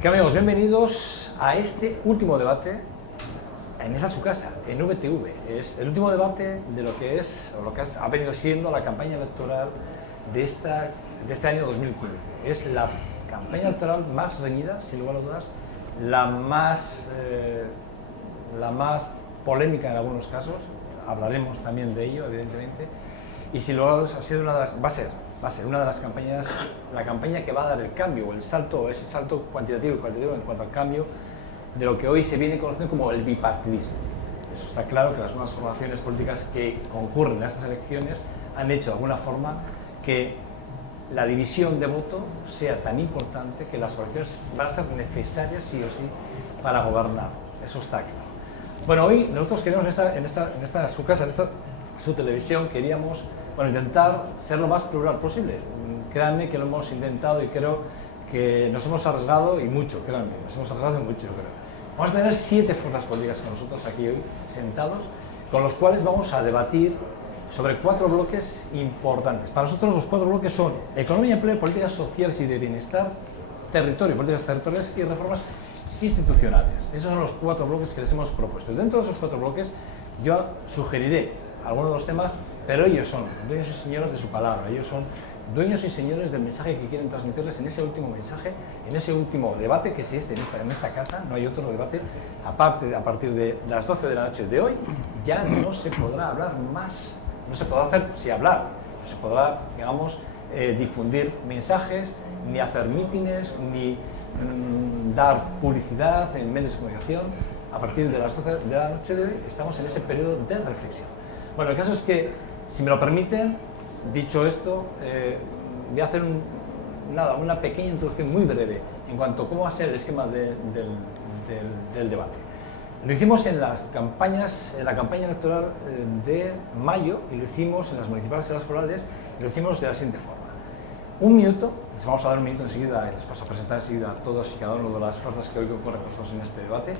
¿Qué amigos? Bienvenidos a este último debate en esa su casa, en VTV. Es el último debate de lo que es, o lo que ha venido siendo la campaña electoral de este año 2015. Es la campaña electoral más reñida, sin lugar a dudas, la más polémica en algunos casos. Hablaremos también de ello, evidentemente. Y sin lugar a dudas, ha sido va a ser una de las campañas, la campaña que va a dar el cambio, o ese salto cuantitativo y cualitativo en cuanto al cambio de lo que hoy se viene conociendo como el bipartidismo. Eso está claro, que las nuevas formaciones políticas que concurren a estas elecciones han hecho de alguna forma que la división de voto sea tan importante que las coaliciones van a ser necesarias sí o sí para gobernar. Eso está claro. Bueno, hoy nosotros queremos en esta su casa, en esta su televisión, queríamos intentar ser lo más plural posible. Créanme que lo hemos intentado y creo que nos hemos arriesgado y mucho, créanme, nos hemos arriesgado y mucho, creo. Vamos a tener 7 fuerzas políticas con nosotros aquí hoy, sentados, con los cuales vamos a debatir sobre 4 bloques importantes. Para nosotros los 4 bloques son economía, empleo, políticas sociales y de bienestar, territorio, políticas territoriales y reformas institucionales. Esos son los 4 bloques que les hemos propuesto. Dentro de esos 4 bloques yo sugeriré algunos de los temas, pero ellos son dueños y señores de su palabra, ellos son dueños y señores del mensaje que quieren transmitirles en ese último mensaje, en ese último debate que existe en esta casa. No hay otro debate, aparte, a partir de las 12 de la noche de hoy, ya no se podrá hablar más, no se podrá hacer, sí hablar, no se podrá, digamos, difundir mensajes, ni hacer mítines, ni dar publicidad en medios de comunicación. A partir de las 12 de la noche de hoy estamos en ese periodo de reflexión. Bueno, el caso es que, si me lo permiten, dicho esto, voy a hacer una pequeña introducción muy breve en cuanto a cómo va a ser el esquema del debate. Lo hicimos en la campaña electoral de mayo y lo hicimos en las municipales y las forales y lo hicimos de la siguiente forma. Un minuto, les vamos a dar un minuto enseguida y les paso a presentar enseguida a todos y cada uno de las fuerzas que hoy concurren con nosotros en este debate.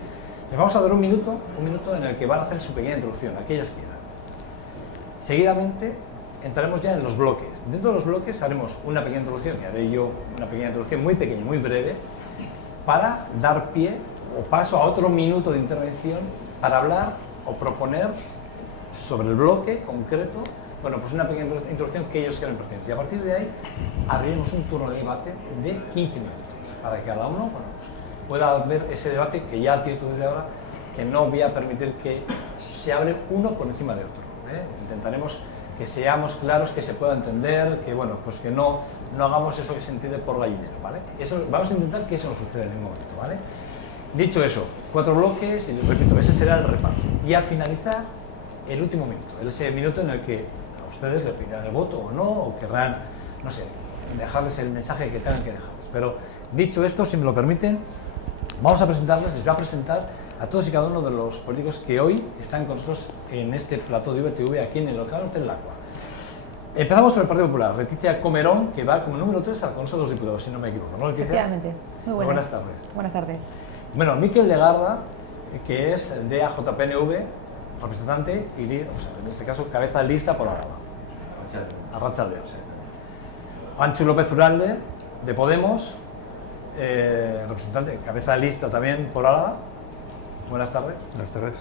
Les vamos a dar un minuto en el que van a hacer su pequeña introducción, aquellas que quieran. Seguidamente entraremos ya en los bloques. Dentro de los bloques haremos una pequeña introducción, y haré yo una pequeña introducción muy pequeña, muy breve, para dar pie o paso a otro minuto de intervención para hablar o proponer sobre el bloque concreto, pues una pequeña introducción que ellos quieran pertenecer. Y a partir de ahí abriremos un turno de debate de 15 minutos, para que cada uno pueda ver ese debate que ya advierto desde ahora, que no voy a permitir que se hable uno por encima de otro. Intentaremos que seamos claros, que se pueda entender, que que no hagamos eso que se entiende por gallinero, ¿vale? Eso, vamos a intentar que eso no suceda en ningún momento, ¿vale? Dicho eso, 4 bloques, y repito, ese será el reparto. Y al finalizar, el último minuto, ese minuto en el que a ustedes le pedirán el voto o no, o querrán, no sé, dejarles el mensaje que tengan que dejarles. Pero dicho esto, si me lo permiten, vamos a presentarles, les voy a presentar a todos y cada uno de los políticos que hoy están con nosotros en este plató de VTV aquí en el local Hotel Lacua. Empezamos por el Partido Popular, Leticia Comerón, que va como número 3 al Consejo de los Diputados, si no me equivoco, ¿no, Leticia? Efectivamente. Muy buenas tardes. Buenas tardes. Bueno, Miquel Legarda, que es de AJPNV, representante y, en este caso, cabeza de lista por Álava. Arratsaldeon. Anchu López Uralde, de Podemos, representante, cabeza de lista también por Álava. Buenas tardes. Buenas tardes.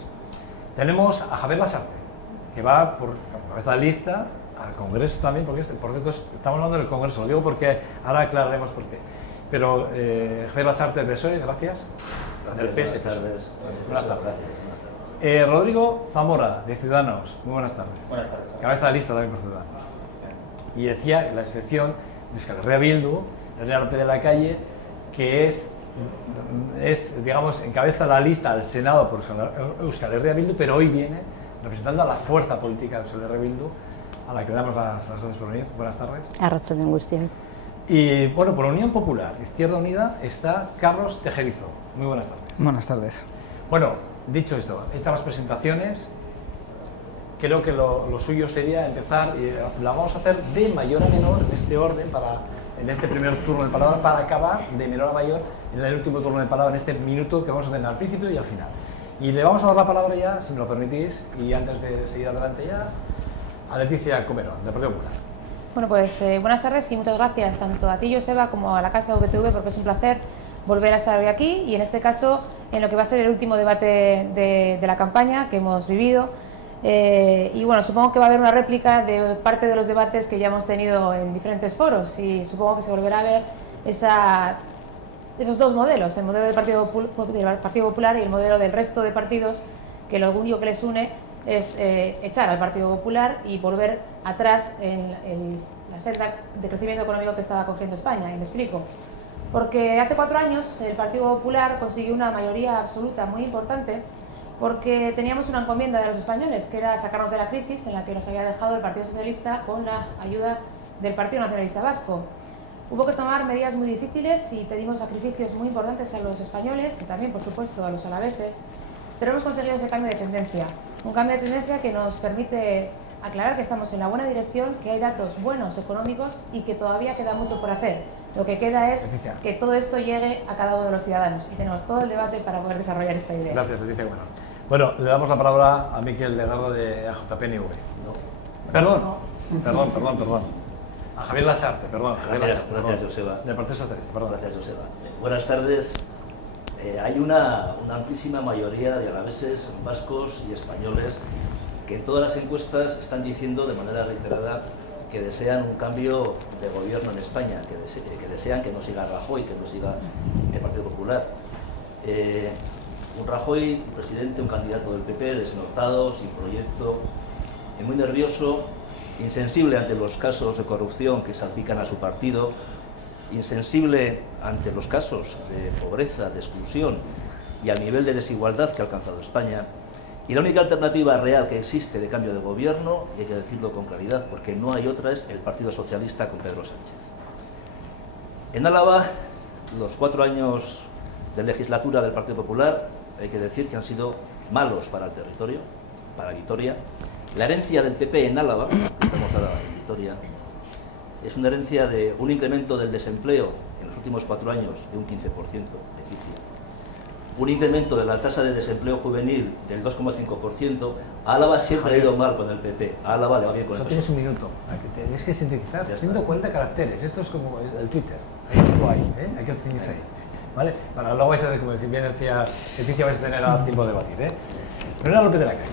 Tenemos a Javier Lasarte, que va por cabeza de lista al Congreso también, porque por cierto estamos hablando del Congreso, lo digo porque ahora aclararemos por qué. Pero Javier Lasarte del PSOE, gracias. Del PS. Buenas tardes. Rodrigo Zamora, de Ciudadanos, muy buenas tardes. Buenas tardes. Cabeza de lista también por Ciudadanos. Y decía la excepción de Euskal Herria Bildu, el arte de la calle, que es, digamos, encabeza la lista al Senado por Euskal Herria Bildu, pero hoy viene representando a la fuerza política de Euskal Herria Bildu, a la que damos las gracias por venir. Buenas tardes. Arratsaldeon guztioi. Y por Unión Popular, Izquierda Unida, está Carlos Tejerizo. Muy buenas tardes. Buenas tardes. Bueno, dicho esto, hechas las presentaciones, creo que lo suyo sería empezar, y la vamos a hacer de mayor a menor, en este orden, en este primer turno de palabra, para acabar de menor a mayor en el último turno de palabra, en este minuto que vamos a tener al principio y al final. Y le vamos a dar la palabra ya, si me lo permitís, y antes de seguir adelante ya, a Leticia Comerón, del Partido Popular. Bueno, pues buenas tardes y muchas gracias tanto a ti, Joseba, como a la Casa VTV, porque es un placer volver a estar hoy aquí y en este caso en lo que va a ser el último debate de la campaña que hemos vivido. Y bueno, supongo que va a haber una réplica de parte de los debates que ya hemos tenido en diferentes foros y supongo que se volverá a ver esos dos modelos, el modelo del Partido Popular y el modelo del resto de partidos, que lo único que les une es echar al Partido Popular y volver atrás en la senda de crecimiento económico que estaba cogiendo España. Y me explico. Porque hace 4 años el Partido Popular consiguió una mayoría absoluta muy importante porque teníamos una encomienda de los españoles, que era sacarnos de la crisis en la que nos había dejado el Partido Socialista con la ayuda del Partido Nacionalista Vasco. Hubo que tomar medidas muy difíciles y pedimos sacrificios muy importantes a los españoles y también, por supuesto, a los alaveses, pero hemos conseguido ese cambio de tendencia. Un cambio de tendencia que nos permite aclarar que estamos en la buena dirección, que hay datos buenos económicos y que todavía queda mucho por hacer. Lo que queda es que todo esto llegue a cada uno de los ciudadanos y tenemos todo el debate para poder desarrollar esta idea. Gracias, Leticia. Bueno, le damos la palabra a Miquel Legardo de AJPNV. No. Perdón. A Javier Lasarte, perdón. Gracias, Joseba. Del Partido Socialista, perdón. Gracias, Joseba. Buenas tardes. Hay una amplísima mayoría de alaveses, vascos y españoles que en todas las encuestas están diciendo de manera reiterada que desean un cambio de gobierno en España, que desean que no siga Rajoy, que no siga el Partido Popular. Un Rajoy, un presidente, un candidato del PP, desnortado, sin proyecto, muy nervioso, insensible ante los casos de corrupción que salpican a su partido, insensible ante los casos de pobreza, de exclusión y al nivel de desigualdad que ha alcanzado España. Y la única alternativa real que existe de cambio de gobierno, y hay que decirlo con claridad porque no hay otra, es el Partido Socialista con Pedro Sánchez. En Álava, los 4 años de legislatura del Partido Popular, hay que decir que han sido malos para el territorio, para Vitoria. La herencia del PP en Álava, estamos ahora en Vitoria, es una herencia de un incremento del desempleo en los últimos 4 años de un 15% de déficit. Un incremento de la tasa de desempleo juvenil del 2,5%. A Álava siempre ha ido mal con el PP. A Álava le va bien con el PP. Tienes un minuto. Tienes que sintetizar. 140 caracteres. Esto es como el Twitter. Ahí lo hay, ¿eh? Hay que ceñirse ahí. ¿Vale? Para luego vais a ver, como bien decía Leticia, vais a tener tiempo de debatir, ¿eh? Primero López de la Calle.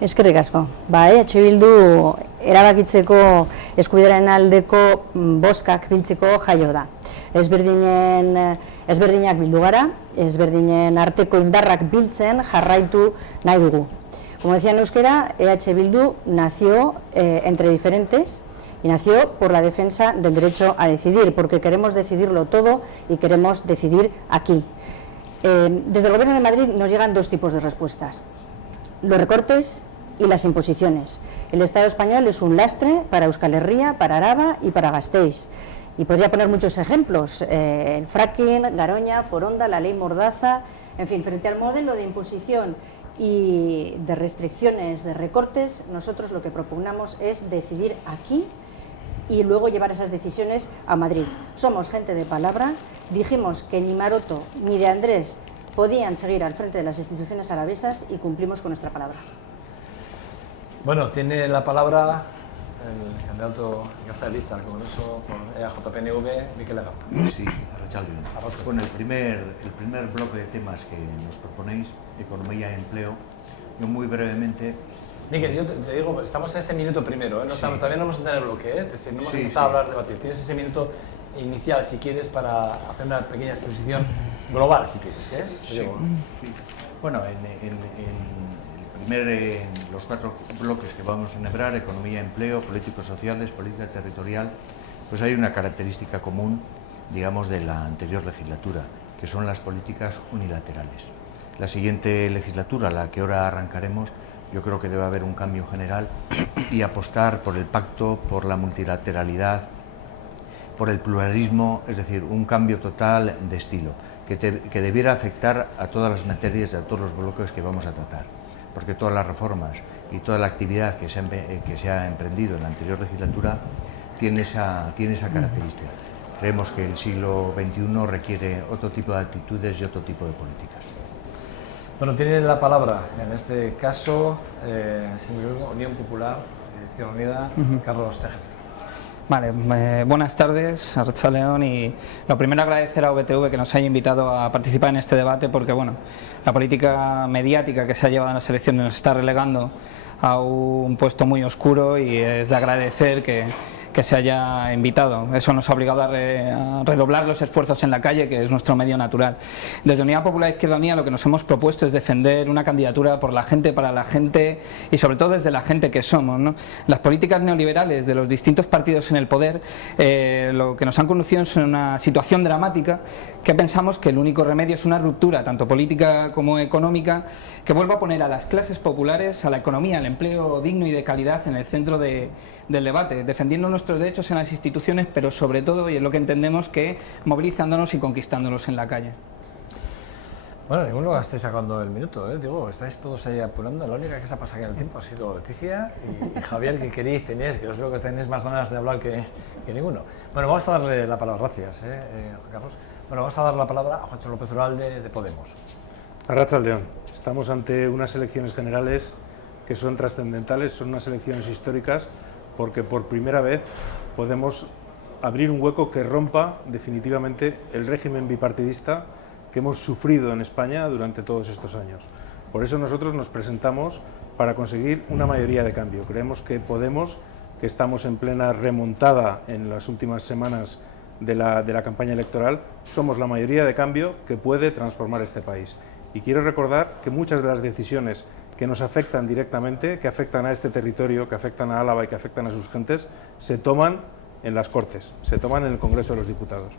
Eskerrik asko. Bildu erabakitzeko eskubidearen aldeko bozkak biltzeko jaio da. Ezberdinak bildu gara, ezberdinen arteko indarrak biltzen jarraitu nahi dugu. Como decía en euskera, Bildu nació entre diferentes y nació por la defensa del derecho a decidir, porque queremos decidirlo todo y queremos decidir aquí. Desde el Gobierno de Madrid nos llegan 2 tipos de respuestas: los recortes y las imposiciones. El Estado español es un lastre para Euskal Herria, para Araba y para Gasteiz. Y podría poner muchos ejemplos: el fracking, Garoña, Foronda, la ley Mordaza. En fin, frente al modelo de imposición y de restricciones, de recortes, nosotros lo que propugnamos es decidir aquí y luego llevar esas decisiones a Madrid. Somos gente de palabra, dijimos que ni Maroto ni De Andrés podían seguir al frente de las instituciones alavesas y cumplimos con nuestra palabra. Bueno, tiene la palabra el candidato socialista al Congreso por EAJPNV, Miquel Legardo. Sí, Arratsalde. Bueno, el primer bloque de temas que nos proponéis, economía y empleo, yo muy brevemente... Miquel, yo te digo, estamos en ese minuto primero, ¿eh? No, todavía no hemos entrado en el bloque, ¿eh? Es decir, no hemos empezado a hablar, debatir. Tienes ese minuto inicial, si quieres, para hacer una pequeña exposición global, si quieres, ¿eh? Sí. Bueno, en los 4 bloques que vamos a enhebrar, economía, empleo, políticos sociales, política territorial, pues hay una característica común, digamos, de la anterior legislatura, que son las políticas unilaterales. La siguiente legislatura, la que ahora arrancaremos, yo creo que debe haber un cambio general y apostar por el pacto, por la multilateralidad, por el pluralismo, es decir, un cambio total de estilo, que debiera afectar a todas las materias, a todos los bloques que vamos a tratar, porque todas las reformas y toda la actividad que se ha emprendido en la anterior legislatura tiene esa característica. Creemos que el siglo XXI requiere otro tipo de actitudes y otro tipo de políticas. Bueno, tiene la palabra, en este caso, Unión Popular, Izquierda Unida, Carlos Tejero. Vale, buenas tardes, Arratsaldeon, y lo primero agradecer a VTV que nos haya invitado a participar en este debate, porque bueno, la política mediática que se ha llevado en las elecciones nos está relegando a un puesto muy oscuro y es de agradecer que se haya invitado. Eso nos ha obligado a redoblar los esfuerzos en la calle, que es nuestro medio natural. Desde Unidad Popular Izquierda Unida lo que nos hemos propuesto es defender una candidatura por la gente, para la gente y sobre todo desde la gente que somos, ¿no? Las políticas neoliberales de los distintos partidos en el poder lo que nos han conducido es una situación dramática que pensamos que el único remedio es una ruptura tanto política como económica que vuelva a poner a las clases populares, a la economía, al empleo digno y de calidad en el centro del debate, defendiendo nuestros derechos en las instituciones, pero sobre todo, y es lo que entendemos, que movilizándonos y conquistándolos en la calle. Bueno, ninguno estáis sacando el minuto, digo, estáis todos ahí apurando. La única que se ha pasado aquí en el tiempo ha sido Leticia y Javier, que queréis, tenéis, que os veo que tenéis más ganas de hablar que ninguno. Bueno, vamos a darle la palabra, gracias, Carlos. Bueno, vamos a dar la palabra a Juancho López Uralde de Podemos. Arratsaldeon, estamos ante unas elecciones generales que son trascendentales, son unas elecciones históricas, porque por primera vez podemos abrir un hueco que rompa definitivamente el régimen bipartidista que hemos sufrido en España durante todos estos años. Por eso nosotros nos presentamos para conseguir una mayoría de cambio. Creemos que Podemos, que estamos en plena remontada en las últimas semanas de la campaña electoral, somos la mayoría de cambio que puede transformar este país. Y quiero recordar que muchas de las decisiones que nos afectan directamente, que afectan a este territorio, que afectan a Álava y que afectan a sus gentes, se toman en las Cortes, se toman en el Congreso de los Diputados.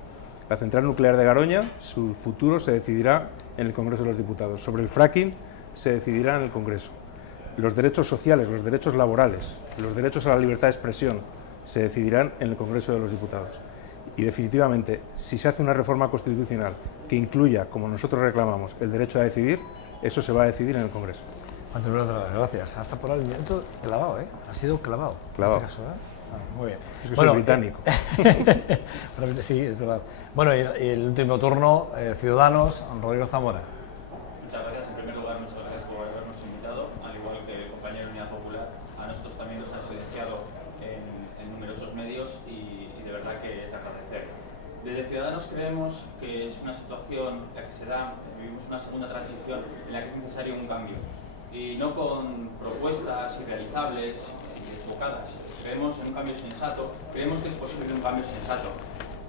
La central nuclear de Garoña, su futuro se decidirá en el Congreso de los Diputados. Sobre el fracking se decidirá en el Congreso. Los derechos sociales, los derechos laborales, los derechos a la libertad de expresión se decidirán en el Congreso de los Diputados. Y definitivamente, si se hace una reforma constitucional que incluya, como nosotros reclamamos, el derecho a decidir, eso se va a decidir en el Congreso. Gracias. Hasta por el minuto clavado, Ha sido clavado. Clavado. En este caso, muy bien. Es que soy británico. Sí, es verdad. Bueno, y el último turno, Ciudadanos, Rodrigo Zamora. Muchas gracias. En primer lugar, muchas gracias por habernos invitado, al igual que el compañero de Unidad Popular. A nosotros también nos han silenciado en numerosos medios y de verdad que es agradecer. Desde Ciudadanos creemos que es una situación en la que se da, vivimos una segunda transición en la que es necesario un cambio. Y no con propuestas irrealizables y equivocadas. Creemos en un cambio sensato, creemos que es posible un cambio sensato.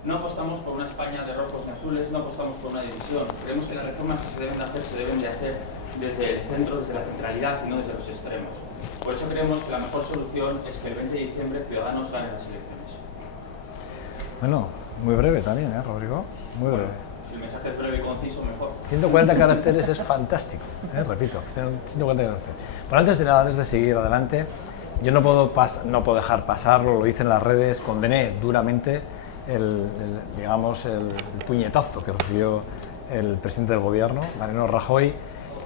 No apostamos por una España de rojos y azules, no apostamos por una división. Creemos que las reformas que se deben de hacer desde el centro, desde la centralidad y no desde los extremos. Por eso creemos que la mejor solución es que el 20 de diciembre Ciudadanos gane las elecciones. Bueno, muy breve también, Rodrigo? Muy breve. Si el mensaje es breve y conciso, mejor. 140 caracteres es fantástico, repito, 140 caracteres. Pero antes de nada, antes de seguir adelante, yo no puedo dejar pasarlo, lo hice en las redes, condené duramente el puñetazo que recibió el presidente del gobierno, Mariano Rajoy.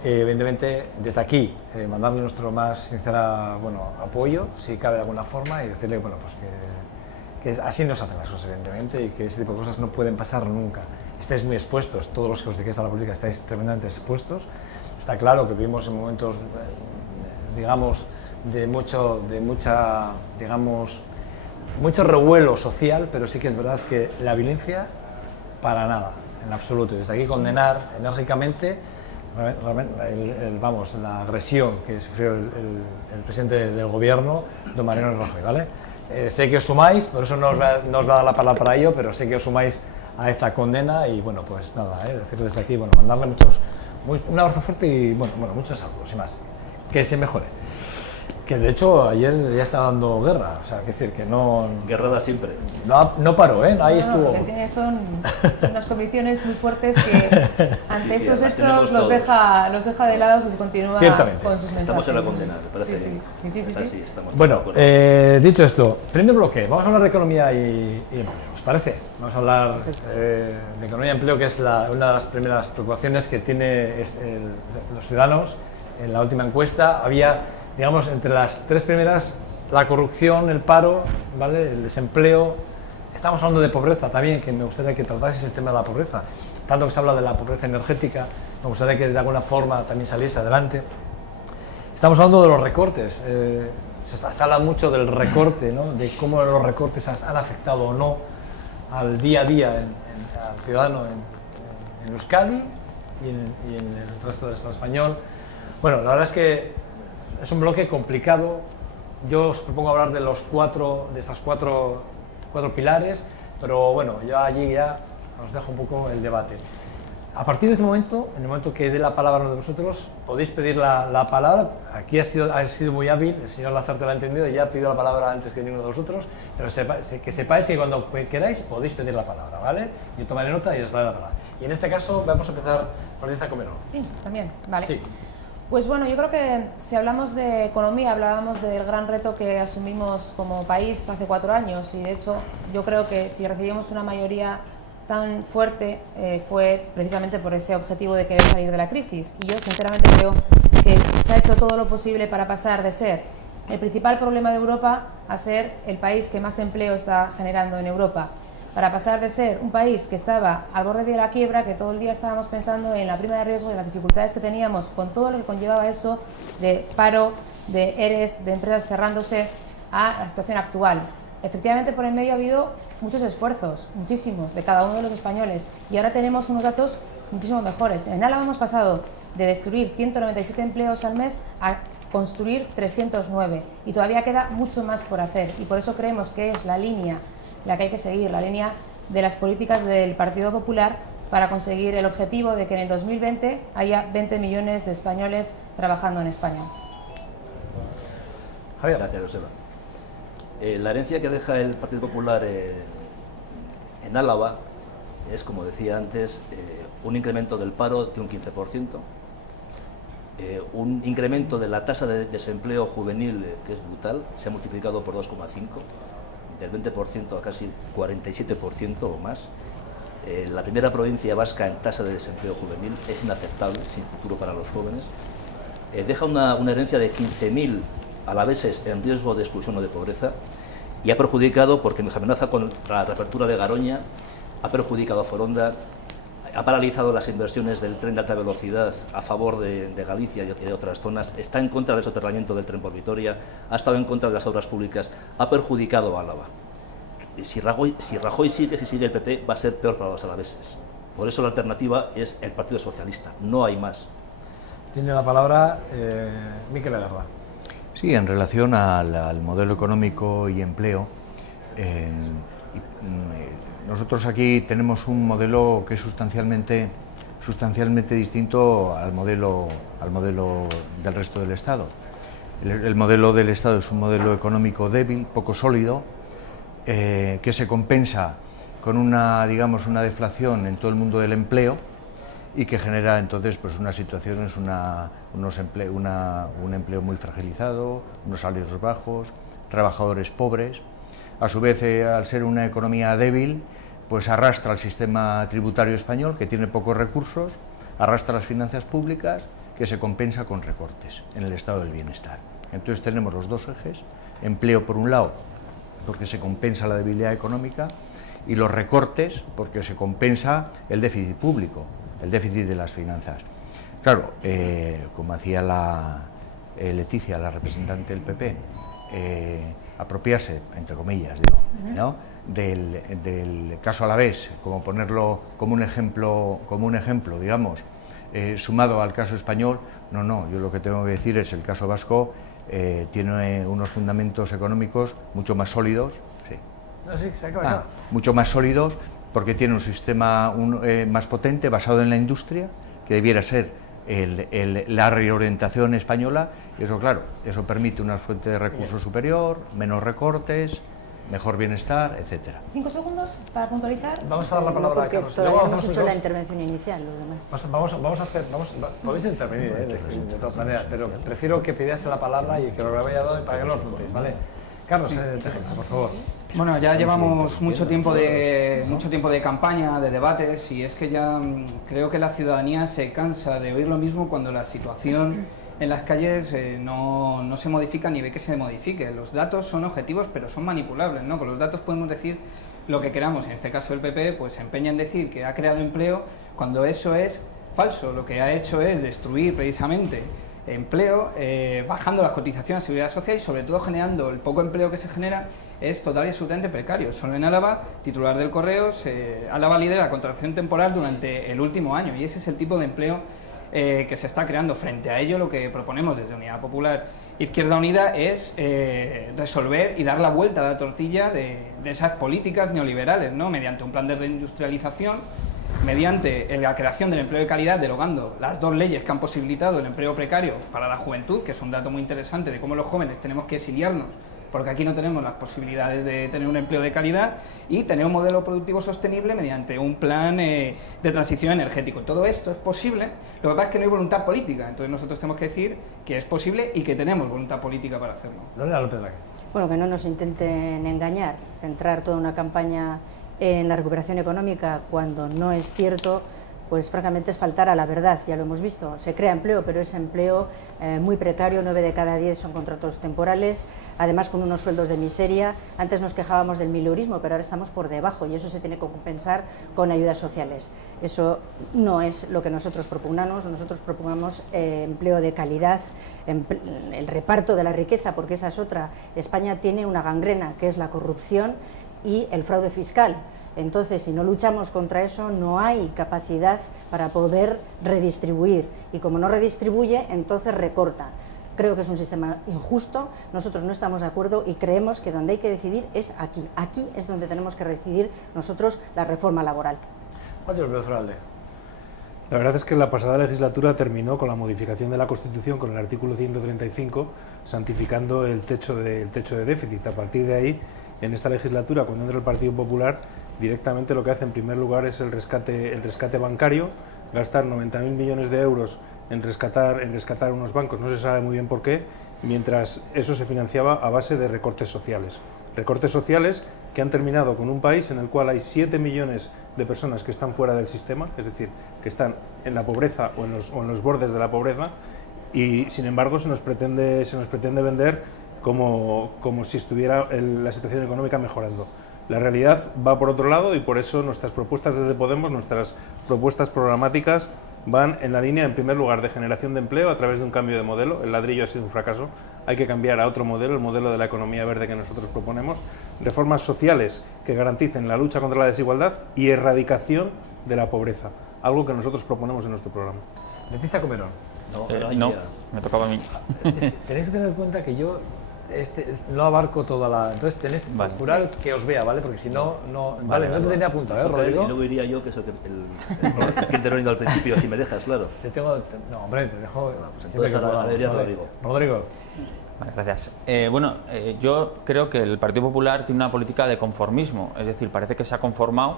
Evidentemente, desde aquí, mandarle nuestro más sincero apoyo, si cabe de alguna forma, y decirle pues que así no se hacen las cosas, evidentemente, y que ese tipo de cosas no pueden pasar nunca. Estáis muy expuestos, todos los que os dedicáis a la política estáis tremendamente expuestos. Está claro que vivimos en momentos, de mucho revuelo social, pero sí que es verdad que la violencia, para nada, en absoluto. Y desde aquí condenar enérgicamente la agresión que sufrió el presidente del gobierno, don Mariano Rajoy, ¿vale? Sé que os sumáis, por eso no os va a dar la palabra para ello, pero sé que os sumáis a esta condena y bueno, pues nada, decir desde aquí, mandarle un abrazo fuerte y muchos saludos y más. Que se mejore. Que de hecho ayer ya estaba dando guerra, o sea, que decir que no... Guerra da siempre. No paró, ahí estuvo. Son unas convicciones muy fuertes que ante estos hechos los deja de lado si se continúa con sus mensajes. Estamos en la condena, me parece bien. Sí. Es así, estamos bueno, dicho esto, primer bloque, vamos a hablar de economía y empleo, ¿os parece? Vamos a hablar de economía y empleo, que es una de las primeras preocupaciones que tienen los ciudadanos. En la última encuesta había, entre las tres primeras, la corrupción, el paro, ¿vale? El desempleo. Estamos hablando de pobreza también, que me gustaría que tratase el tema de la pobreza. Tanto que se habla de la pobreza energética, me gustaría que de alguna forma también saliese adelante. Estamos hablando de los recortes. se habla mucho del recorte, ¿no? De cómo los recortes han afectado o no al día a día al ciudadano en Euskadi y en el resto del Estado español. Bueno, la verdad es que es un bloque complicado. Yo os propongo hablar de estas cuatro pilares, pero bueno, yo allí ya os dejo un poco el debate. A partir de ese momento, en el momento que dé la palabra a uno de vosotros, podéis pedir la palabra. Aquí ha sido muy hábil, el señor Lasarte lo ha entendido y ya ha pedido la palabra antes que ninguno de vosotros, pero que sepáis que cuando queráis podéis pedir la palabra, ¿vale? Yo tomaré nota y os daré la palabra. Y en este caso vamos a empezar por Liza Comero. Sí, también, vale. Sí. Pues bueno, yo creo que si hablamos de economía, hablábamos del gran reto que asumimos como país hace 4 años y de hecho yo creo que si recibimos una mayoría tan fuerte fue precisamente por ese objetivo de querer salir de la crisis. Y yo sinceramente creo que se ha hecho todo lo posible para pasar de ser el principal problema de Europa a ser el país que más empleo está generando en Europa. Para pasar de ser un país que estaba al borde de la quiebra, que todo el día estábamos pensando en la prima de riesgo y las dificultades que teníamos con todo lo que conllevaba eso de paro, de ERES, de empresas cerrándose, a la situación actual. Efectivamente, por el medio ha habido muchos esfuerzos, muchísimos, de cada uno de los españoles, y ahora tenemos unos datos muchísimo mejores. En Álava hemos pasado de destruir 197 empleos al mes a construir 309, y todavía queda mucho más por hacer, y por eso creemos que es la línea la que hay que seguir, la línea de las políticas del Partido Popular para conseguir el objetivo de que en el 2020 haya 20 millones de españoles trabajando en España. Javier. Gracias, Joseba. La herencia que deja el Partido Popular en Álava es, como decía antes, un incremento del paro de un 15%, un incremento de la tasa de desempleo juvenil que es brutal, se ha multiplicado por 2,5, del 20% a casi 47% o más. La primera provincia vasca en tasa de desempleo juvenil es inaceptable, sin futuro para los jóvenes. Deja una herencia de 15.000 alaveses en riesgo de exclusión o de pobreza y ha perjudicado, porque nos amenaza con la reapertura de Garoña, ha perjudicado a Foronda, ha paralizado las inversiones del tren de alta velocidad a favor de Galicia y de otras zonas, está en contra del soterramiento del tren por Vitoria, ha estado en contra de las obras públicas, ha perjudicado a Álava. Si Rajoy sigue el PP, va a ser peor para los alaveses. Por eso la alternativa es el Partido Socialista, no hay más. Tiene la palabra Mikel Agarra. Sí, en relación al modelo económico y empleo, nosotros aquí tenemos un modelo que es sustancialmente distinto al modelo del resto del Estado. El modelo del Estado es un modelo económico débil, poco sólido, que se compensa con una deflación en todo el mundo del empleo y que genera entonces pues unas situaciones, un empleo muy fragilizado, unos salarios bajos, trabajadores pobres. A su vez, al ser una economía débil, pues arrastra el sistema tributario español, que tiene pocos recursos, arrastra las finanzas públicas, que se compensa con recortes en el estado del bienestar. Entonces tenemos los dos ejes: empleo por un lado, porque se compensa la debilidad económica, y los recortes, porque se compensa el déficit público, el déficit de las finanzas. Claro, como hacía Leticia, la representante del PP, apropiarse, entre comillas, digo, ¿no?, del caso alavés, como ponerlo como un ejemplo, digamos, sumado al caso español, no, yo lo que tengo que decir es el caso vasco tiene unos fundamentos económicos mucho más sólidos, sí. No, sí, se acaba. Mucho más sólidos, porque tiene un sistema más potente, basado en la industria, que debiera ser la reorientación española, y eso, claro, eso permite una fuente de recursos superior, menos recortes, mejor bienestar, etcétera. 5 segundos para puntualizar. Vamos a dar la palabra a Carlos. Todavía no hemos hecho la intervención inicial, lo demás. Podéis intervenir, de todas maneras, pero prefiero que pidiese la palabra y que lo vaya dado para que no os juntéis, ¿vale? Carlos, por favor. Bueno, ya llevamos mucho tiempo de campaña, de debates, y es que ya creo que la ciudadanía se cansa de oír lo mismo cuando la situación en las calles no se modifica ni ve que se modifique. Los datos son objetivos, pero son manipulables, ¿no? Con los datos podemos decir lo que queramos. En este caso el PP pues se empeña en decir que ha creado empleo cuando eso es falso. Lo que ha hecho es destruir precisamente empleo, bajando las cotizaciones a seguridad social y sobre todo generando el poco empleo que se genera es total y absolutamente precario. Solo en Álava, titular del Correos, Álava lidera la contratación temporal durante el último año y ese es el tipo de empleo que se está creando. Frente a ello, lo que proponemos desde Unidad Popular Izquierda Unida es resolver y dar la vuelta a la tortilla de esas políticas neoliberales, ¿no? Mediante un plan de reindustrialización, mediante la creación del empleo de calidad, derogando las 2 leyes que han posibilitado el empleo precario para la juventud, que es un dato muy interesante de cómo los jóvenes tenemos que exiliarnos porque aquí no tenemos las posibilidades de tener un empleo de calidad, y tener un modelo productivo sostenible mediante un plan de transición energético. Todo esto es posible, lo que pasa es que no hay voluntad política, entonces nosotros tenemos que decir que es posible y que tenemos voluntad política para hacerlo. Lorena López Laque. Bueno, que no nos intenten engañar, centrar toda una campaña en la recuperación económica cuando no es cierto, pues francamente es faltar a la verdad, ya lo hemos visto. Se crea empleo, pero es empleo muy precario, 9 de cada 10 son contratos temporales, además con unos sueldos de miseria. Antes nos quejábamos del mileurismo, pero ahora estamos por debajo y eso se tiene que compensar con ayudas sociales. Eso no es lo que nosotros propugnamos empleo de calidad, el reparto de la riqueza, porque esa es otra. España tiene una gangrena, que es la corrupción y el fraude fiscal. Entonces, si no luchamos contra eso, no hay capacidad para poder redistribuir. Y como no redistribuye, entonces recorta. Creo que es un sistema injusto, nosotros no estamos de acuerdo y creemos que donde hay que decidir es aquí. Aquí es donde tenemos que decidir nosotros la reforma laboral. La verdad es que la pasada legislatura terminó con la modificación de la Constitución, con el artículo 135, santificando el techo de déficit. A partir de ahí, en esta legislatura, cuando entra el Partido Popular, directamente lo que hace en primer lugar es el rescate bancario, gastar 90.000 millones de euros en rescatar unos bancos, no se sabe muy bien por qué, mientras eso se financiaba a base de recortes sociales. Recortes sociales que han terminado con un país en el cual hay 7 millones de personas que están fuera del sistema, es decir, que están en la pobreza o en los bordes de la pobreza, y sin embargo se nos pretende vender como si estuviera la situación económica mejorando. La realidad va por otro lado y por eso nuestras propuestas desde Podemos, nuestras propuestas programáticas van en la línea, en primer lugar, de generación de empleo a través de un cambio de modelo. El ladrillo ha sido un fracaso, hay que cambiar a otro modelo, el modelo de la economía verde que nosotros proponemos, reformas sociales que garanticen la lucha contra la desigualdad y erradicación de la pobreza, algo que nosotros proponemos en nuestro programa. Leticia Comerón. No, me tocaba a mí. Tenéis que tener en cuenta que yo no abarco toda la... Entonces tenéis que procurar que os vea, ¿vale? Porque si no... Vale, no te tenía apuntado, ¿eh, Rodrigo? Y luego iría yo, que es el que intervenido al principio, si me dejas, claro. No, hombre, te dejo... Entonces ahora iría Rodrigo. Rodrigo. Vale, gracias. Yo creo que el Partido Popular tiene una política de conformismo, es decir, parece que se ha conformado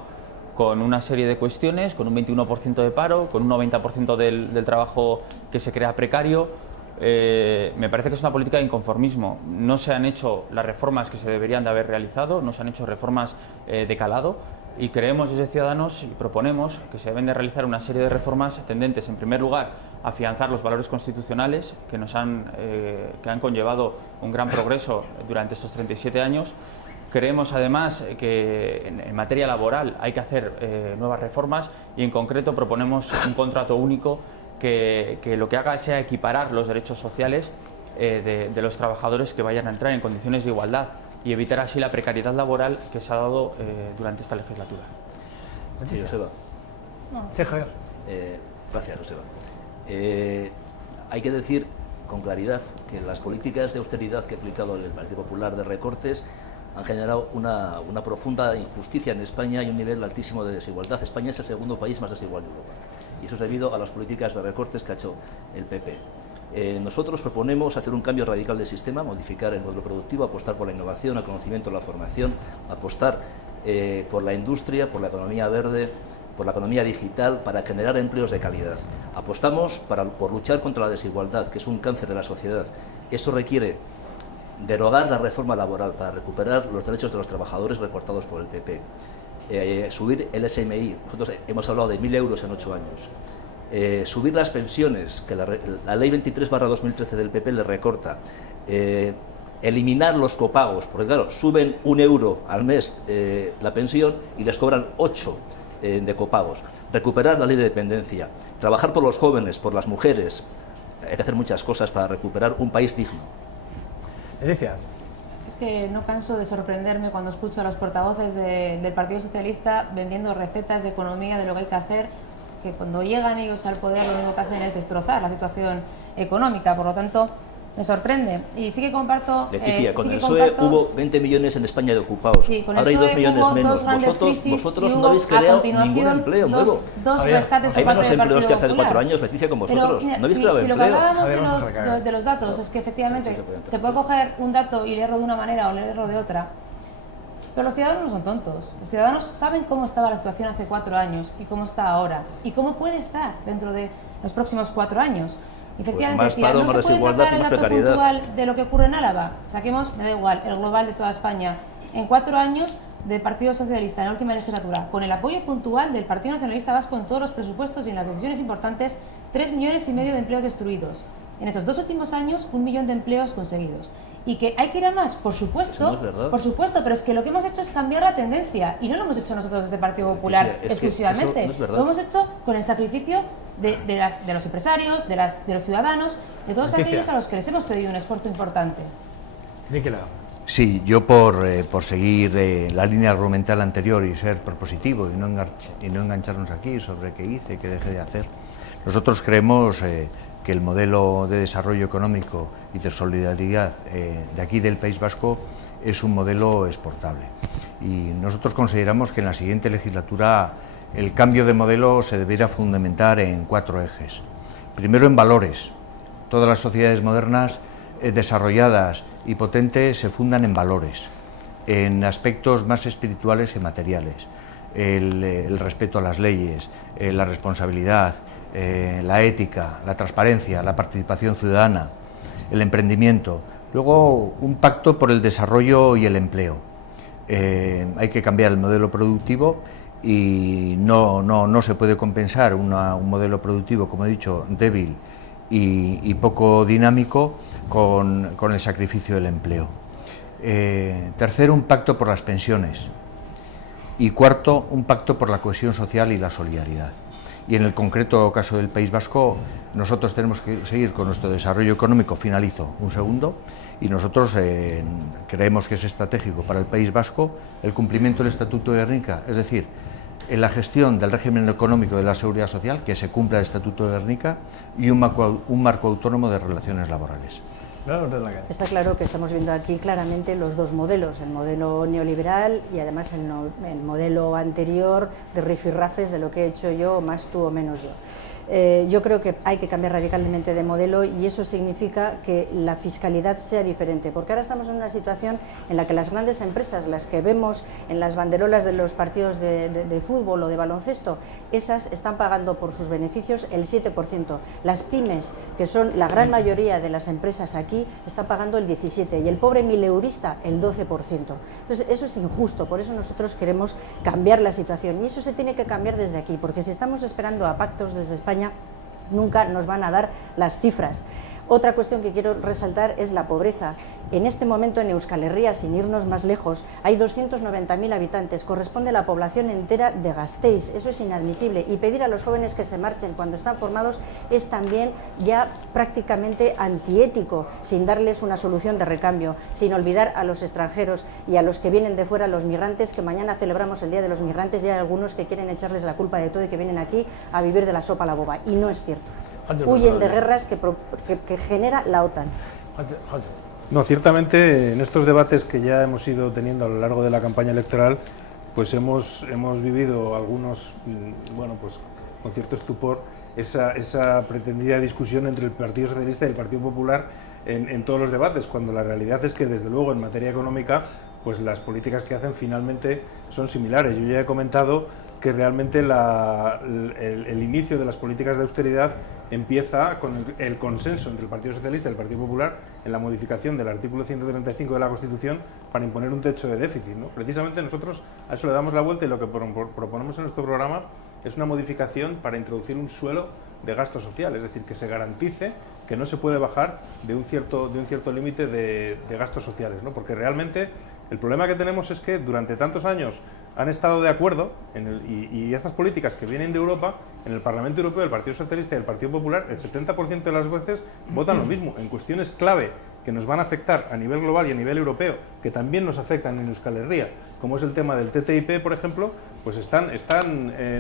con una serie de cuestiones, con un 21% de paro, con un 90% del trabajo que se crea precario. Me parece que es una política de inconformismo. No se han hecho las reformas que se deberían de haber realizado, no se han hecho reformas de calado, y creemos desde Ciudadanos y proponemos que se deben de realizar una serie de reformas tendentes, en primer lugar, a afianzar los valores constitucionales que han conllevado un gran progreso durante estos 37 años. Creemos además que en materia laboral hay que hacer nuevas reformas y en concreto proponemos un contrato único que lo que haga sea equiparar los derechos sociales de los trabajadores que vayan a entrar en condiciones de igualdad y evitar así la precariedad laboral que se ha dado durante esta legislatura. Sí, Joseba. Sí, Javier. Gracias, Joseba. Hay que decir con claridad que las políticas de austeridad que ha aplicado el Partido Popular de recortes han generado una profunda injusticia en España y un nivel altísimo de desigualdad. España es el segundo país más desigual de Europa y eso es debido a las políticas de recortes que ha hecho el PP. Nosotros proponemos hacer un cambio radical del sistema, modificar el modelo productivo, apostar por la innovación, el conocimiento, la formación, apostar por la industria, por la economía verde, por la economía digital, para generar empleos de calidad. Apostamos por luchar contra la desigualdad, que es un cáncer de la sociedad. Eso requiere derogar la reforma laboral para recuperar los derechos de los trabajadores recortados por el PP. Subir el SMI, nosotros hemos hablado de 1.000 euros en 8 años. Subir las pensiones, que la ley 23/2013 del PP le recorta. Eliminar los copagos, porque claro, suben 1 euro al mes la pensión y les cobran 8 de copagos. Recuperar la ley de dependencia. Trabajar por los jóvenes, por las mujeres, hay que hacer muchas cosas para recuperar un país digno. Alicia. Es que no canso de sorprenderme cuando escucho a los portavoces del Partido Socialista vendiendo recetas de economía, de lo que hay que hacer, que cuando llegan ellos al poder lo único que hacen es destrozar la situación económica. Por lo tanto, me sorprende. Y sí que comparto... Leticia, con el PSOE hubo 20 millones en España de ocupados. Sí, con el ahora hay 2 millones hubo menos. dos grandes crisis Vosotros y no hubo, habéis a creado continuación, ningún empleo nuevo. Dos rescates Hay por parte menos del empleos que Partido hace Popular. 4 años, Leticia, con vosotros. Pero, mira, no habéis creado si lo que empleo. hablábamos de los datos es que efectivamente se puede coger un dato y leerlo de una manera o leerlo de otra, pero los ciudadanos no son tontos. Los ciudadanos saben cómo estaba la situación hace 4 años y cómo está ahora y cómo puede estar dentro de los próximos 4 años. Efectivamente, Pues más paro, no más se puede desigualdad sacar y el más dato precariedad. puntual de lo que ocurre en Álava. Saquemos, me da igual, el global de toda España. En 4 años del Partido Socialista en la última legislatura, con el apoyo puntual del Partido Nacionalista Vasco en todos los presupuestos y en las decisiones importantes, 3,5 millones de empleos destruidos. En estos 2 últimos años, 1 millón de empleos conseguidos. ¿Y que hay que ir a más? Por supuesto, Eso no es verdad. por supuesto, pero es que lo que hemos hecho es cambiar la tendencia y no lo hemos hecho nosotros desde el Partido Popular Es que exclusivamente, eso no es verdad. lo hemos hecho con el sacrificio de los empresarios, de los ciudadanos, de todos Leticia. aquellos a los que les hemos pedido un esfuerzo importante. Nicola. Sí, yo por seguir la línea argumental anterior y ser propositivo y no engancharnos aquí sobre qué hice, qué dejé de hacer, nosotros creemos que el modelo de desarrollo económico y de solidaridad de aquí del País Vasco es un modelo exportable. Y nosotros consideramos que en la siguiente legislatura el cambio de modelo se debiera fundamentar en 4 ejes. Primero, en valores. Todas las sociedades modernas desarrolladas y potentes se fundan en valores, en aspectos más espirituales y materiales. El respeto a las leyes, la responsabilidad, la ética, la transparencia, la participación ciudadana, el emprendimiento. Luego, un pacto por el desarrollo y el empleo. Hay que cambiar el modelo productivo y no se puede compensar un modelo productivo, como he dicho, débil y poco dinámico con el sacrificio del empleo. Tercero, un pacto por las pensiones. Y cuarto, un pacto por la cohesión social y la solidaridad. Y en el concreto caso del País Vasco, nosotros tenemos que seguir con nuestro desarrollo económico, finalizo un segundo, y nosotros creemos que es estratégico para el País Vasco el cumplimiento del Estatuto de Gernika, es decir, en la gestión del régimen económico de la seguridad social, que se cumpla el Estatuto de Gernika, y un marco autónomo de relaciones laborales. Está claro que estamos viendo aquí claramente los dos modelos, el modelo neoliberal y además el modelo anterior de rifirrafes de lo que he hecho yo, más tú o menos yo. Yo creo que hay que cambiar radicalmente de modelo y eso significa que la fiscalidad sea diferente, porque ahora estamos en una situación en la que las grandes empresas, las que vemos en las banderolas de los partidos de fútbol o de baloncesto, esas están pagando por sus beneficios el 7%. Las pymes, que son la gran mayoría de las empresas aquí, están pagando el 17% y el pobre mileurista el 12%. Entonces eso es injusto, por eso nosotros queremos cambiar la situación y eso se tiene que cambiar desde aquí, porque si estamos esperando a pactos desde España, nunca nos van a dar las cifras. Otra cuestión que quiero resaltar es la pobreza. En este momento en Euskal Herria, sin irnos más lejos, hay 290.000 habitantes, corresponde a la población entera de Gasteiz. Eso es inadmisible y pedir a los jóvenes que se marchen cuando están formados es también ya prácticamente antiético, sin darles una solución de recambio, sin olvidar a los extranjeros y a los que vienen de fuera, los migrantes, que mañana celebramos el Día de los Migrantes y hay algunos que quieren echarles la culpa de todo y que vienen aquí a vivir de la sopa a la boba, y no es cierto. Huyen de guerras que genera la OTAN. No, ciertamente en estos debates que ya hemos ido teniendo a lo largo de la campaña electoral, pues hemos vivido algunos, bueno, pues con cierto estupor, esa pretendida discusión entre el Partido Socialista y el Partido Popular en todos los debates, cuando la realidad es que desde luego en materia económica, pues las políticas que hacen finalmente son similares. Yo ya he comentado que realmente el inicio de las políticas de austeridad empieza con el consenso entre el Partido Socialista y el Partido Popular en la modificación del artículo 135 de la Constitución para imponer un techo de déficit, ¿no? Precisamente nosotros a eso le damos la vuelta y lo que proponemos en nuestro programa es una modificación para introducir un suelo de gasto social, es decir, que se garantice que no se puede bajar de un cierto límite de gastos sociales, ¿no? Porque realmente El problema que tenemos es que durante tantos años han estado de acuerdo y estas políticas que vienen de Europa, en el Parlamento Europeo, el Partido Socialista y el Partido Popular, el 70% de las veces votan lo mismo, en cuestiones clave que nos van a afectar a nivel global y a nivel europeo, que también nos afectan en Euskal Herria, como es el tema del TTIP, por ejemplo, pues están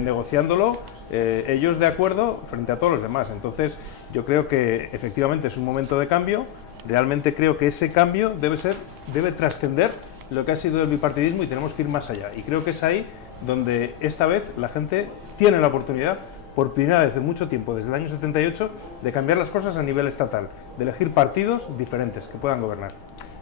negociándolo ellos de acuerdo frente a todos los demás. Entonces, yo creo que efectivamente es un momento de cambio. Realmente creo que ese cambio debe trascender lo que ha sido el bipartidismo y tenemos que ir más allá. Y creo que es ahí donde esta vez la gente tiene la oportunidad, por primera vez en mucho tiempo, desde el año 78, de cambiar las cosas a nivel estatal, de elegir partidos diferentes que puedan gobernar.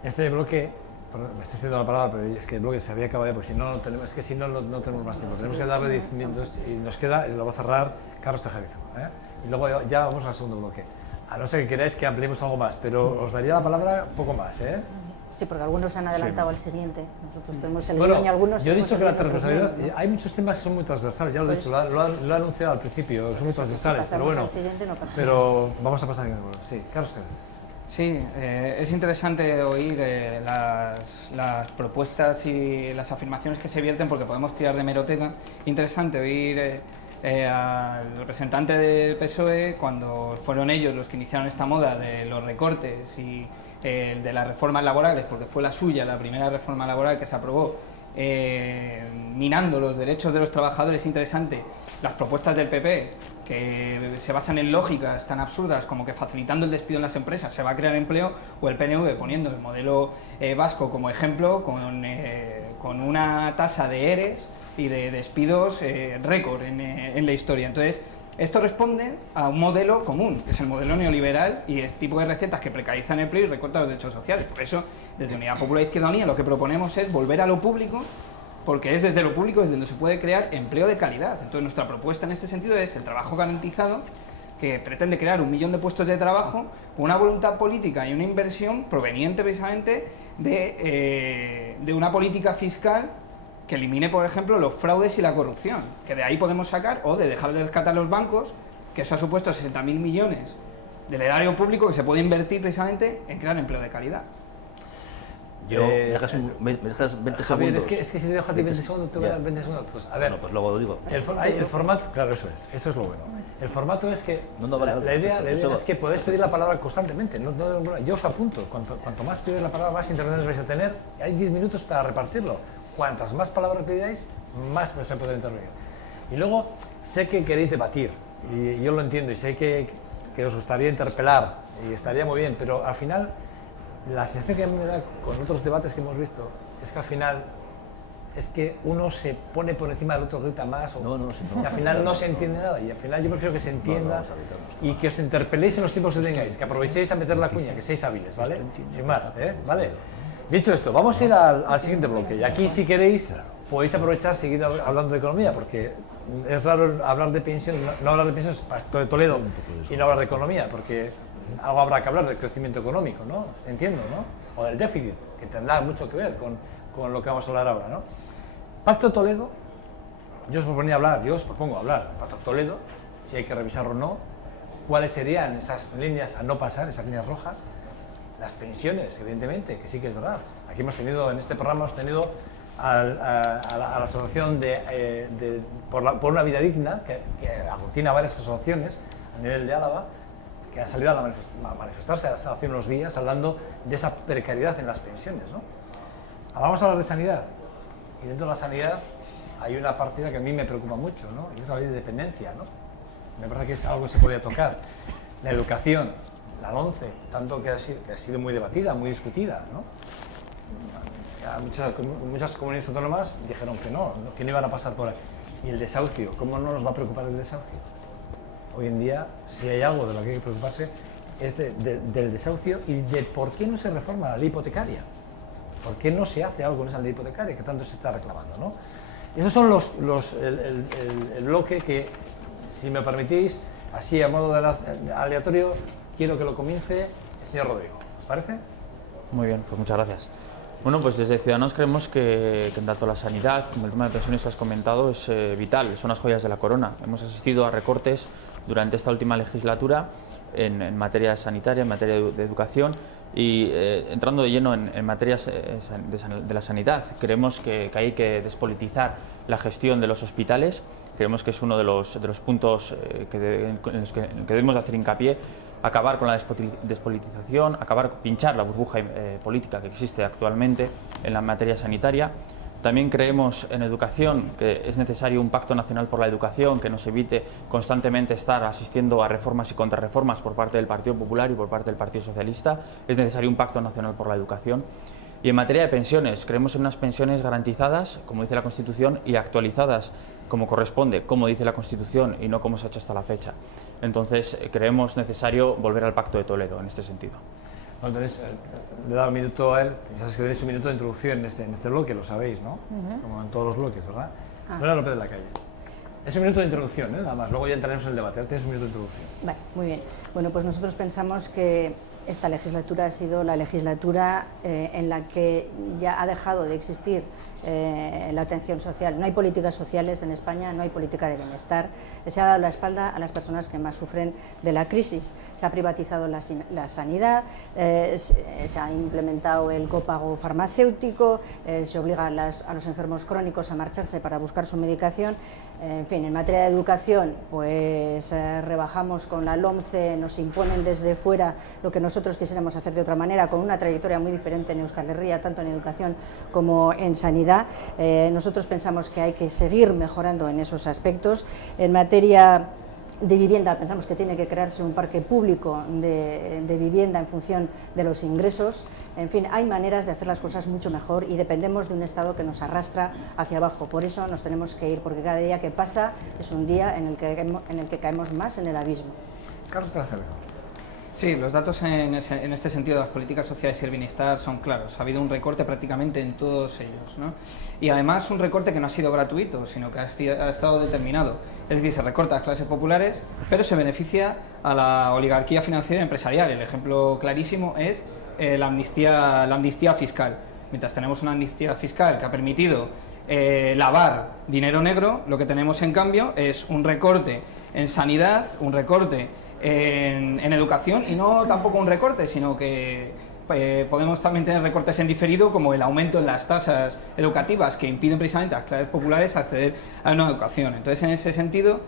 Este bloque, perdón, me estás pidiendo la palabra, pero es que el bloque se había acabado ya, porque si no, no tenemos más tiempo. Tenemos que darle 10 minutos y nos queda, lo va a cerrar Carlos Tejerizo, ¿eh? Y luego ya vamos al segundo bloque. A no ser que queráis que ampliemos algo más, pero os daría la palabra un poco más, ¿eh? Sí, porque algunos se han adelantado al siguiente. Nosotros tenemos el Bueno, guión y algunos... yo he dicho que la transversalidad, ¿no? hay muchos temas que son muy transversales, ya lo he dicho, lo he anunciado al principio, son muy transversales, pero bueno, al siguiente, no pasa pero vamos a pasar a sí, Carlos Tejerizo. Sí, es interesante oír las propuestas y las afirmaciones que se vierten porque podemos tirar de hemeroteca. Interesante oír al representante del PSOE cuando fueron ellos los que iniciaron esta moda de los recortes y de las reformas laborales, porque fue la suya la primera reforma laboral que se aprobó, minando los derechos de los trabajadores. Interesante las propuestas del PP, que se basan en lógicas tan absurdas como que facilitando el despido en las empresas se va a crear empleo, o el PNV poniendo el modelo vasco como ejemplo con una tasa de ERES y de despidos récord en la historia. Entonces, esto responde a un modelo común, que es el modelo neoliberal y el tipo de recetas que precarizan el empleo y recortan los derechos sociales. Por eso, desde Unidad Popular Izquierda Unida, lo que proponemos es volver a lo público, porque es desde lo público desde donde se puede crear empleo de calidad. Entonces, nuestra propuesta en este sentido es el trabajo garantizado, que pretende crear 1 millón de puestos de trabajo con una voluntad política y una inversión proveniente precisamente de una política fiscal que elimine, por ejemplo, los fraudes y la corrupción, que de ahí podemos sacar, o de dejar de rescatar los bancos, que eso ha supuesto 60.000 millones del erario público que se puede invertir precisamente en crear empleo de calidad. Yo, ¿me dejas 20 Javier, segundos? es que si te dejo a ti 20 segundos, te voy a dar 20 segundos. A ver, bueno, pues luego lo digo. El formato, claro, eso es lo bueno. El formato es que Vale, la idea es que podéis pedir la palabra constantemente. Yo os apunto, cuanto más pides la palabra, más intervenciones vais a tener. Hay 10 minutos para repartirlo. Cuantas más palabras pidáis, más vais a poder intervenir. Y luego, sé que queréis debatir, y yo lo entiendo, y sé que os gustaría interpelar, y estaría muy bien, pero al final, la sensación que a mí me da con otros debates que hemos visto, es que al final, es que uno se pone por encima del otro, grita más, y al final no se entiende nada, y al final yo prefiero que se entienda y que os interpeléis en los tiempos que tengáis, que aprovechéis a meter la cuña, que seáis hábiles, ¿vale? Sin más, ¿vale? Dicho esto, vamos a ir al siguiente bloque, y aquí si queréis podéis aprovechar seguir hablando de economía, porque es raro hablar de pensiones, no hablar de pensiones de Toledo y no hablar de economía, porque algo habrá que hablar del crecimiento económico, ¿no? Entiendo, ¿no? O del déficit, que tendrá mucho que ver con lo que vamos a hablar ahora, ¿no? Pacto Toledo, yo os propongo hablar, Pacto Toledo, si hay que revisarlo o no, cuáles serían esas líneas a no pasar, esas líneas rojas. Las pensiones, evidentemente, que sí que es verdad. Aquí hemos tenido, en este programa, a la asociación por una vida digna, que aglutina varias asociaciones a nivel de Álava, que han salido a manifestarse hasta hace unos días hablando de esa precariedad en las pensiones, ¿no? Ahora vamos a hablar de sanidad. Y dentro de la sanidad hay una partida que a mí me preocupa mucho, ¿no? Y es la ley de dependencia, ¿no? Me parece que es algo que se podría tocar. La educación, la 11, tanto que ha sido muy debatida, muy discutida, ¿no? Muchas comunidades autónomas dijeron que no iban a pasar por ahí. Y el desahucio, ¿cómo no nos va a preocupar el desahucio? Hoy en día, si hay algo de lo que hay que preocuparse, es del desahucio y de por qué no se reforma la ley hipotecaria. ¿Por qué no se hace algo con esa ley hipotecaria que tanto se está reclamando, ¿no? Esos son el bloque que, si me permitís, así a modo de aleatorio, quiero que lo comience el señor Rodrigo. ¿Os parece? Muy bien, pues muchas gracias. Bueno, pues desde Ciudadanos creemos que tanto la sanidad como el tema de pensiones que has comentado es vital, son las joyas de la corona. Hemos asistido a recortes durante esta última legislatura en materia sanitaria, en materia de educación y entrando de lleno en materias de la sanidad. Creemos que hay que despolitizar la gestión de los hospitales, creemos que es uno de los puntos en los que debemos hacer hincapié, acabar con la despolitización, pinchar la burbuja política que existe actualmente en la materia sanitaria. También creemos en educación que es necesario un pacto nacional por la educación que nos evite constantemente estar asistiendo a reformas y contrarreformas por parte del Partido Popular y por parte del Partido Socialista. Es necesario un pacto nacional por la educación. Y en materia de pensiones, creemos en unas pensiones garantizadas, como dice la Constitución, y actualizadas como corresponde, como dice la Constitución y no como se ha hecho hasta la fecha. Entonces, creemos necesario volver al Pacto de Toledo en este sentido. Bueno, le he dado un minuto a él, sabes que tenéis un minuto de introducción en este bloque, lo sabéis, ¿no? Como en todos los bloques, ¿verdad? Lola López de la Calle. Es un minuto de introducción, nada más, luego ya entraremos en el debate, ahora tienes un minuto de introducción. Vale, muy bien. Bueno, pues nosotros pensamos que esta legislatura ha sido la legislatura en la que ya ha dejado de existir la atención social. No hay políticas sociales en España, no hay política de bienestar. Se ha dado la espalda a las personas que más sufren de la crisis. Se ha privatizado la sanidad, se ha implementado el copago farmacéutico, se obliga a los enfermos crónicos a marcharse para buscar su medicación. En fin, en materia de educación, pues rebajamos con la LOMCE, nos imponen desde fuera lo que nosotros quisiéramos hacer de otra manera, con una trayectoria muy diferente en Euskal Herria, tanto en educación como en sanidad. Nosotros pensamos que hay que seguir mejorando en esos aspectos. En materia de vivienda, pensamos que tiene que crearse un parque público de vivienda en función de los ingresos. En fin, hay maneras de hacer las cosas mucho mejor y dependemos de un Estado que nos arrastra hacia abajo. Por eso nos tenemos que ir, porque cada día que pasa es un día en el que caemos más en el abismo. Carlos Trajero. Sí, los datos en este sentido de las políticas sociales y el bienestar son claros. Ha habido un recorte prácticamente en todos ellos, ¿no? Y además un recorte que no ha sido gratuito, sino que ha estado determinado. Es decir, se recorta a las clases populares, pero se beneficia a la oligarquía financiera y empresarial. El ejemplo clarísimo es la amnistía fiscal. Mientras tenemos una amnistía fiscal que ha permitido lavar dinero negro, lo que tenemos en cambio es un recorte en sanidad, un recorte en educación y no tampoco un recorte, sino que podemos también tener recortes en diferido, como el aumento en las tasas educativas que impiden precisamente a las clases populares acceder a una educación. Entonces, en ese sentido,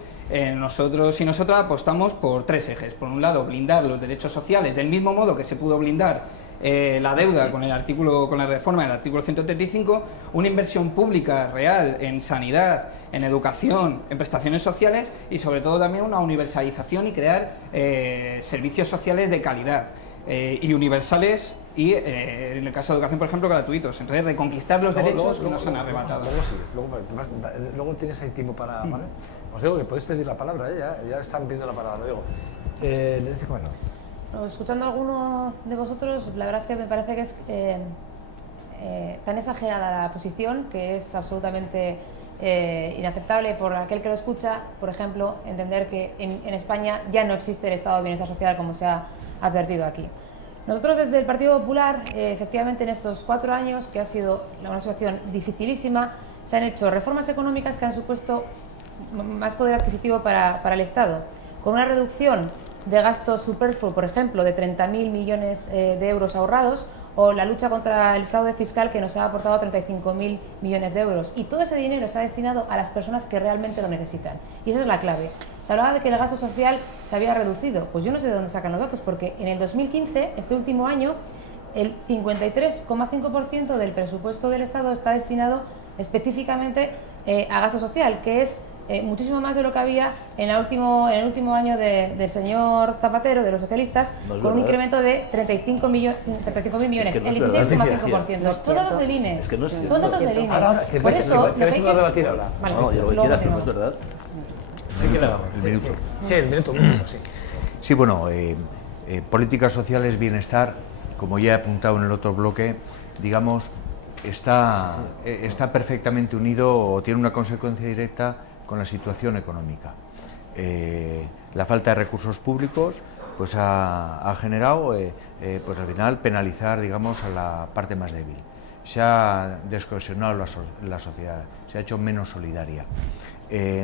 nosotros y nosotras apostamos por tres ejes. Por un lado, blindar los derechos sociales del mismo modo que se pudo blindar la deuda con la reforma del artículo 135, una inversión pública real en sanidad, en educación, en prestaciones sociales y sobre todo también una universalización y crear servicios sociales de calidad y universales y en el caso de educación, por ejemplo, gratuitos. Entonces, reconquistar los derechos que nos han arrebatado. Luego tienes ahí tiempo para... ¿vale? Os digo que podéis pedir la palabra, ya están pidiendo la palabra, lo digo. Le dice bueno. Escuchando a alguno de vosotros, la verdad es que me parece que es tan exagerada la posición que es absolutamente inaceptable por aquel que lo escucha. Por ejemplo, entender que en España ya no existe el estado de bienestar social como se ha advertido aquí. Nosotros desde el Partido Popular, efectivamente en estos 4 años, que ha sido una situación dificilísima, se han hecho reformas económicas que han supuesto más poder adquisitivo para el Estado, con una reducción de gasto superfluo, por ejemplo, de 30.000 millones de euros ahorrados, o la lucha contra el fraude fiscal que nos ha aportado 35.000 millones de euros. Y todo ese dinero se ha destinado a las personas que realmente lo necesitan. Y esa es la clave. Se hablaba de que el gasto social se había reducido. Pues yo no sé de dónde sacan los datos, porque en el 2015, este último año, el 53,5% del presupuesto del Estado está destinado específicamente a gasto social, que es muchísimo más de lo que había en el último año del señor Zapatero, de los socialistas, con un incremento de 35.000 millones, el 16,5%. Son datos del INE. Son datos del INE. Por eso, ¿queréis debatir ahora? No, yo lo que quieras, pero no es verdad. Sí, el minuto, sí. Sí, bueno, políticas sociales, bienestar, como ya he apuntado en el otro bloque, digamos, está perfectamente unido o tiene una consecuencia directa con la situación económica. La falta de recursos públicos pues ha generado pues al final penalizar, digamos, a la parte más débil. Se ha descohesionado la sociedad, se ha hecho menos solidaria.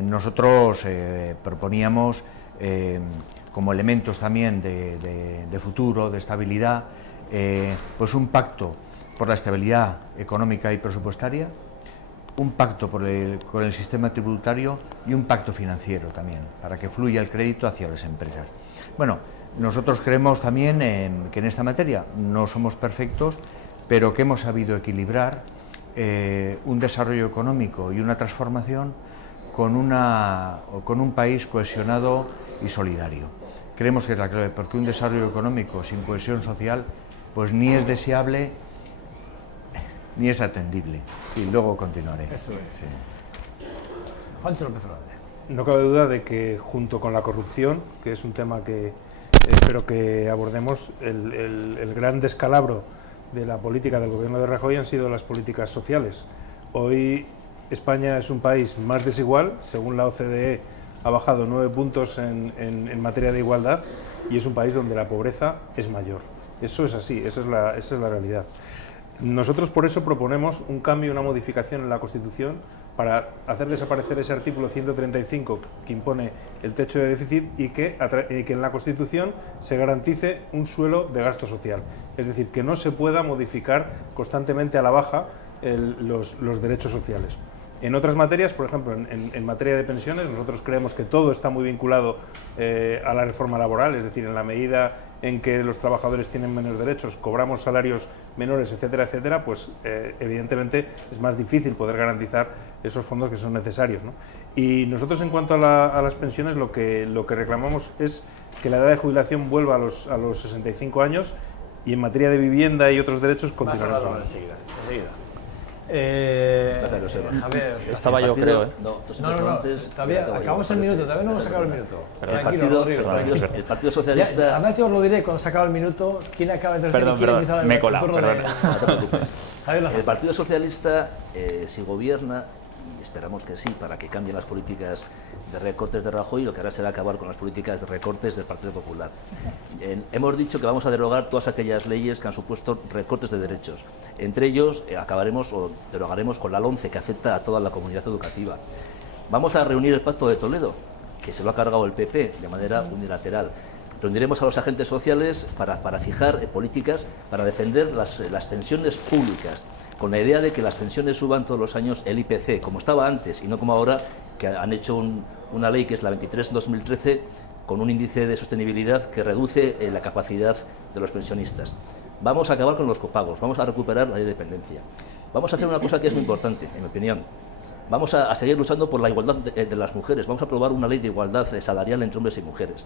Nosotros proponíamos como elementos también de futuro, de estabilidad, pues un pacto por la estabilidad económica y presupuestaria, un pacto con el sistema tributario y un pacto financiero también, para que fluya el crédito hacia las empresas. Bueno, nosotros creemos también que en esta materia no somos perfectos, pero que hemos sabido equilibrar un desarrollo económico y una transformación con un país cohesionado y solidario. Creemos que es la clave, porque un desarrollo económico sin cohesión social pues ni es deseable ni es atendible. Y luego continuaré. Eso es. Sí. Juancho López Olade. No cabe duda de que junto con la corrupción, que es un tema que espero que abordemos, el gran descalabro de la política del gobierno de Rajoy han sido las políticas sociales. Hoy España es un país más desigual, según la OCDE ha bajado 9 puntos en materia de igualdad, y es un país donde la pobreza es mayor. Eso es así, esa es la realidad. Nosotros por eso proponemos un cambio, una modificación en la Constitución para hacer desaparecer ese artículo 135 que impone el techo de déficit y que en la Constitución se garantice un suelo de gasto social. Es decir, que no se pueda modificar constantemente a la baja los derechos sociales. En otras materias, por ejemplo, en materia de pensiones, nosotros creemos que todo está muy vinculado a la reforma laboral, es decir, en la medida en que los trabajadores tienen menos derechos, cobramos salarios menores, etcétera, etcétera, pues evidentemente es más difícil poder garantizar esos fondos que son necesarios, ¿no? Y nosotros, en cuanto a las pensiones, lo que reclamamos es que la edad de jubilación vuelva a los 65 años, y en materia de vivienda y otros derechos continuaremos hablando. Enseguida. A ver, estaba yo, creo. No, todavía acabamos el minuto, todavía no hemos sacado el minuto. Tranquilo, Rodrigo. El Partido Socialista... Además, yo os lo diré cuando se acabe el minuto. ¿Quién acaba el tercero? Perdón, me he colado, perdón. No te preocupes. El Partido Socialista, si gobierna, y esperamos que sí, para que cambien las políticas de recortes de Rajoy, lo que hará será acabar con las políticas de recortes del Partido Popular. Hemos dicho que vamos a derogar todas aquellas leyes que han supuesto recortes de derechos. Entre ellos, acabaremos o derogaremos con la LOMCE, que afecta a toda la comunidad educativa. Vamos a reunir el Pacto de Toledo, que se lo ha cargado el PP de manera unilateral. Reuniremos a los agentes sociales para fijar políticas para defender las pensiones públicas, con la idea de que las pensiones suban todos los años el IPC, como estaba antes, y no como ahora, que han hecho una ley que es la 23/2013, con un índice de sostenibilidad que reduce la capacidad de los pensionistas. Vamos a acabar con los copagos, vamos a recuperar la ley de dependencia. Vamos a hacer una cosa que es muy importante, en mi opinión. Vamos a seguir luchando por la igualdad de las mujeres. Vamos a aprobar una ley de igualdad salarial entre hombres y mujeres.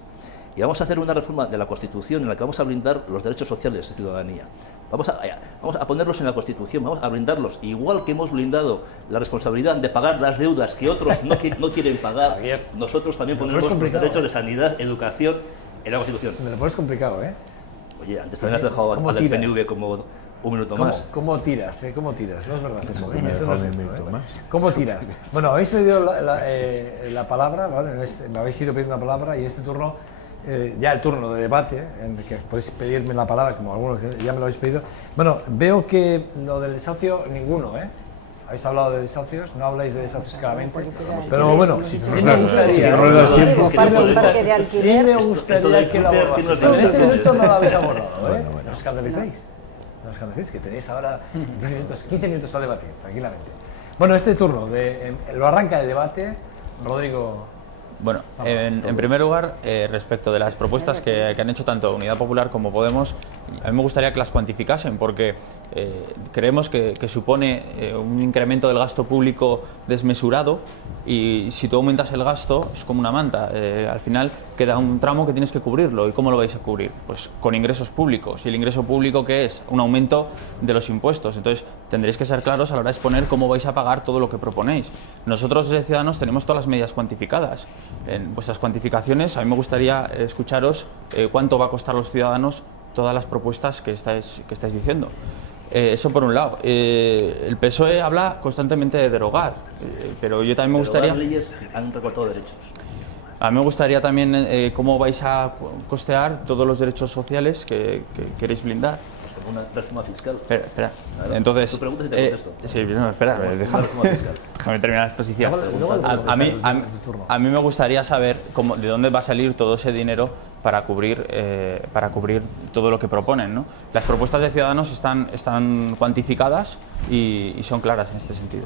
Y vamos a hacer una reforma de la Constitución en la que vamos a blindar los derechos sociales de ciudadanía. Vamos a ponerlos en la Constitución, vamos a blindarlos, igual que hemos blindado la responsabilidad de pagar las deudas que otros no quieren pagar. Nosotros también ponemos los derechos de sanidad, educación en la Constitución. Me lo pones complicado, ¿eh? Oye, antes también has dejado al del PNV como un minuto más. ¿Cómo tiras? ¿Cómo tiras? No es verdad eso. Eso no es un minuto más. ¿Cómo tiras? Bueno, habéis pedido la palabra, ¿vale? Me habéis ido pidiendo la palabra, y este turno, ya el turno de debate, en el que podéis pedirme la palabra, como algunos que ya me lo habéis pedido. Bueno, veo que lo del desahucio, ninguno, ¿eh? Habéis hablado de desahucios, no habláis de desahucios claramente, pero bueno, sí me gustaría que lo abordaseis. Pero en este minuto no lo habéis abordado, ¿eh? No os escandalicéis. No os escandalicéis, que tenéis ahora 15 minutos para debatir, tranquilamente. Bueno, este turno lo arranca el debate, Rodrigo. Bueno, en primer lugar, respecto de las propuestas que han hecho tanto Unidad Popular como Podemos, a mí me gustaría que las cuantificasen, porque creemos que supone un incremento del gasto público desmesurado, y si tú aumentas el gasto es como una manta, al final queda un tramo que tienes que cubrirlo. ¿Y cómo lo vais a cubrir? Pues con ingresos públicos. ¿Y el ingreso público qué es? Un aumento de los impuestos. Entonces tendréis que ser claros a la hora de exponer cómo vais a pagar todo lo que proponéis. Nosotros desde Ciudadanos tenemos todas las medidas cuantificadas. En vuestras cuantificaciones, a mí me gustaría escucharos cuánto va a costar a los ciudadanos todas las propuestas que estáis diciendo. Eso por un lado. El PSOE habla constantemente de derogar, pero yo también me gustaría... Las leyes han recortado derechos. A mí me gustaría también cómo vais a costear todos los derechos sociales que queréis blindar. una reforma fiscal. Espera. Claro. Entonces, Tú preguntas y te contesto. sí, no, espera, Una déjame reforma fiscal. terminar la exposición. Luego A mí me gustaría saber de dónde va a salir todo ese dinero para cubrir todo lo que proponen, ¿no? Las propuestas de Ciudadanos están cuantificadas y son claras en este sentido.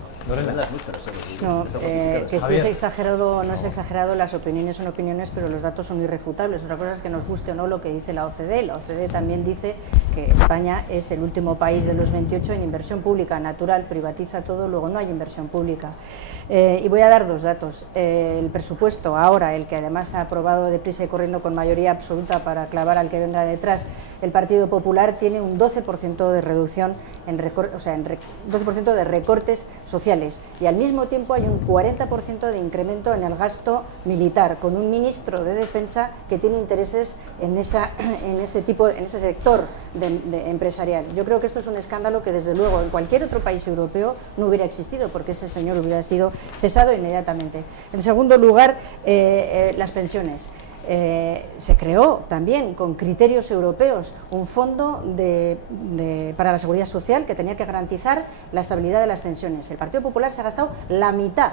No, que si es Javier. exagerado o no es exagerado, las opiniones son opiniones, pero los datos son irrefutables. Otra cosa es que nos guste o no lo que dice la OCDE. La OCDE también dice que España es el último país de los 28 en inversión pública natural, privatiza todo, luego no hay inversión pública. Y voy a dar dos datos. El presupuesto ahora, el que además ha aprobado deprisa y corriendo con mayoría absoluta para clavar al que venga detrás, el Partido Popular tiene un 12% de reducción, 12% de recortes sociales, y al mismo tiempo hay un 40% de incremento en el gasto militar, con un ministro de Defensa que tiene intereses en ese sector empresarial. Yo creo que esto es un escándalo que desde luego en cualquier otro país europeo no hubiera existido, porque ese señor hubiera sido cesado inmediatamente. En segundo lugar, las pensiones. Se creó también con criterios europeos un fondo para la seguridad social que tenía que garantizar la estabilidad de las pensiones. El Partido Popular se ha gastado la mitad.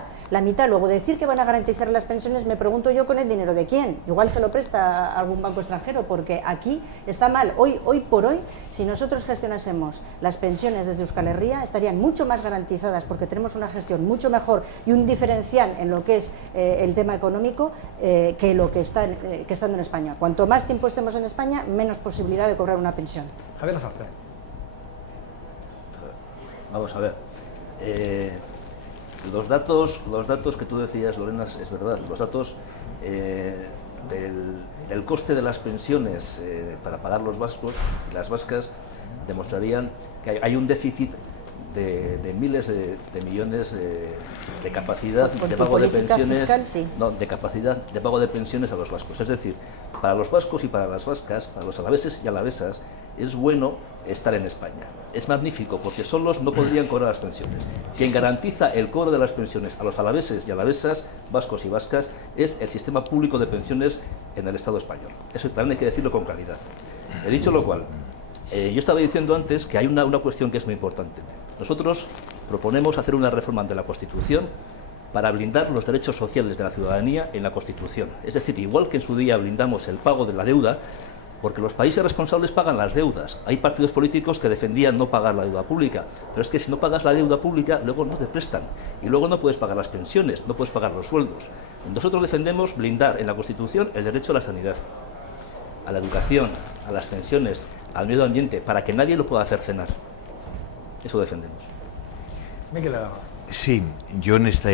Luego decir que van a garantizar las pensiones, me pregunto yo, ¿con el dinero de quién? Igual se lo presta a algún banco extranjero, porque aquí está mal. Hoy por hoy, si nosotros gestionásemos las pensiones desde Euskal Herria, estarían mucho más garantizadas, porque tenemos una gestión mucho mejor y un diferencial en lo que es el tema económico que lo que está estando en España. Cuanto más tiempo estemos en España, menos posibilidad de cobrar una pensión. Javier Lasarte. Vamos a ver. Los datos que tú decías, Lorena, es verdad. Los datos del coste de las pensiones para pagar los vascos y las vascas demostrarían que hay un déficit de miles de millones de capacidad de pago de pensiones fiscal, sí. No, de capacidad de pago de pensiones a los vascos. Es decir, para los vascos y para las vascas, para los alaveses y alavesas, es bueno estar en España. Es magnífico, porque solos no podrían cobrar las pensiones. Quien garantiza el cobro de las pensiones a los alaveses y alavesas, vascos y vascas, es el sistema público de pensiones en el Estado español. Eso también hay que decirlo con claridad. He dicho lo cual, yo estaba diciendo antes que hay una cuestión que es muy importante. Nosotros proponemos hacer una reforma de la Constitución para blindar los derechos sociales de la ciudadanía en la Constitución. Es decir, igual que en su día blindamos el pago de la deuda, porque los países responsables pagan las deudas. Hay partidos políticos que defendían no pagar la deuda pública, pero es que si no pagas la deuda pública, luego no te prestan. Y luego no puedes pagar las pensiones, no puedes pagar los sueldos. Nosotros defendemos blindar en la Constitución el derecho a la sanidad, a la educación, a las pensiones, al medio ambiente, para que nadie lo pueda hacer cenar. Eso defendemos. Miquel Adarra. Sí, yo en esta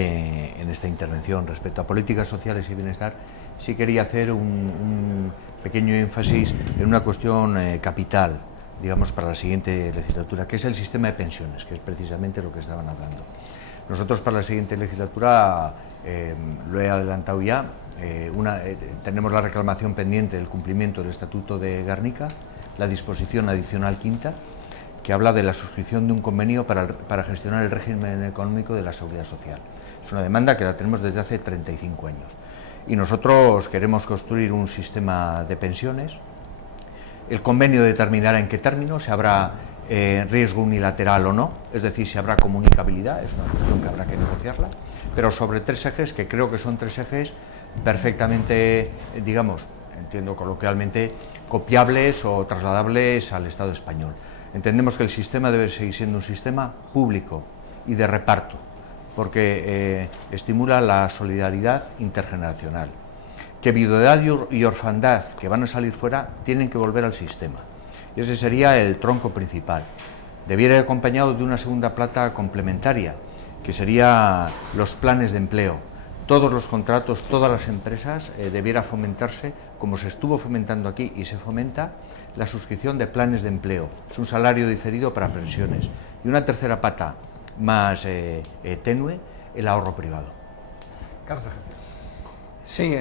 intervención respecto a políticas sociales y bienestar sí quería hacer un pequeño énfasis en una cuestión capital, digamos, para la siguiente legislatura, que es el sistema de pensiones, que es precisamente lo que estaban hablando. Nosotros para la siguiente legislatura, lo he adelantado ya, tenemos la reclamación pendiente del cumplimiento del Estatuto de Gernika, la disposición adicional quinta, que habla de la suscripción de un convenio para gestionar el régimen económico de la seguridad social. Es una demanda que la tenemos desde hace 35 años. Y nosotros queremos construir un sistema de pensiones. El convenio determinará en qué términos, si habrá riesgo unilateral o no, es decir, si habrá comunicabilidad, es una cuestión que habrá que negociarla, pero sobre tres ejes, que creo que son tres ejes perfectamente, digamos, entiendo coloquialmente, copiables o trasladables al Estado español. Entendemos que el sistema debe seguir siendo un sistema público y de reparto, porque estimula la solidaridad intergeneracional. Que viudedad y orfandad que van a salir fuera tienen que volver al sistema. Y ese sería el tronco principal. Debiera ir acompañado de una segunda plata complementaria, que sería los planes de empleo. Todos los contratos, todas las empresas debiera fomentarse, como se estuvo fomentando aquí y se fomenta, la suscripción de planes de empleo. Es un salario diferido para pensiones. Y una tercera pata más tenue, el ahorro privado. Carlos Sánchez. Sí,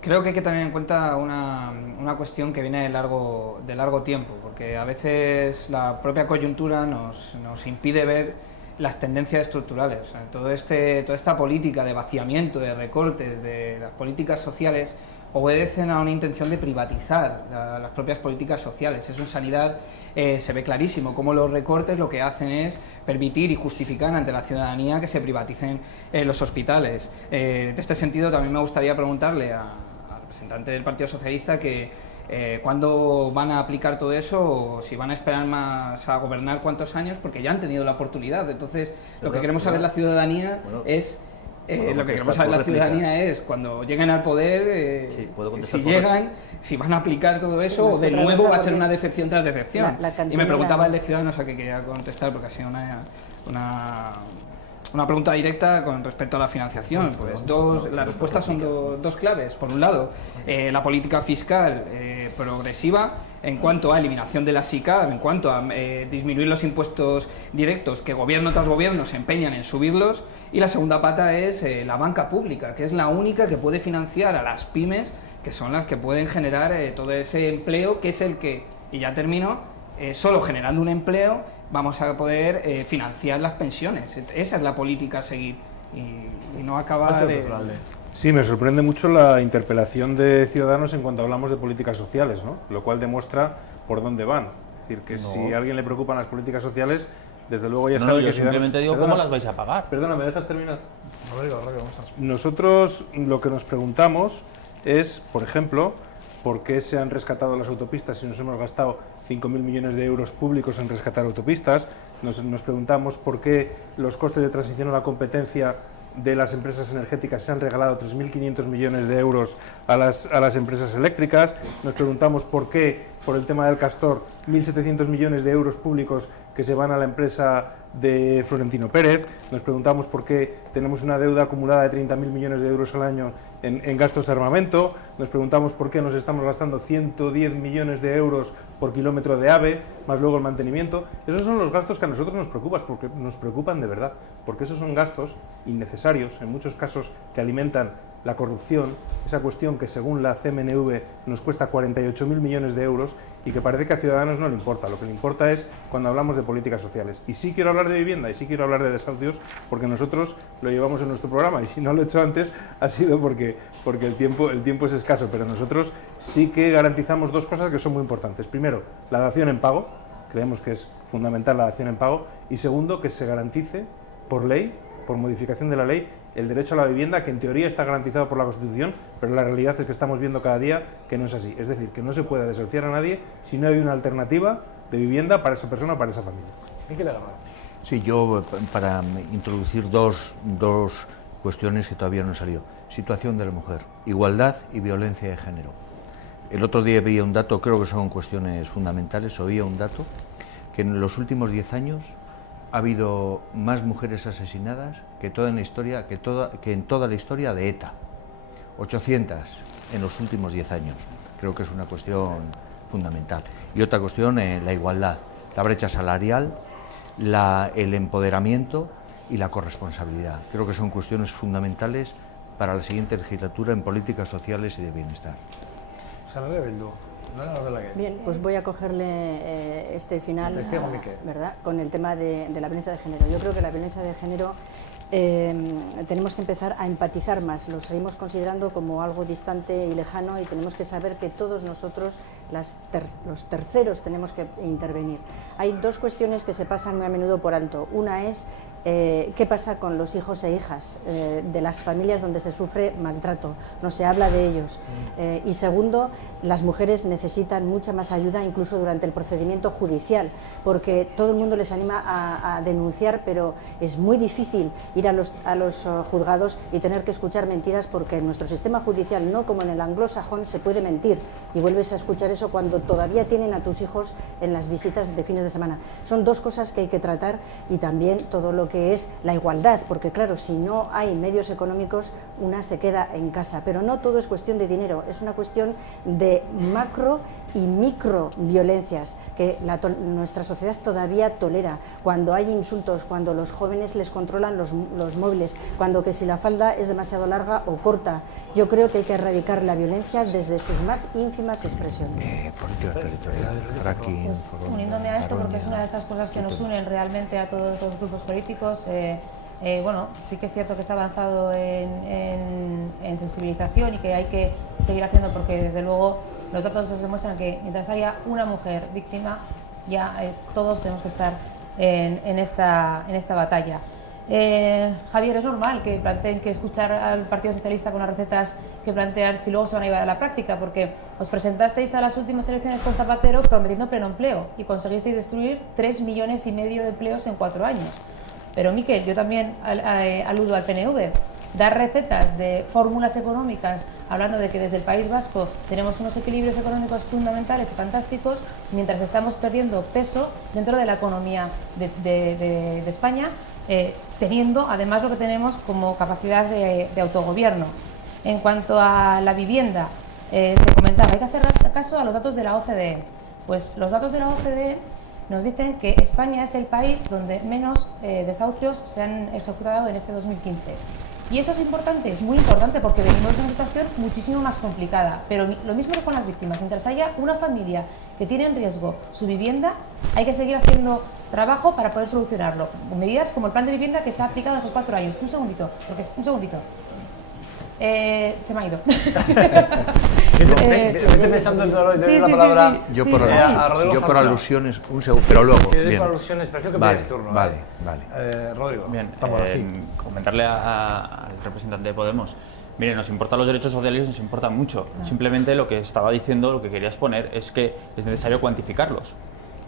creo que hay que tener en cuenta una cuestión que viene de largo tiempo, porque a veces la propia coyuntura nos impide ver las tendencias estructurales. O sea, toda esta política de vaciamiento, de recortes, de las políticas sociales, obedecen a una intención de privatizar las propias políticas sociales. Eso en sanidad se ve clarísimo, cómo los recortes lo que hacen es permitir y justificar ante la ciudadanía que se privaticen los hospitales. En este sentido también me gustaría preguntarle al representante del Partido Socialista ¿cuándo van a aplicar todo eso o si van a esperar más a gobernar cuántos años? Porque ya han tenido la oportunidad. Entonces, lo que queremos saber la ciudadanía es... lo que queremos saber la ciudadanía es cuando lleguen al poder, si llegan, si van a aplicar todo eso o de nuevo va a ser una decepción tras decepción. Y me preguntaba el de Ciudadanos a que quería contestar porque ha sido una pregunta directa con respecto a la financiación. Pues las respuestas son dos claves. Por un lado, la política fiscal progresiva en cuanto a eliminación de la SICAV, en cuanto a disminuir los impuestos directos que gobierno tras gobierno se empeñan en subirlos, y la segunda pata es la banca pública, que es la única que puede financiar a las pymes, que son las que pueden generar todo ese empleo, que es el que, y ya termino, solo generando un empleo vamos a poder financiar las pensiones. Esa es la política a seguir y no acabar... Sí, me sorprende mucho la interpelación de Ciudadanos en cuanto hablamos de políticas sociales, ¿no? Lo cual demuestra por dónde van. Es decir, que si a alguien le preocupan las políticas sociales, desde luego ya sabe que... Yo simplemente digo, ¿cómo las vais a pagar? Perdona, ¿me dejas terminar? Nosotros lo que nos preguntamos es, por ejemplo, ¿por qué se han rescatado las autopistas si nos hemos gastado 5.000 millones de euros públicos en rescatar autopistas? Nos preguntamos por qué los costes de transición a la competencia de las empresas energéticas se han regalado 3.500 millones de euros a las empresas eléctricas. Nos preguntamos por qué, por el tema del Castor, 1.700 millones de euros públicos que se van a la empresa de Florentino Pérez. Nos preguntamos por qué tenemos una deuda acumulada de 30.000 millones de euros al año en gastos de armamento. Nos preguntamos por qué nos estamos gastando 110 millones de euros por kilómetro de AVE, más luego el mantenimiento. Esos son los gastos que a nosotros nos preocupan, porque nos preocupan de verdad, porque esos son gastos innecesarios, en muchos casos que alimentan la corrupción, esa cuestión que según la CMNV nos cuesta 48.000 millones de euros y que parece que a Ciudadanos no le importa. Lo que le importa es cuando hablamos de políticas sociales. Y sí quiero hablar de vivienda y sí quiero hablar de desahucios porque nosotros lo llevamos en nuestro programa y si no lo he hecho antes ha sido porque el tiempo es escaso, pero nosotros sí que garantizamos dos cosas que son muy importantes. Primero, la dación en pago, creemos que es fundamental la dación en pago, y segundo, que se garantice por ley, por modificación de la ley, el derecho a la vivienda, que en teoría está garantizado por la Constitución, pero la realidad es que estamos viendo cada día que no es así. Es decir, que no se puede desahuciar a nadie si no hay una alternativa de vivienda para esa persona, para esa familia. Sí, yo para introducir dos cuestiones que todavía no han salido. Situación de la mujer, igualdad y violencia de género. El otro día veía un dato, creo que son cuestiones fundamentales, oía un dato, que en los últimos 10 años ha habido más mujeres asesinadas que en toda la historia de ETA. 800 en los últimos 10 años. Creo que es una cuestión fundamental. Y otra cuestión, la igualdad, la brecha salarial, el empoderamiento y la corresponsabilidad. Creo que son cuestiones fundamentales para la siguiente legislatura en políticas sociales y de bienestar. Bien, pues voy a cogerle este final, ¿verdad?, con el tema de la violencia de género. Yo creo que la violencia de género tenemos que empezar a empatizar más. Lo seguimos considerando como algo distante y lejano y tenemos que saber que todos nosotros, los terceros, tenemos que intervenir. Hay dos cuestiones que se pasan muy a menudo por alto. Una es qué pasa con los hijos e hijas de las familias donde se sufre maltrato, no se habla de ellos. Y segundo, las mujeres necesitan mucha más ayuda incluso durante el procedimiento judicial, porque todo el mundo les anima a denunciar, pero es muy difícil ir a los juzgados y tener que escuchar mentiras, porque en nuestro sistema judicial, no como en el anglosajón, se puede mentir y vuelves a escuchar eso cuando todavía tienen a tus hijos en las visitas de fines de semana. Son dos cosas que hay que tratar, y también todo lo que es la igualdad, porque claro, si no hay medios económicos, una se queda en casa, pero no todo es cuestión de dinero, es una cuestión de macro y micro violencias que nuestra sociedad todavía tolera, cuando hay insultos, cuando los jóvenes les controlan los móviles, cuando que si la falda es demasiado larga o corta. Yo creo que hay que erradicar la violencia desde sus más ínfimas expresiones. Política territorial, fracking... Pues, uniéndome a esto, porque es una de estas cosas que nos unen realmente a todos los grupos políticos, bueno, sí que es cierto que se ha avanzado en sensibilización y que hay que seguir haciendo, porque desde luego los datos nos demuestran que mientras haya una mujer víctima, ya todos tenemos que estar en esta batalla. Javier, es normal que planteen que escuchar al Partido Socialista con las recetas que plantean si luego se van a llevar a la práctica, porque os presentasteis a las últimas elecciones con Zapatero prometiendo pleno empleo y conseguisteis destruir 3,5 millones de empleos en 4 años. Pero Miquel, yo también aludo al PNV. Dar recetas de fórmulas económicas hablando de que desde el País Vasco tenemos unos equilibrios económicos fundamentales y fantásticos, mientras estamos perdiendo peso dentro de la economía de España, teniendo además lo que tenemos como capacidad de autogobierno. En cuanto a la vivienda, se comentaba, hay que hacer caso a los datos de la OCDE. Pues los datos de la OCDE nos dicen que España es el país donde menos desahucios se han ejecutado en este 2015. Y eso es importante, es muy importante, porque venimos de una situación muchísimo más complicada. Pero lo mismo que con las víctimas, mientras haya una familia que tiene en riesgo su vivienda, hay que seguir haciendo trabajo para poder solucionarlo. Con medidas como el plan de vivienda que se ha aplicado en estos 4 años. Un segundito. Se me ha ido. Estoy pensando en todo lo que la palabra. Yo por alusiones, un segundo, pero luego. Si doy por alusiones, prefiero que me des turno. Vale. Rodrigo, bien, sí. Comentarle al representante de Podemos. Mire, nos importan los derechos sociales, nos importan mucho. Simplemente lo que estaba diciendo, lo que quería exponer, es que es necesario cuantificarlos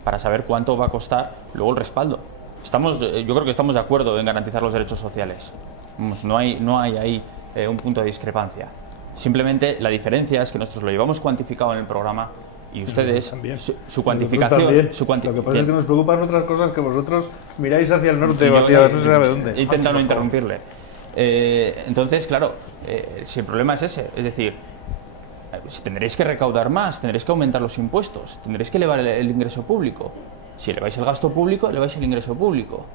para saber cuánto va a costar luego el respaldo. Yo creo que estamos de acuerdo en garantizar los derechos sociales. No hay ahí un punto de discrepancia. Simplemente la diferencia es que nosotros lo llevamos cuantificado en el programa y ustedes su cuantificación... Lo que pasa es que nos preocupan otras cosas que vosotros miráis hacia el norte o hacia no se sabe dónde. He intentado no interrumpirle. Entonces, claro, si el problema es ese, es decir, si tendréis que recaudar más, tendréis que aumentar los impuestos, tendréis que elevar el ingreso público. Si eleváis el gasto público, eleváis el ingreso público.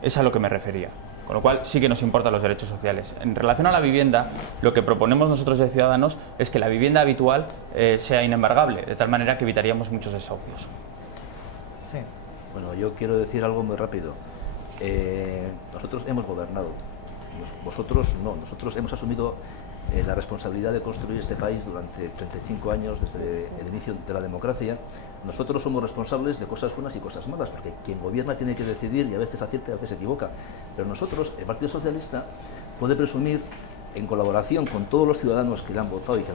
Es a lo que me refería. Con lo cual sí que nos importan los derechos sociales. En relación a la vivienda, lo que proponemos nosotros de Ciudadanos es que la vivienda habitual sea inembargable, de tal manera que evitaríamos muchos desahucios. Sí. Bueno, yo quiero decir algo muy rápido. Nosotros hemos gobernado, vosotros no. Nosotros hemos asumido la responsabilidad de construir este país durante 35 años, desde el inicio de la democracia. Nosotros somos responsables de cosas buenas y cosas malas, porque quien gobierna tiene que decidir y a veces acierta y a veces se equivoca. Pero nosotros, el Partido Socialista, puede presumir, en colaboración con todos los ciudadanos que le han votado y que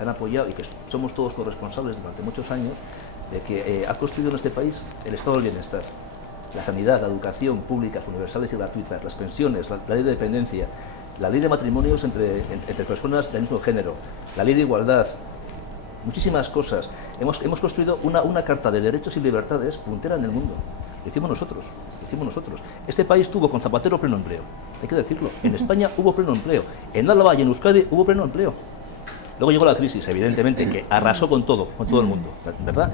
han apoyado y que somos todos corresponsables durante muchos años, de que ha construido en este país el estado del bienestar, la sanidad, la educación públicas, universales y gratuitas, las pensiones, la ley de dependencia, la ley de matrimonios entre personas del mismo género, la ley de igualdad, muchísimas cosas. Hemos construido una carta de derechos y libertades puntera en el mundo. Lo hicimos nosotros. Este país tuvo con Zapatero pleno empleo, hay que decirlo. En España hubo pleno empleo, en Álava y en Euskadi hubo pleno empleo. Luego llegó la crisis, evidentemente, que arrasó con todo el mundo, ¿verdad?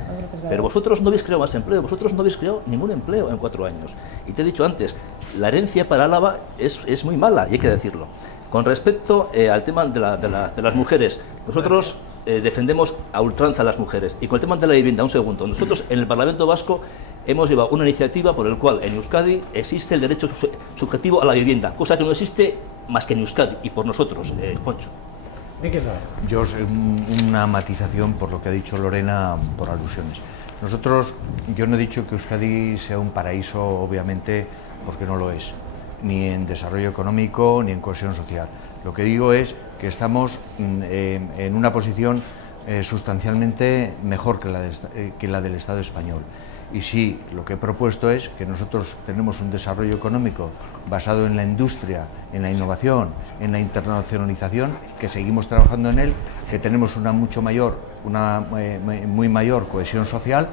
Pero vosotros no habéis creado más empleo, vosotros no habéis creado ningún empleo en 4 años. Y te he dicho antes, la herencia para Álava es muy mala, y hay que decirlo. Con respecto al tema de las mujeres, nosotros defendemos a ultranza a las mujeres. Y con el tema de la vivienda, un segundo, nosotros en el Parlamento Vasco hemos llevado una iniciativa por la cual en Euskadi existe el derecho subjetivo a la vivienda, cosa que no existe más que en Euskadi, y por nosotros, Foncho. Yo, una matización por lo que ha dicho Lorena, por alusiones. Yo no he dicho que Euskadi sea un paraíso, obviamente, porque no lo es, ni en desarrollo económico, ni en cohesión social. Lo que digo es que estamos en una posición sustancialmente mejor que la del Estado español. Y sí, lo que he propuesto es que nosotros tenemos un desarrollo económico basado en la industria, en la innovación, en la internacionalización, que seguimos trabajando en él, que tenemos una muy mayor cohesión social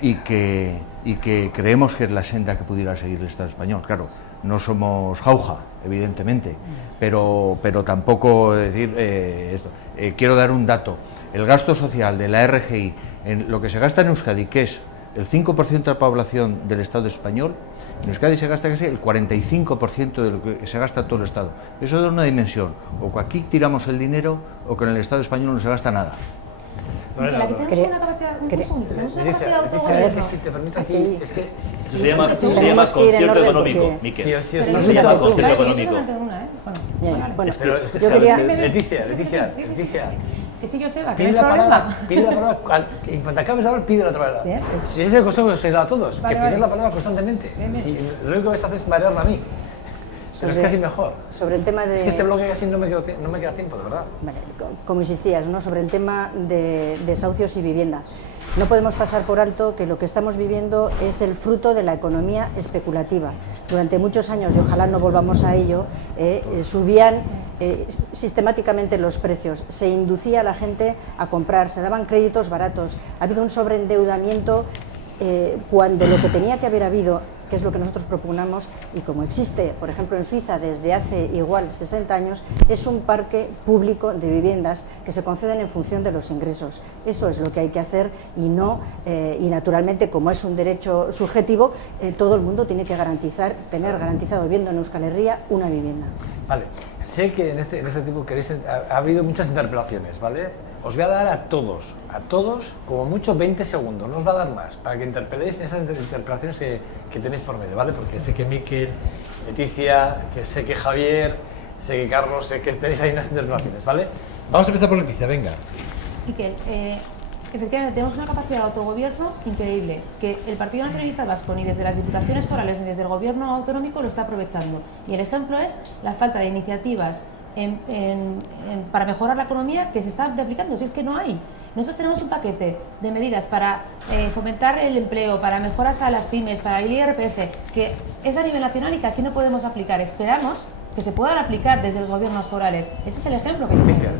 y que creemos que es la senda que pudiera seguir el Estado español. Claro, no somos jauja, evidentemente, pero tampoco decir esto. Quiero dar un dato. El gasto social de la RGI, en lo que se gasta en Euskadi, que es el 5% de la población del Estado español, en Euskadi se gasta casi el 45% de lo que se gasta en todo el Estado. Eso da una dimensión, o que aquí tiramos el dinero o que en el Estado español no se gasta nada. Lorena, Aquí tenemos una capacidad, un segundito, tenemos una capacidad de es autogobierno. que si te permites aquí, es que... Se llama concierto económico, Miquel. Sí, Pero se llama yo concierto solamente económico. tengo una, ¿eh? Bien, Vale. bueno, Pero yo escucha, quería... Leticia, Que sí, yo sé, va, que pide no hay la problema. palabra, en cuanto acabes de hablar, pide la otra vez. Bien. Si es el consejo que se da a todos, Vale, que vale. pides la palabra constantemente. Bien, bien. Si lo único que vas a hacer es marearla a mí. Pero es Sobre- casi mejor. Sobre el tema de... Es que este bloque casi no me queda tiempo, de verdad. Vale, como insistías, ¿no? Sobre el tema de desahucios y vivienda. No podemos pasar por alto que lo que estamos viviendo es el fruto de la economía especulativa. Durante muchos años, y ojalá no volvamos a ello, subían sistemáticamente los precios, se inducía a la gente a comprar, se daban créditos baratos, ha habido un sobreendeudamiento cuando lo que tenía que haber habido, que es lo que nosotros propugnamos, y como existe, por ejemplo, en Suiza desde hace igual 60 años, es un parque público de viviendas que se conceden en función de los ingresos. Eso es lo que hay que hacer y no, y naturalmente, como es un derecho subjetivo, todo el mundo tiene que tener garantizado, viviendo en Euskal Herria, una vivienda. Vale, sé que en este tipo ha habido muchas interpelaciones, ¿vale? Os voy a dar a todos, como mucho 20 segundos, no os va a dar más, para que interpeléis en esas interpelaciones que tenéis por medio, ¿vale? Porque sé que Miquel, Leticia, que sé que Javier, sé que Carlos, sé que tenéis ahí unas interpelaciones, ¿vale? Vamos a empezar por Leticia, venga. Miquel, efectivamente tenemos una capacidad de autogobierno increíble, que el Partido Nacionalista Vasco ni desde las diputaciones forales ni desde el gobierno autonómico lo está aprovechando. Y el ejemplo es la falta de iniciativas para mejorar la economía que se está aplicando, si es que no hay. Nosotros tenemos un paquete de medidas para fomentar el empleo, para mejoras a las pymes, para el IRPF, que es a nivel nacional y que aquí no podemos aplicar. Esperamos que se puedan aplicar desde los gobiernos forales. Ese es el ejemplo que hay que seguir.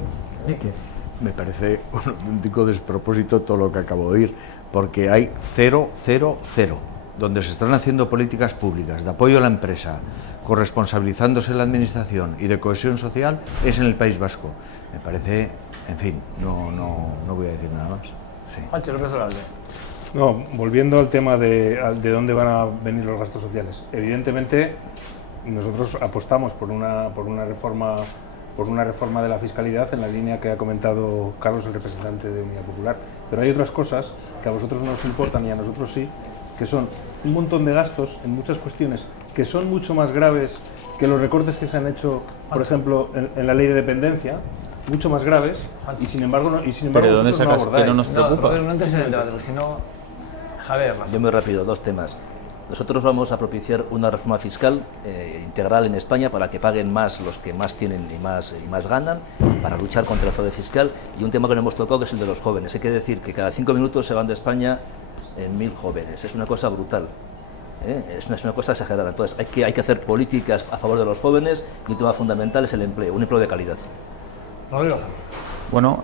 Miquel. Me parece un auténtico despropósito todo lo que acabo de oír, porque hay 0, 0, 0. Donde se están haciendo políticas públicas de apoyo a la empresa, corresponsabilizándose la administración y de cohesión social, es en el País Vasco. Me parece, en fin, no voy a decir nada más. Sí. Juancho López Olalde. No, volviendo al tema de dónde van a venir los gastos sociales. Evidentemente, nosotros apostamos por una reforma de la fiscalidad en la línea que ha comentado Carlos, el representante de Unidad Popular. Pero hay otras cosas que a vosotros no os importan y a nosotros sí, que son un montón de gastos en muchas cuestiones que son mucho más graves que los recortes que se han hecho, por ejemplo, en la ley de dependencia, mucho más graves, y sin embargo ¿Pero de dónde vosotros no sacas que abordáis. no nos preocupa? No entres en el debate, porque si no... Javier, Yo muy rápido, dos temas. Nosotros vamos a propiciar una reforma fiscal integral en España para que paguen más los que más tienen y más ganan, para luchar contra el fraude fiscal, y un tema que no hemos tocado, que es el de los jóvenes. Hay que decir que cada 5 minutos se van de España 1.000 jóvenes. Es una cosa brutal. Es una cosa exagerada. Entonces hay que hacer políticas a favor de los jóvenes, y un tema fundamental es el empleo, un empleo de calidad. Rodrigo. Bueno,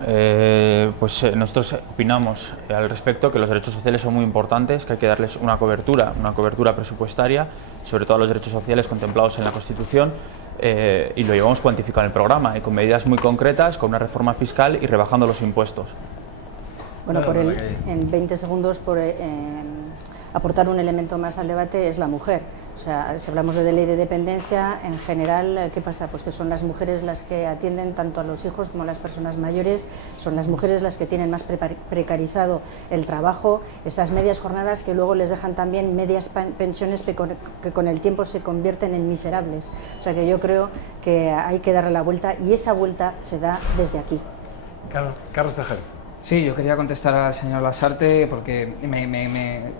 nosotros opinamos al respecto que los derechos sociales son muy importantes, que hay que darles una cobertura presupuestaria, sobre todo a los derechos sociales contemplados en la Constitución, y lo llevamos cuantificado en el programa, y con medidas muy concretas, con una reforma fiscal y rebajando los impuestos. Bueno, en 20 segundos, aportar un elemento más al debate es la mujer. O sea, si hablamos de ley de dependencia, en general, ¿qué pasa? Pues que son las mujeres las que atienden tanto a los hijos como a las personas mayores, son las mujeres las que tienen más precarizado el trabajo, esas medias jornadas que luego les dejan también medias pensiones que con el tiempo se convierten en miserables. O sea que yo creo que hay que darle la vuelta, y esa vuelta se da desde aquí. Carlos Tejer. Sí, yo quería contestar al señor Lasarte porque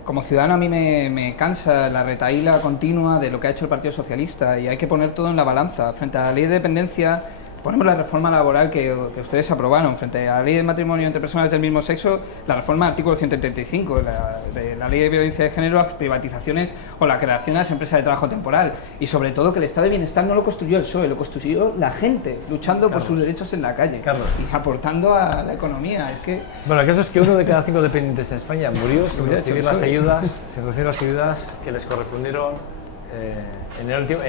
como ciudadano a mí me cansa la retahíla continua de lo que ha hecho el Partido Socialista, y hay que poner todo en la balanza. Frente a la ley de dependencia ponemos la reforma laboral que ustedes aprobaron. Frente a la ley de matrimonio entre personas del mismo sexo, la reforma del artículo 135, la ley de violencia de género, las privatizaciones o la creación de las empresas de trabajo temporal. Y sobre todo que el estado de bienestar no lo construyó el PSOE, lo construyó la gente, luchando por sus derechos en la calle y aportando a la economía. Es que... Bueno, el caso es que 1 de cada 5 dependientes en España murió sin recibir las ayudas que les correspondieron en el último...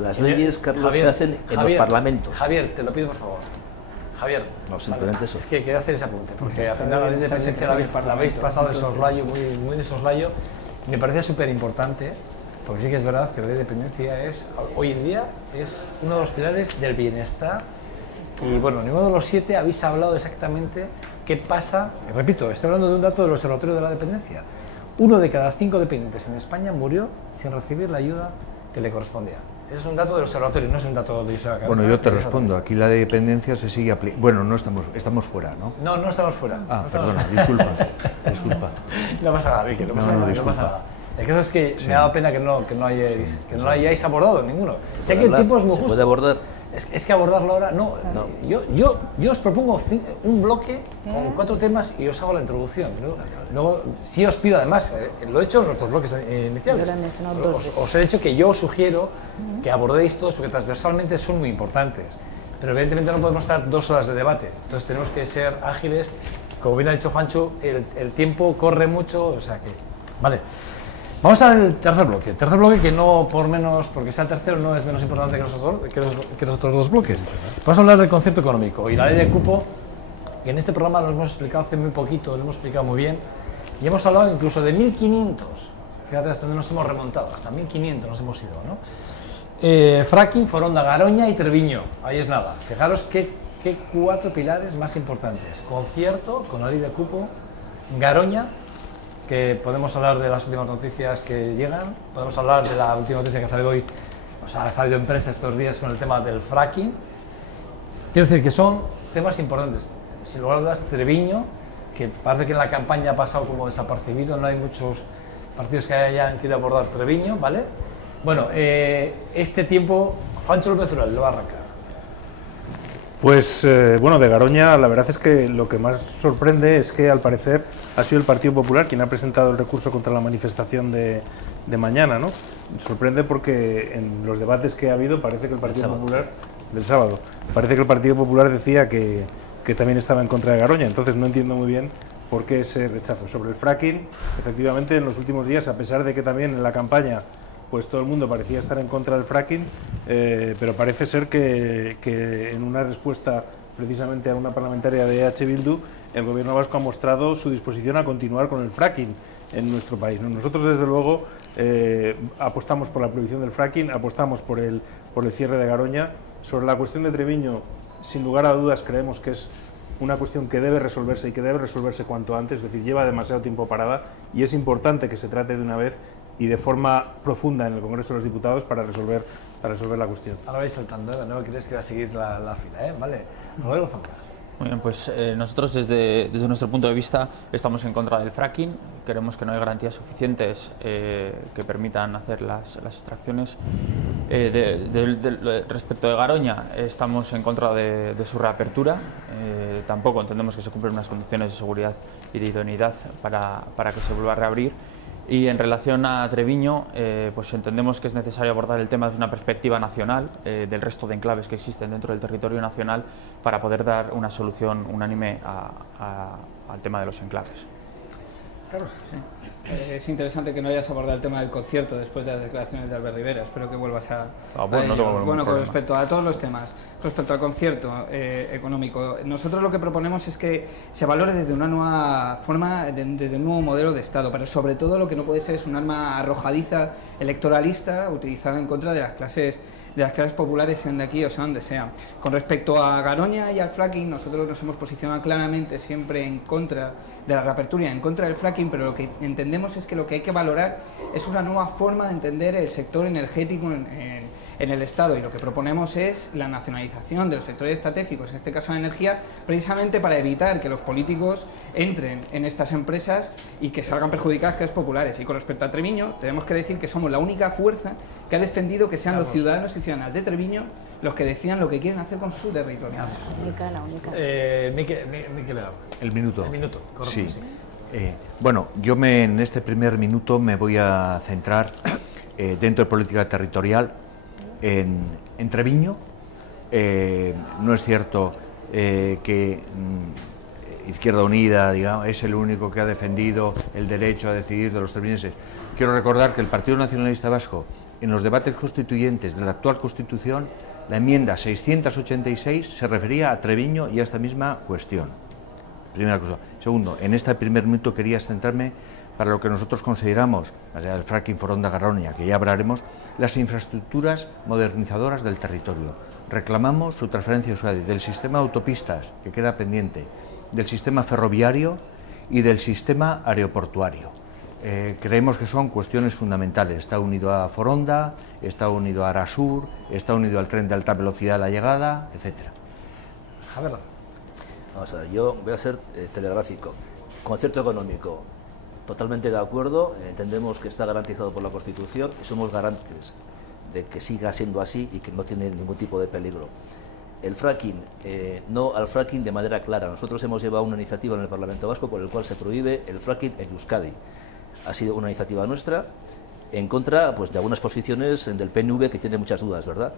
Las leyes, Carlos, se hacen en los parlamentos. Javier, te lo pido por favor. Javier, no, simplemente eso. Es que quería hacer ese apunte, porque al final la ley de dependencia la habéis pasado de soslayo, muy de soslayo. Me parece súper importante, porque sí que es verdad que la ley de dependencia hoy en día es uno de los pilares del bienestar. Y bueno, ninguno de los 7 habéis hablado exactamente ¿Qué pasa? Repito, estoy hablando de un dato del Observatorio de la Dependencia. 1 de cada 5 dependientes en España murió sin recibir la ayuda que le correspondía. Ese es un dato del observatorio, no es un dato de Isabel Cabeza. Bueno, yo te respondo, aquí la dependencia se sigue aplicando. Bueno, no estamos fuera, ¿no? No, no estamos fuera. Ah, no estamos perdona, fuera. disculpa. No pasa nada, Vicky, no pasa nada. El caso es que me ha dado pena que no lo hayáis abordado ninguno. Sé que el tiempo es muy justo. ¿Se puede abordar? Es que abordarlo ahora, no. Yo os propongo un bloque con 4 temas y os hago la introducción. Luego, sí os pido además, lo he hecho en nuestros bloques iniciales, os he dicho que yo os sugiero que abordéis todos porque transversalmente son muy importantes. Pero evidentemente no podemos estar 2 horas de debate, entonces tenemos que ser ágiles. Como bien ha dicho Juancho, el tiempo corre mucho, o sea que... Vale. Vamos al tercer bloque que no por menos, porque sea el tercero, no es menos importante que los otros 2 bloques. Vamos a hablar del concierto económico y la ley de cupo, que en este programa lo hemos explicado hace muy poquito, lo hemos explicado muy bien, y hemos hablado incluso de 1500, fíjate hasta dónde nos hemos remontado, hasta 1500 nos hemos ido, ¿no? Fracking, Foronda, Garoña y Treviño, ahí es nada. Fijaros qué 4 pilares más importantes: concierto con la ley de cupo, Garoña, que podemos hablar de las últimas noticias que llegan, podemos hablar de la última noticia que ha salido hoy, o sea, ha salido en prensa estos días con el tema del fracking. Quiero decir que son temas importantes. Sin lugar a dudas, Treviño, que parece que en la campaña ha pasado como desapercibido, no hay muchos partidos que hayan querido abordar Treviño, ¿vale? Bueno, este tiempo, Juancho López Ural, lo va a arrancar. Pues bueno, de Garoña la verdad es que lo que más sorprende es que al parecer ha sido el Partido Popular quien ha presentado el recurso contra la manifestación de mañana, ¿no? Sorprende porque en los debates que ha habido parece que el Partido Popular, del sábado, parece que el Partido Popular decía que también estaba en contra de Garoña, entonces no entiendo muy bien por qué ese rechazo. Sobre el fracking, efectivamente en los últimos días, a pesar de que también en la campaña pues todo el mundo parecía estar en contra del fracking, pero parece ser que en una respuesta precisamente a una parlamentaria de EH Bildu, el gobierno vasco ha mostrado su disposición a continuar con el fracking en nuestro país, ¿no? Nosotros desde luego apostamos por la prohibición del fracking, apostamos por el cierre de Garoña. Sobre la cuestión de Treviño, sin lugar a dudas creemos que es una cuestión que debe resolverse y que debe resolverse cuanto antes, es decir, lleva demasiado tiempo parada y es importante que se trate de una vez y de forma profunda en el Congreso de los Diputados para resolver la cuestión. Ahora vais saltando, no crees que va a seguir la fila, ¿vale? Rodrigo Zanca. Muy bien, pues nosotros desde nuestro punto de vista estamos en contra del fracking, creemos que no hay garantías suficientes que permitan hacer las extracciones. Respecto de Garoña, estamos en contra de su reapertura, tampoco entendemos que se cumplen unas condiciones de seguridad y de idoneidad para que se vuelva a reabrir. Y en relación a Treviño, pues entendemos que es necesario abordar el tema desde una perspectiva nacional, del resto de enclaves que existen dentro del territorio nacional, para poder dar una solución unánime al tema de los enclaves. Carlos, sí. Es interesante que no hayas abordado el tema del concierto después de las declaraciones de Albert Rivera. Espero que vuelvas a bueno, bueno, con respecto a todos los temas, respecto al concierto económico, nosotros lo que proponemos es que se valore desde una nueva forma, desde un nuevo modelo de Estado, pero sobre todo lo que no puede ser es un arma arrojadiza electoralista utilizada en contra de las clases populares, sean de aquí o sean donde sea. Con respecto a Garoña y al fracking, nosotros nos hemos posicionado claramente siempre en contra de la reapertura y en contra del fracking, pero lo que entendemos es que lo que hay que valorar es una nueva forma de entender el sector energético en el Estado, y lo que proponemos es la nacionalización de los sectores estratégicos, en este caso la energía, precisamente para evitar que los políticos entren en estas empresas y que salgan perjudicadas clases populares. Y con respecto a Treviño, tenemos que decir que somos la única fuerza que ha defendido que sean los ciudadanos y ciudadanas de Treviño los que decidan lo que quieren hacer con su territorio. La única. Miquel, El minuto. Correcto. Sí. Bueno, yo en este primer minuto me voy a centrar dentro de política territorial en Treviño. No es cierto que Izquierda Unida, digamos, es el único que ha defendido el derecho a decidir de los treviñeses. Quiero recordar que el Partido Nacionalista Vasco, en los debates constituyentes de la actual Constitución, la enmienda 686 se refería a Treviño y a esta misma cuestión. Primera cosa. Segundo, en este primer minuto quería centrarme para lo que nosotros consideramos, más allá del fracking, Foronda, Garoña, que ya hablaremos, las infraestructuras modernizadoras del territorio. Reclamamos su transferencia a Euskadi del sistema de autopistas, que queda pendiente, del sistema ferroviario y del sistema aeroportuario. Creemos que son cuestiones fundamentales. Está unido a Foronda, está unido a Arasur, está unido al tren de alta velocidad a la llegada, etc. A ver. Vamos a ver, yo voy a ser telegráfico. Concierto económico, totalmente de acuerdo, entendemos que está garantizado por la Constitución y somos garantes de que siga siendo así y que no tiene ningún tipo de peligro. El fracking, no al fracking de manera clara. Nosotros hemos llevado una iniciativa en el Parlamento Vasco por el cual se prohíbe el fracking en Euskadi. Ha sido una iniciativa nuestra en contra pues, de algunas posiciones del PNV que tiene muchas dudas, ¿verdad?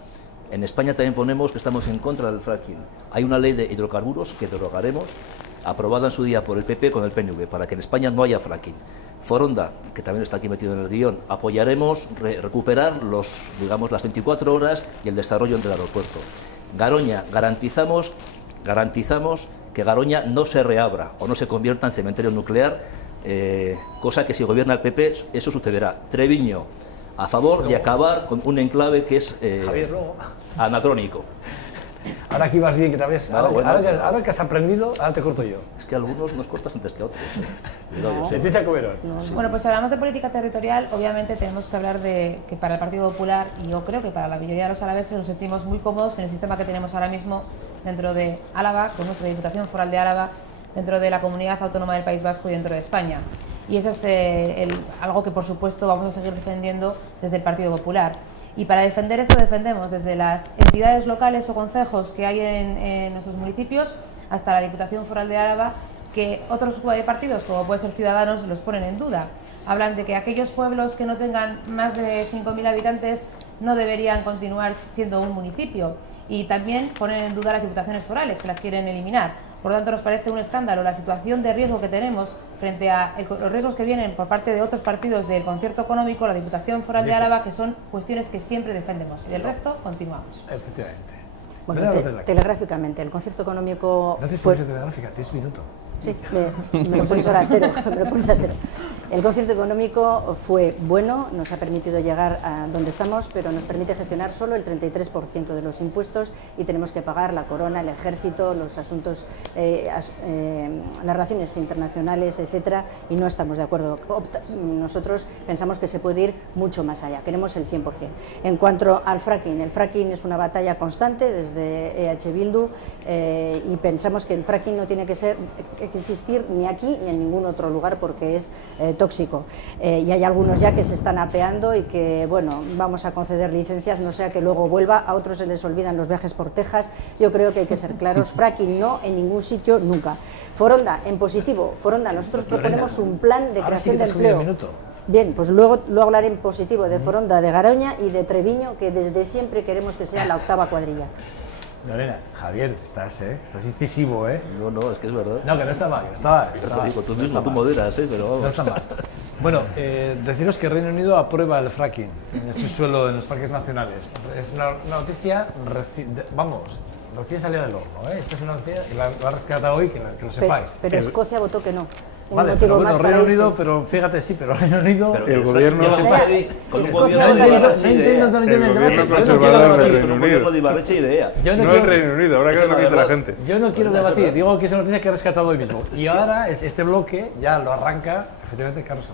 En España también ponemos que estamos en contra del fracking. Hay una ley de hidrocarburos que derogaremos, aprobada en su día por el PP con el PNV, para que en España no haya fracking. Foronda, que también está aquí metido en el guión, apoyaremos recuperar las 24 horas y el desarrollo del aeropuerto. Garoña, garantizamos que Garoña no se reabra o no se convierta en cementerio nuclear, cosa que si gobierna el PP eso sucederá. Treviño, a favor de acabar con un enclave que es anacrónico. Ahora que ibas bien, que te habías... ahora que has aprendido, ahora te corto yo. Es que a algunos nos cuesta antes que a otros. Leticia Cuberón. Bueno, pues si hablamos de política territorial, obviamente tenemos que hablar de que para el Partido Popular, y yo creo que para la mayoría de los alaveses, nos sentimos muy cómodos en el sistema que tenemos ahora mismo dentro de Álava, con nuestra Diputación Foral de Álava, dentro de la Comunidad Autónoma del País Vasco y dentro de España. Y eso es algo que, por supuesto, vamos a seguir defendiendo desde el Partido Popular. Y para defender esto defendemos desde las entidades locales o concejos que hay en nuestros municipios hasta la Diputación Foral de Álava, que otros partidos, como puede ser Ciudadanos, los ponen en duda. Hablan de que aquellos pueblos que no tengan más de 5.000 habitantes no deberían continuar siendo un municipio. Y también ponen en duda las diputaciones forales, que las quieren eliminar. Por lo tanto, nos parece un escándalo la situación de riesgo que tenemos frente a los riesgos que vienen por parte de otros partidos del concierto económico, la Diputación Foral de Álava, que son cuestiones que siempre defendemos. Y del resto, continuamos. Efectivamente. Bueno, telegráficamente, el concierto económico... No te esfuerces telegráfica, tienes un minuto. Sí, me lo pones a cero, El concierto económico fue bueno, nos ha permitido llegar a donde estamos, pero nos permite gestionar solo el 33% de los impuestos y tenemos que pagar la corona, el ejército, los asuntos, las relaciones internacionales, etcétera, y no estamos de acuerdo. Nosotros pensamos que se puede ir mucho más allá, queremos el 100%. En cuanto al fracking, el fracking es una batalla constante desde EH Bildu y pensamos que el fracking no tiene que existir ni aquí ni en ningún otro lugar porque es tóxico. Y hay algunos ya que se están apeando y que, bueno, vamos a conceder licencias, no sea que luego vuelva, a otros se les olvidan los viajes por Texas. Yo creo que hay que ser claros, fracking no en ningún sitio nunca. Foronda, en positivo, Foronda, nosotros proponemos un plan de creación de empleo. Bien, pues luego hablaré en positivo de Foronda, de Garoña y de Treviño, que desde siempre queremos que sea la octava cuadrilla. Lorena, Javier, estás incisivo, ¿eh? No, es que es verdad. No, que no está mal, que está mal. Tú mismo, tú moderas, pero vamos. No está mal. Bueno, deciros que Reino Unido aprueba el fracking en el subsuelo de los parques nacionales. Es una noticia, recién salida del horno, ¿eh? Esta es una noticia que la ha rescatado hoy, que lo sepáis. Pero Escocia votó que no. Vale, pero bueno, Reino Unido, pero fíjate, sí, pero Reino Unido... Pero el gobierno... Con un gobierno conservador del Reino Unido. No el Reino Unido, ahora que es lo que dice la gente. Yo no quiero debatir, digo que es una noticia que he rescatado hoy mismo. Y ahora este bloque ya lo arranca, efectivamente, Carlos.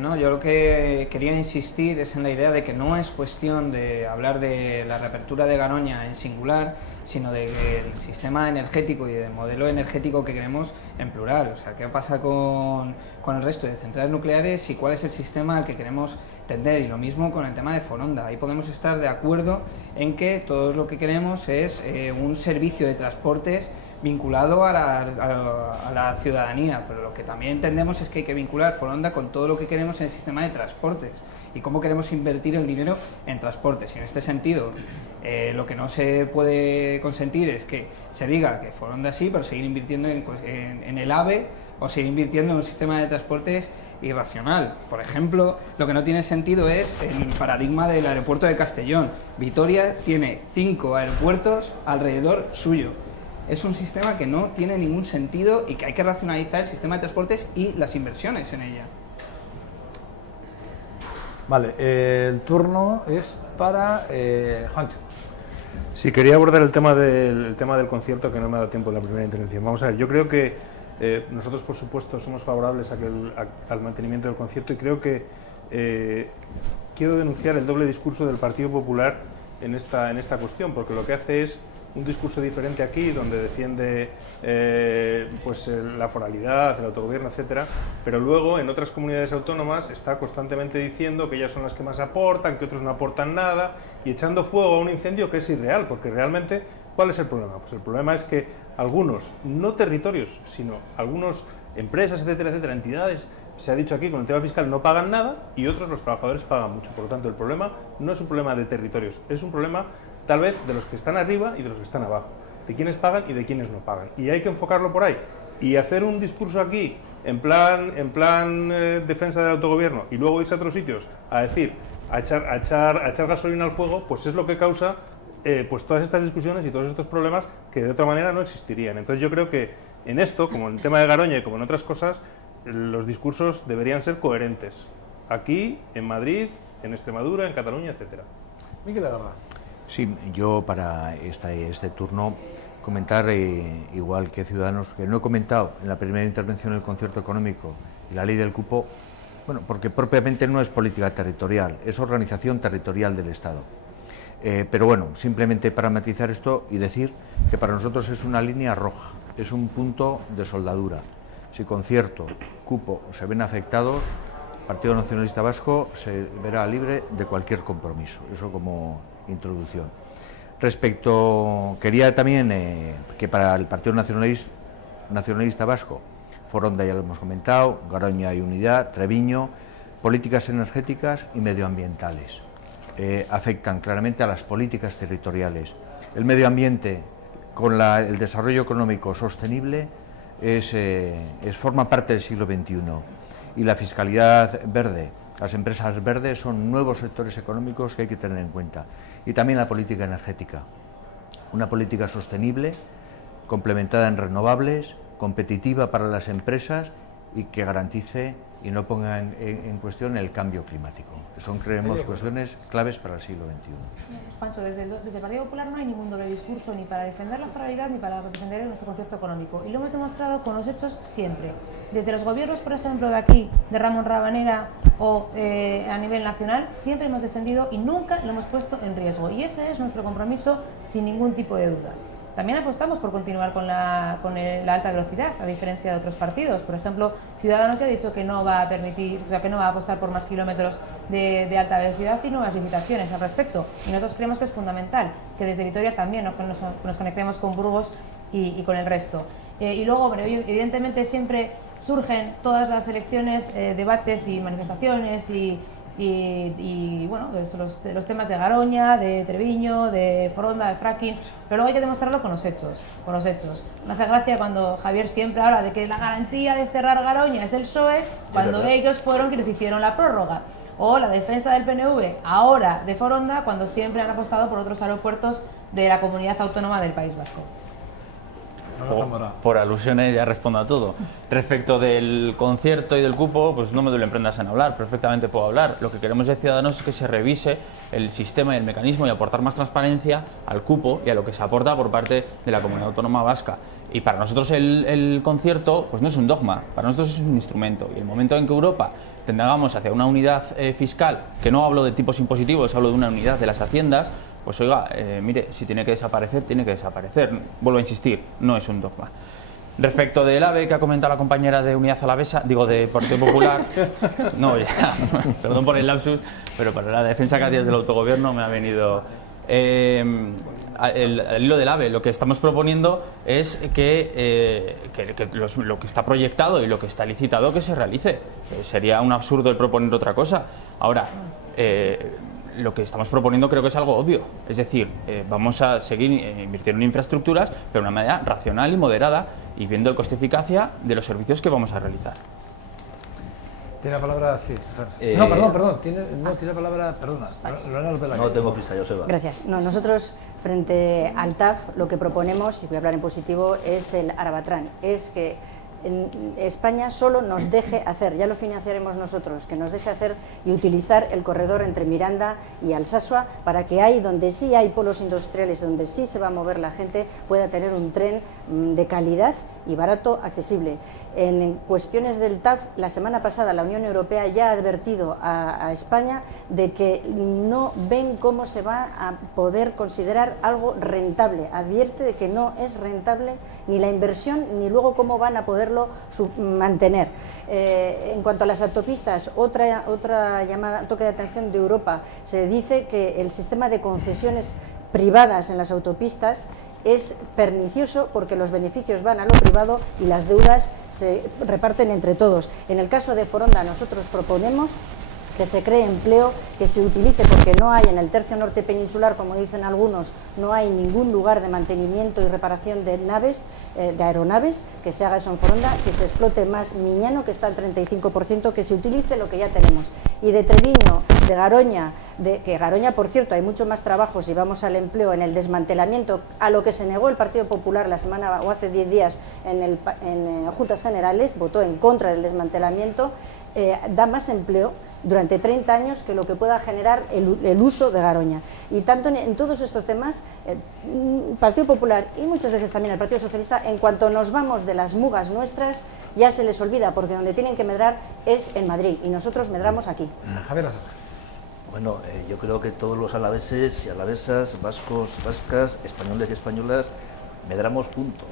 No, yo lo que quería insistir es en la idea de que no es cuestión de hablar de la reapertura de Garoña en singular, sino del sistema energético y del modelo energético que queremos en plural. O sea, ¿qué pasa con el resto de centrales nucleares y cuál es el sistema al que queremos tender? Y lo mismo con el tema de Foronda. Ahí podemos estar de acuerdo en que todo lo que queremos es un servicio de transportes vinculado a la ciudadanía, pero lo que también entendemos es que hay que vincular Foronda con todo lo que queremos en el sistema de transportes y cómo queremos invertir el dinero en transportes. Y en este sentido, lo que no se puede consentir es que se diga que Foronda sí, pero seguir invirtiendo en el AVE o seguir invirtiendo en un sistema de transportes irracional. Por ejemplo, lo que no tiene sentido es el paradigma del aeropuerto de Castellón. Vitoria tiene 5 aeropuertos alrededor suyo. Es un sistema que no tiene ningún sentido y que hay que racionalizar el sistema de transportes y las inversiones en ella. Vale, el turno es para Juancho. Sí, quería abordar el tema del concierto, que no me ha dado tiempo en la primera intervención. Vamos a ver, yo creo que nosotros, por supuesto, somos favorables al mantenimiento del concierto, y creo que quiero denunciar el doble discurso del Partido Popular en esta cuestión, porque lo que hace es un discurso diferente aquí, donde defiende la foralidad, el autogobierno, etcétera, pero luego en otras comunidades autónomas está constantemente diciendo que ellas son las que más aportan, que otros no aportan nada, y echando fuego a un incendio que es irreal, porque realmente, ¿cuál es el problema? Pues el problema es que algunos, no territorios, sino algunas empresas, etcétera, etcétera, entidades, se ha dicho aquí con el tema fiscal, no pagan nada, y otros, los trabajadores, pagan mucho. Por lo tanto, el problema no es un problema de territorios, es un problema tal vez de los que están arriba y de los que están abajo, de quienes pagan y de quienes no pagan. Y hay que enfocarlo por ahí. Y hacer un discurso aquí en plan defensa del autogobierno y luego irse a otros sitios a decir, a echar gasolina al fuego, pues es lo que causa pues todas estas discusiones y todos estos problemas que de otra manera no existirían. Entonces yo creo que en esto, como en el tema de Garoña y como en otras cosas, los discursos deberían ser coherentes. Aquí, en Madrid, en Extremadura, en Cataluña, etcétera. Miguel Agarra. Sí, yo para este turno comentar, igual que Ciudadanos, que no he comentado en la primera intervención el concierto económico y la ley del cupo, bueno, porque propiamente no es política territorial, es organización territorial del Estado. Pero bueno, simplemente para matizar esto y decir que para nosotros es una línea roja, es un punto de soldadura. Si concierto, cupo se ven afectados, el Partido Nacionalista Vasco se verá libre de cualquier compromiso. Eso como introducción. Quería también que para el Partido Nacionalista Vasco, Foronda ya lo hemos comentado, Garoña y Unidad, Treviño, políticas energéticas y medioambientales. Afectan claramente a las políticas territoriales. El medio ambiente, con el desarrollo económico sostenible, forma parte del siglo XXI, y la fiscalidad verde, las empresas verdes son nuevos sectores económicos que hay que tener en cuenta, y también la política energética, una política sostenible, complementada en renovables, competitiva para las empresas y que garantice y no ponga en cuestión el cambio climático. Son, creemos, cuestiones claves para el siglo XXI. Pancho, desde el Partido Popular no hay ningún doble discurso ni para defender la foralidad ni para defender nuestro concierto económico, y lo hemos demostrado con los hechos siempre. Desde los gobiernos, por ejemplo, de aquí, de Ramón Rabanera, o a nivel nacional, siempre hemos defendido y nunca lo hemos puesto en riesgo, y ese es nuestro compromiso sin ningún tipo de duda. También apostamos por continuar con la alta velocidad, a diferencia de otros partidos. Por ejemplo, Ciudadanos ya ha dicho que no va a permitir, o sea, que no va a apostar por más kilómetros de alta velocidad y nuevas limitaciones al respecto. Y nosotros creemos que es fundamental que desde Vitoria también nos conectemos con Burgos y con el resto. Y luego, bueno, evidentemente siempre surgen todas las elecciones, debates y manifestaciones y bueno, pues los temas de Garoña, de Treviño, de Foronda, de fracking, pero luego hay que demostrarlo con los hechos, Me hace gracia cuando Javier siempre habla de que la garantía de cerrar Garoña es el PSOE, cuando ellos fueron quienes hicieron la prórroga, o la defensa del PNV ahora de Foronda, cuando siempre han apostado por otros aeropuertos de la comunidad autónoma del País Vasco. Por alusiones ya respondo a todo. Respecto del concierto y del cupo, pues no me duelen prendas en hablar, perfectamente puedo hablar. Lo que queremos de Ciudadanos es que se revise el sistema y el mecanismo y aportar más transparencia al cupo y a lo que se aporta por parte de la Comunidad Autónoma Vasca. Y para nosotros el concierto pues no es un dogma, para nosotros es un instrumento. Y el momento en que Europa tendamos hacia una unidad fiscal, que no hablo de tipos impositivos, hablo de una unidad de las haciendas, pues oiga, mire, si tiene que desaparecer, tiene que desaparecer. Vuelvo a insistir, no es un dogma. Respecto del AVE que ha comentado la compañera de Unidad Alavesa, digo de Partido Popular, no, ya, perdón por el lapsus, pero para la defensa que hacías del autogobierno me ha venido... al hilo del AVE, lo que estamos proponiendo es que lo que está proyectado y lo que está licitado que se realice. Sería un absurdo el proponer otra cosa. Ahora, lo que estamos proponiendo creo que es algo obvio, es decir, vamos a seguir invirtiendo en infraestructuras, pero de una manera racional y moderada y viendo el coste-eficacia de los servicios que vamos a realizar. Tiene la palabra, sí. No, perdón, tiene la palabra, perdona. No tengo prisa, Joseba. Gracias. No, nosotros, frente al TAF, lo que proponemos, y voy a hablar en positivo, es el Arabatran, es que España solo nos deje hacer, ya lo financiaremos nosotros, que nos deje hacer y utilizar el corredor entre Miranda y Alsasua para que ahí donde sí hay polos industriales, donde sí se va a mover la gente, pueda tener un tren de calidad y barato, accesible. En cuestiones del TAF, la semana pasada la Unión Europea ya ha advertido a España de que no ven cómo se va a poder considerar algo rentable. Advierte de que no es rentable ni la inversión ni luego cómo van a poderlo mantener. En cuanto a las autopistas, otra llamada, toque de atención de Europa, se dice que el sistema de concesiones privadas en las autopistas es pernicioso porque los beneficios van a lo privado y las deudas se reparten entre todos. En el caso de Foronda nosotros proponemos que se cree empleo, que se utilice, porque no hay en el tercio norte peninsular, como dicen algunos, no hay ningún lugar de mantenimiento y reparación de naves, de aeronaves, que se haga eso en Foronda, que se explote más Miñano, que está al 35%, que se utilice lo que ya tenemos. Y de Treviño, de Garoña, que Garoña, por cierto, hay mucho más trabajos y vamos al empleo en el desmantelamiento, a lo que se negó el Partido Popular la semana o hace 10 días en Juntas Generales, votó en contra del desmantelamiento, da más empleo durante 30 años que lo que pueda generar el uso de Garoña. Y tanto en todos estos temas, el Partido Popular y muchas veces también el Partido Socialista, en cuanto nos vamos de las mugas nuestras, ya se les olvida, porque donde tienen que medrar es en Madrid, y nosotros medramos aquí. Javier. Bueno, yo creo que todos los alaveses y alavesas, vascos, vascas, españoles y españolas, medramos juntos.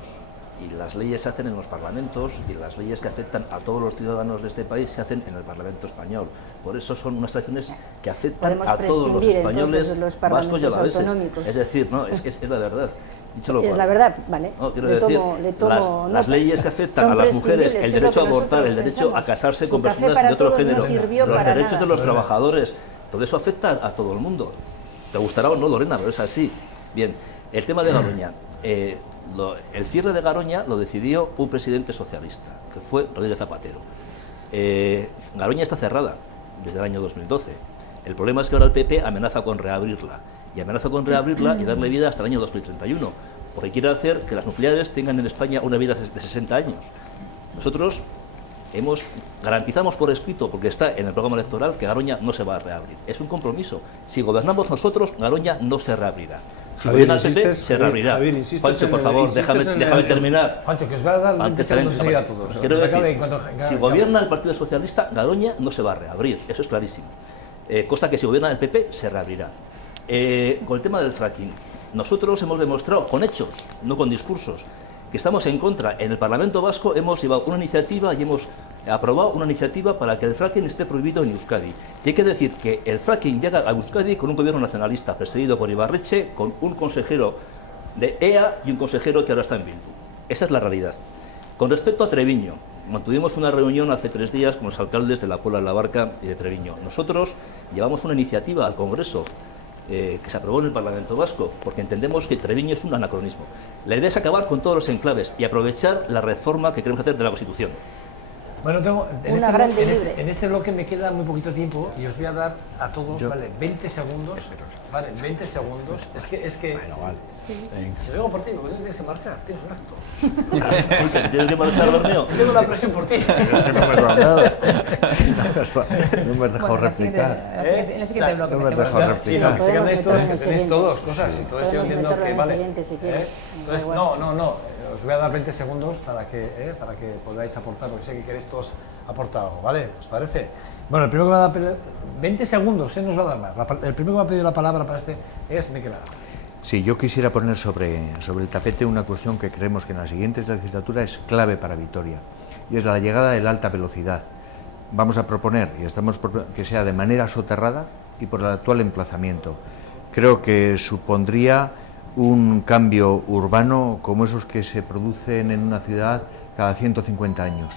Y las leyes se hacen en los parlamentos, y las leyes que afectan a todos los ciudadanos de este país se hacen en el Parlamento español. Por eso son unas tradiciones que afectan a todos los españoles, vascos y alaveses. Es decir, no, es que es la verdad. Dicho lo cual, es la verdad, vale. No, quiero decir, las leyes que afectan a las mujeres, el derecho a abortar, el derecho a casarse con personas de otro género, los derechos de los trabajadores, todo eso afecta a todo el mundo. ¿Te gustará o no, Lorena? Pero es así. Bien, el tema de Garoña. El cierre de Garoña lo decidió un presidente socialista, que fue Rodríguez Zapatero. Garoña está cerrada desde el año 2012. El problema es que ahora el PP amenaza con reabrirla. Y amenaza con reabrirla y darle vida hasta el año 2031, porque quiere hacer que las nucleares tengan en España una vida de 60 años. Nosotros garantizamos por escrito, porque está en el programa electoral, que Garoña no se va a reabrir. Es un compromiso. Si gobernamos nosotros, Garoña no se reabrirá. Si gobierna el PP, se reabrirá. Juancho, por favor, déjame terminar. Juancho, que os voy a dar 20 segundos a todos. Quiero decir, si gobierna el Partido Socialista, Garoña no se va a reabrir. Eso es clarísimo. Cosa que si gobierna el PP, se reabrirá. Con el tema del fracking, nosotros hemos demostrado con hechos, no con discursos, que estamos en contra. En el Parlamento Vasco hemos llevado una iniciativa y hemos aprobado una iniciativa para que el fracking esté prohibido en Euskadi. Y hay que decir que el fracking llega a Euskadi con un gobierno nacionalista presidido por Ibarretxe, con un consejero de EA y un consejero que ahora está en Bildu. Esa es la realidad. Con respecto a Treviño, mantuvimos una reunión hace 3 días con los alcaldes de La Puebla de la Barca y de Treviño. Nosotros llevamos una iniciativa al Congreso que se aprobó en el Parlamento Vasco, porque entendemos que Treviño es un anacronismo. La idea es acabar con todos los enclaves y aprovechar la reforma que queremos hacer de la Constitución. Bueno, en este bloque me queda muy poquito tiempo y os voy a dar a todos, vale, 20 segundos. Vale, 20 segundos. Es que bueno, vale. Si lo digo por ti, porque tienes que marchar, tienes un acto. ¿Tienes que marchar, Bermeo? Tengo la presión por ti. No me has dejado replicar. En el siguiente bloque. No me has dejado replicar. Sí, que tenéis todos cosas, entonces yo entiendo que vale. Entonces, no. Os voy a dar 20 segundos para que podáis aportar, porque sé que queréis todos aportar algo, ¿vale? ¿Os parece? Bueno, el primero que va a dar 20 segundos, nos va a dar más. El primero que va a pedir la palabra para este es Miquel Ágara. Sí, yo quisiera poner sobre el tapete una cuestión que creemos que en la siguiente legislatura es clave para Vitoria, y es la llegada de la alta velocidad. Vamos a proponer, y estamos que sea de manera soterrada y por el actual emplazamiento. Creo que supondría un cambio urbano como esos que se producen en una ciudad cada 150 años.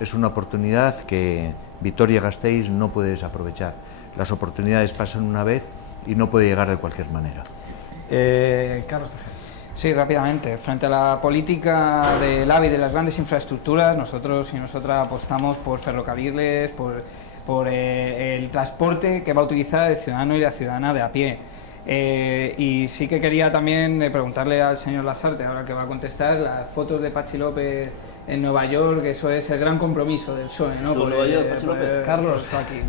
Es una oportunidad que Vitoria-Gasteiz no puede desaprovechar. Las oportunidades pasan una vez y no puede llegar de cualquier manera. Carlos. Sí, rápidamente. Frente a la política del AVE y de las grandes infraestructuras, nosotros y nosotras apostamos por ferrocarriles, por el transporte que va a utilizar el ciudadano y la ciudadana de a pie. Y sí que quería también preguntarle al señor Lasarte, ahora que va a contestar, las fotos de Patxi López en Nueva York, eso es el gran compromiso del PSOE, ¿no? ¿Tú en Nueva York, Pachi López? Carlos. aquí.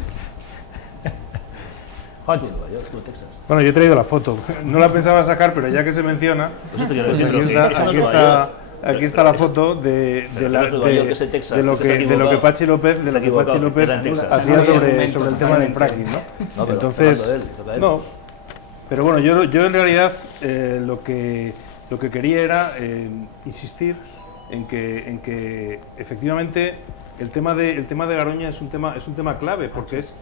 Juancho. Nueva York, tú, Texas. Bueno, yo he traído la foto. No la pensaba sacar, pero ya que se menciona, Pues esto quiero pues decirlo, aquí sí, está, Texas no aquí es Nueva está, York. aquí está la foto de Nueva York es en Texas, lo se está que equivocado. Pachi López, Se ha equivocado, era en Texas. hacía No había sobre argumentos, el tema del totalmente. fracking, ¿no? No, pero Entonces, hablando de él, toca a él. no. Pero bueno, yo en realidad lo que quería era insistir en que efectivamente el tema de Garoña es un tema clave, porque es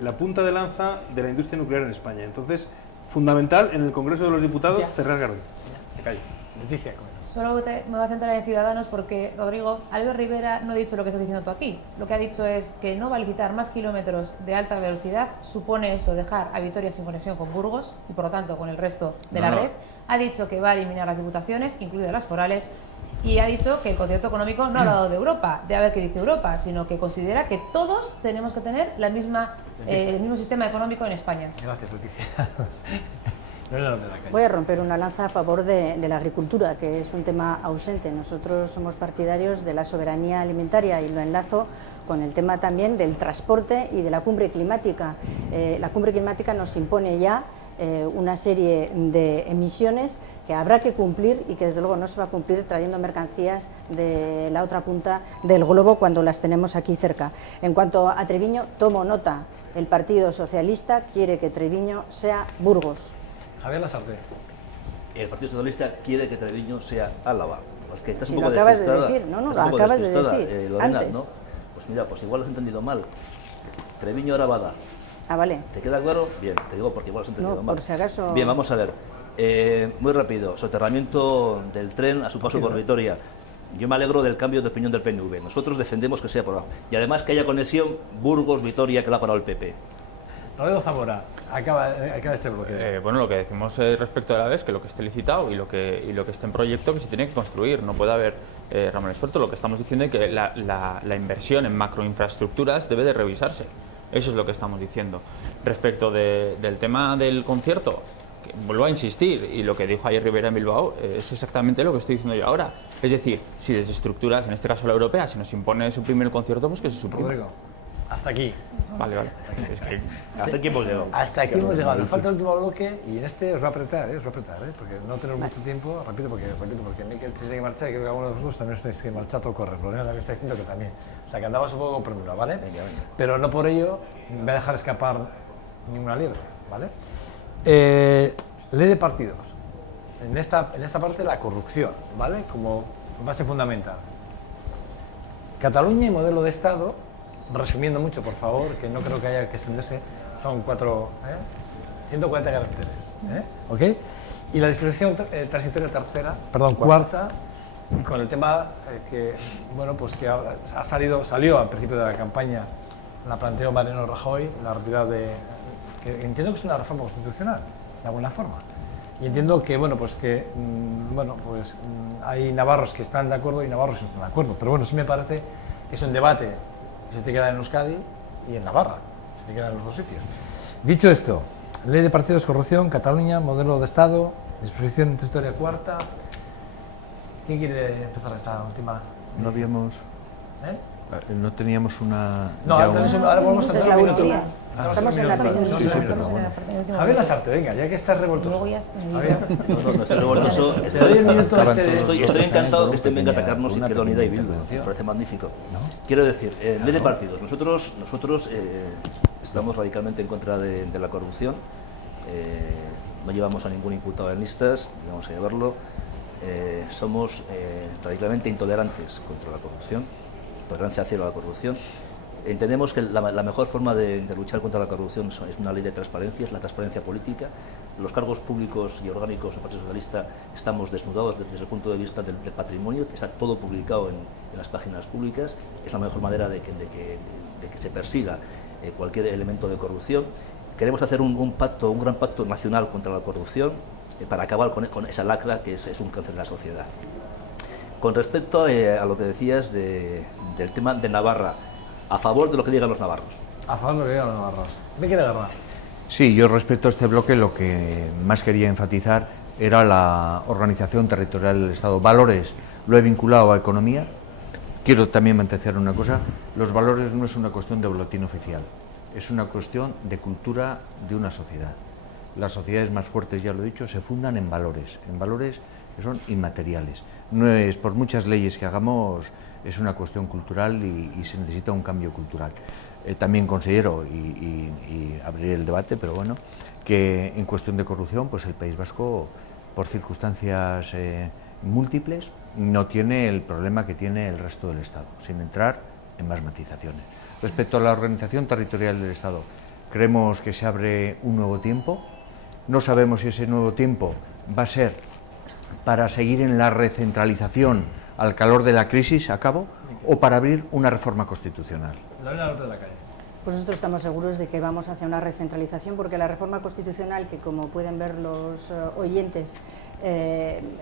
la punta de lanza de la industria nuclear en España. Entonces, fundamental en el Congreso de los Diputados cerrar Garoña. Me callo. Leticia, coméntanos. Solo me voy a centrar en Ciudadanos porque, Rodrigo, Albert Rivera no ha dicho lo que estás diciendo tú aquí. Lo que ha dicho es que no va a licitar más kilómetros de alta velocidad. Supone eso dejar a Vitoria sin conexión con Burgos y, por lo tanto, con el resto de la red. Ha dicho que va a eliminar las diputaciones, incluidas las forales. Y ha dicho que el concierto económico no ha hablado de Europa, de a ver qué dice Europa, sino que considera que todos tenemos que tener el mismo sistema económico en España. Gracias, Leticia. No era de la calle. Voy a romper una lanza a favor de la agricultura, que es un tema ausente. Nosotros somos partidarios de la soberanía alimentaria y lo enlazo con el tema también del transporte y de la cumbre climática. La cumbre climática nos impone ya una serie de emisiones que habrá que cumplir y que desde luego no se va a cumplir trayendo mercancías de la otra punta del globo cuando las tenemos aquí cerca. En cuanto a Treviño, tomo nota, el Partido Socialista quiere que Treviño sea Burgos. Javier Lasarte. El Partido Socialista quiere que Treviño sea Álava. Es que estás Si un lo poco acabas de despistada. decir, no, Estás un poco acabas de despistada, decir, Lorena, antes. ¿no? Pues mira, pues igual lo has entendido mal. Treviño Arabada. Ah, vale. ¿Te queda claro? Bien, te digo porque igual lo has entendido No, mal. por si acaso... Bien, vamos a ver. Muy rápido, soterramiento del tren a su paso por Vitoria. Yo me alegro del cambio de opinión del PNV. Nosotros defendemos que sea por abajo. Y además que haya conexión Burgos-Vitoria, que la ha parado el PP. Rodrigo Zamora, acaba este bloque. Bueno, lo que decimos respecto de la vez, que lo que esté licitado y lo que esté en proyecto, que se tiene que construir. No puede haber ramones sueltos. Lo que estamos diciendo es que la inversión en macroinfraestructuras debe de revisarse. Eso es lo que estamos diciendo. Respecto del tema del concierto, vuelvo a insistir, y lo que dijo ayer Rivera en Bilbao es exactamente lo que estoy diciendo yo ahora. Es decir, si desde estructuras, en este caso la europea, se nos impone suprimir el concierto, pues que se suprima. Rodrigo, hasta aquí. Vale. Es que Hasta aquí hemos llegado. Hasta aquí hemos llegado. Nos falta el último bloque y en este os va a apretar, porque no tenemos mucho tiempo. Repito, porque Miquel se tiene que marchar y creo que alguno de vosotros también os tenéis que marchar, todo corre. Lorena también está diciendo que también. O sea, que andamos un poco premura, ¿vale? Venga. Pero no por ello me voy a dejar escapar ninguna liebre, ¿vale? Ley de partidos. En esta parte la corrupción, ¿vale? Como base fundamental. Cataluña y modelo de Estado, resumiendo mucho, por favor, que no creo que haya que extenderse, son 140 caracteres, ¿ok? Y la disposición transitoria cuarta, con el tema que, bueno, pues que salió al principio de la campaña, la planteó Mariano Rajoy, la retirada que entiendo que es una reforma constitucional, de alguna forma. Y entiendo que, hay navarros que están de acuerdo y navarros que no están de acuerdo. Pero bueno, sí me parece que es un debate que se te queda en Euskadi y en Navarra, se te queda en los dos sitios. Dicho esto, ley de partidos, corrupción, Cataluña, modelo de Estado, disposición transitoria cuarta. ¿Quién quiere empezar esta última? No habíamos... No teníamos una... No, ya ahora volvemos a Es entrar la en última. Estamos en la minuto. primera. Javier Lasarte, venga, ya que estás revoltoso. Javier, No estoy revoltoso. te doy el minuto Estoy encantado que estén venga a atacarnos Izquierda Unida y Bildu. Me parece magnífico. Quiero decir, ley de partidos. Nosotros estamos radicalmente en contra de la corrupción. No llevamos a ningún imputado en listas, vamos a llevarlo. Somos radicalmente intolerantes contra la corrupción, tolerancia cero a la corrupción. Entendemos que la mejor forma de luchar contra la corrupción es una ley de transparencia, es la transparencia política. Los cargos públicos y orgánicos del Partido Socialista estamos desnudados desde el punto de vista del patrimonio, que está todo publicado en las páginas públicas. Es la mejor manera de que se persiga cualquier elemento de corrupción. Queremos hacer un gran pacto nacional contra la corrupción para acabar con esa lacra que es un cáncer de la sociedad. Con respecto a lo que decías del tema de Navarra, a favor de lo que digan los navarros. A favor de lo que digan los navarros. ¿Me quiere agarrar? Sí, yo respecto a este bloque lo que más quería enfatizar era la organización territorial del Estado, valores lo he vinculado a economía. Quiero también mantener una cosa, los valores no es una cuestión de boletín oficial, es una cuestión de cultura de una sociedad. Las sociedades más fuertes, ya lo he dicho, se fundan en valores que son inmateriales. No es por muchas leyes que hagamos, es una cuestión cultural y se necesita un cambio cultural. También considero, y abriré el debate, pero bueno, que en cuestión de corrupción, pues el País Vasco, por circunstancias múltiples, no tiene el problema que tiene el resto del Estado, sin entrar en más matizaciones. Respecto a la organización territorial del Estado, creemos que se abre un nuevo tiempo. No sabemos si ese nuevo tiempo va a ser para seguir en la recentralización al calor de la crisis a cabo o para abrir una reforma constitucional. Pues nosotros estamos seguros de que vamos hacia una recentralización, porque la reforma constitucional, que como pueden ver los oyentes,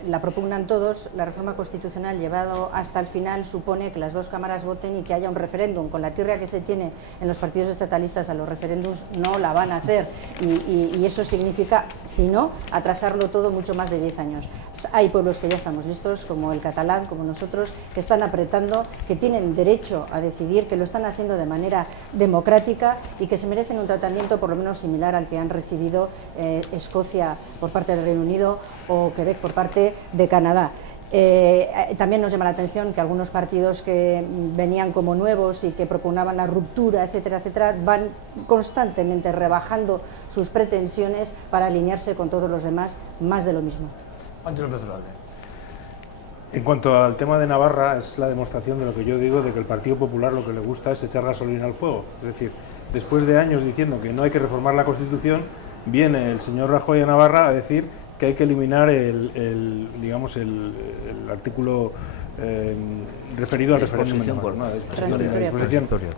la propugnan todos, la reforma constitucional llevado hasta el final supone que las dos cámaras voten y que haya un referéndum. Con la tirria que se tiene en los partidos estatalistas a los referéndums no la van a hacer, y eso significa, si no, atrasarlo todo mucho más de 10 años. Hay pueblos que ya estamos listos, como el catalán, como nosotros, que están apretando, que tienen derecho a decidir, que lo están haciendo de manera democrática y que se merecen un tratamiento por lo menos similar al que han recibido Escocia por parte del Reino Unido o Quebec por parte de Canadá. También nos llama la atención que algunos partidos que venían como nuevos y que propugnaban la ruptura, etcétera, etcétera, van constantemente rebajando sus pretensiones para alinearse con todos los demás, más de lo mismo. En cuanto al tema de Navarra, es la demostración de lo que yo digo, de que el Partido Popular lo que le gusta es echar gasolina al fuego. Es decir, después de años diciendo que no hay que reformar la Constitución, viene el señor Rajoy a Navarra a decir que hay que eliminar el artículo referido al referéndum de Navarra, ¿no?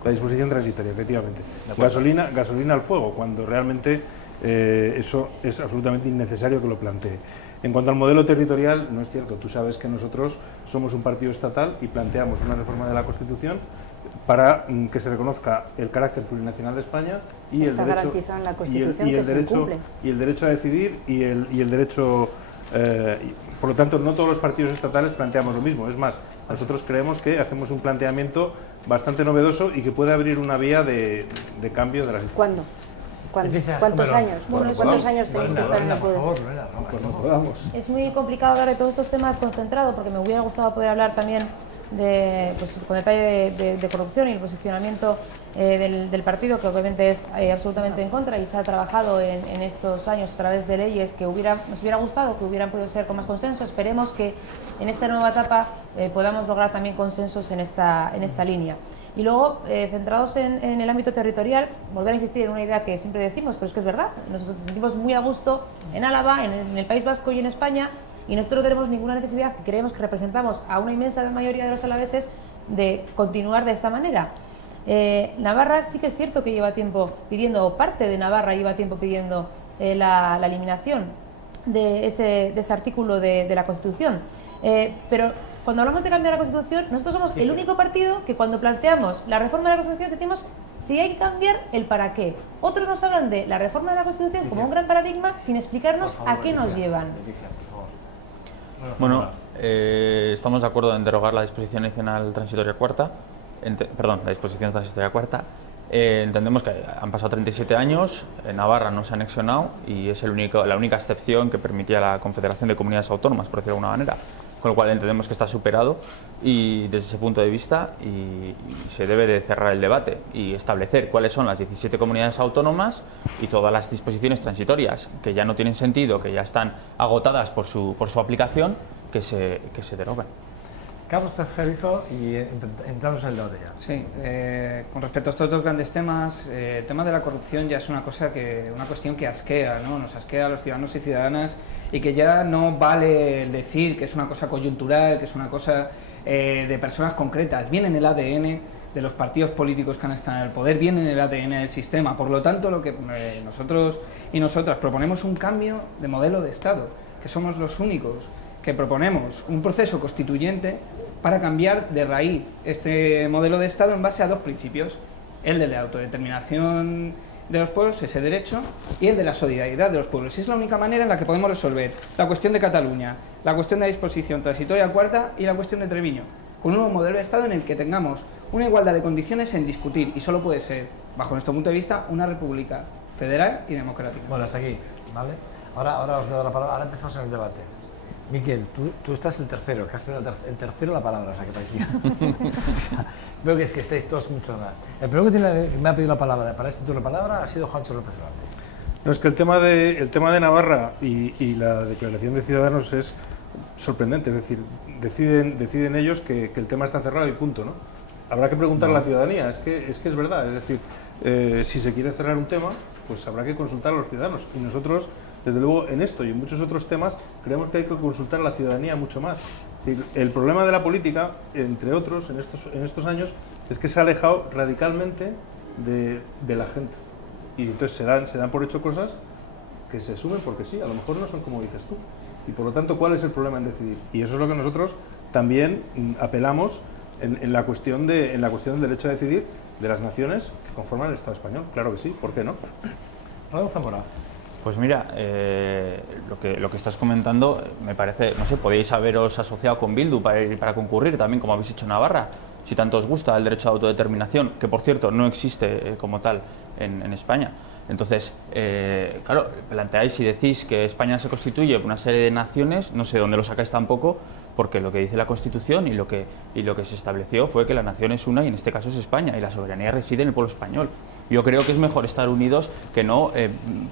La disposición transitoria, efectivamente. Gasolina al fuego, cuando realmente eso es absolutamente innecesario que lo plantee. En cuanto al modelo territorial, no es cierto. Tú sabes que nosotros somos un partido estatal y planteamos una reforma de la Constitución para que se reconozca el carácter plurinacional de España y está garantizado en la Constitución que se incumple. Y el derecho a decidir y el derecho... por lo tanto, no todos los partidos estatales planteamos lo mismo. Es más, nosotros creemos que hacemos un planteamiento bastante novedoso y que puede abrir una vía de cambio de las... ¿Cuándo? ¿Cuántos años? ¿Cuántos años tenemos que estar en el poder? Es muy complicado hablar de todos estos temas concentrado, porque me hubiera gustado poder hablar también con detalle de corrupción y el posicionamiento del partido, que obviamente es absolutamente en contra, y se ha trabajado en estos años a través de leyes que nos hubiera gustado que hubieran podido ser con más consenso. Esperemos que en esta nueva etapa podamos lograr también consensos en esta línea. Y luego, centrados en el ámbito territorial, volver a insistir en una idea que siempre decimos, pero es que es verdad, nos sentimos muy a gusto en Álava, en el País Vasco y en España, y nosotros no tenemos ninguna necesidad, creemos que representamos a una inmensa mayoría de los alaveses, de continuar de esta manera. Navarra sí que es cierto que lleva tiempo pidiendo, o parte de Navarra lleva tiempo pidiendo la eliminación de ese artículo de la Constitución, pero cuando hablamos de cambiar la Constitución, nosotros somos el único partido que cuando planteamos la reforma de la Constitución decimos si hay que cambiar el para qué. Otros nos hablan de la reforma de la Constitución como un gran paradigma sin explicarnos a qué nos llevan. Bueno, estamos de acuerdo en derogar la disposición adicional transitoria cuarta, la disposición transitoria cuarta. Entendemos que han pasado 37 años, Navarra no se ha anexionado y es la única excepción que permitía la Confederación de Comunidades Autónomas, por decirlo de alguna manera, con lo cual entendemos que está superado, y desde ese punto de vista se debe de cerrar el debate y establecer cuáles son las 17 comunidades autónomas y todas las disposiciones transitorias que ya no tienen sentido, que ya están agotadas por su aplicación, que se deroguen. Carlos Tejerizo, y entramos en el debate ya. Sí, con respecto a estos dos grandes temas, el tema de la corrupción ya es una cuestión que asquea, ¿no? Nos asquea a los ciudadanos y ciudadanas, y que ya no vale el decir que es una cosa coyuntural, que es una cosa de personas concretas. Viene en el ADN de los partidos políticos que han estado en el poder, viene en el ADN del sistema. Por lo tanto, lo que nosotros y nosotras proponemos un cambio de modelo de Estado, que somos los únicos que proponemos un proceso constituyente para cambiar de raíz este modelo de Estado en base a dos principios: el de la autodeterminación de los pueblos, ese derecho, y el de la solidaridad de los pueblos. Y es la única manera en la que podemos resolver la cuestión de Cataluña, la cuestión de la disposición transitoria cuarta y la cuestión de Treviño, con un nuevo modelo de Estado en el que tengamos una igualdad de condiciones en discutir, y solo puede ser, bajo nuestro punto de vista, una república federal y democrática. Bueno, hasta aquí, ¿vale? Ahora os doy la palabra, ahora empezamos en el debate. Miquel, tú estás el tercero, que has tenido el tercero la palabra, o sea, que parecía. O sea, veo que es que estáis todos mucho más. El primero que me ha pedido la palabra para este turno de palabra ha sido Juancho López Hernández. No, es que el tema de Navarra y la declaración de Ciudadanos es sorprendente, es decir, deciden ellos que el tema está cerrado y punto, ¿no? Habrá que preguntarle a la ciudadanía, es que es verdad, es decir, si se quiere cerrar un tema, pues habrá que consultar a los ciudadanos, y nosotros, desde luego, en esto y en muchos otros temas, creemos que hay que consultar a la ciudadanía mucho más. Es decir, el problema de la política, entre otros, en estos años, es que se ha alejado radicalmente de la gente, y entonces se dan por hecho cosas que se asumen porque sí, a lo mejor no son como dices tú, y por lo tanto, ¿cuál es el problema en decidir? Y eso es lo que nosotros también apelamos en la cuestión del derecho a decidir de las naciones que conforman el Estado español. Claro que sí, ¿por qué no? Raúl Zamora. Pues mira, lo que estás comentando me parece, no sé, podéis haberos asociado con Bildu para concurrir también, como habéis hecho en Navarra, si tanto os gusta el derecho a autodeterminación, que por cierto no existe como tal en España. Entonces, claro, planteáis y decís que España se constituye por una serie de naciones, no sé dónde lo sacáis tampoco, porque lo que dice la Constitución y lo que se estableció fue que la nación es una y en este caso es España y la soberanía reside en el pueblo español. Yo creo que es mejor estar unidos que no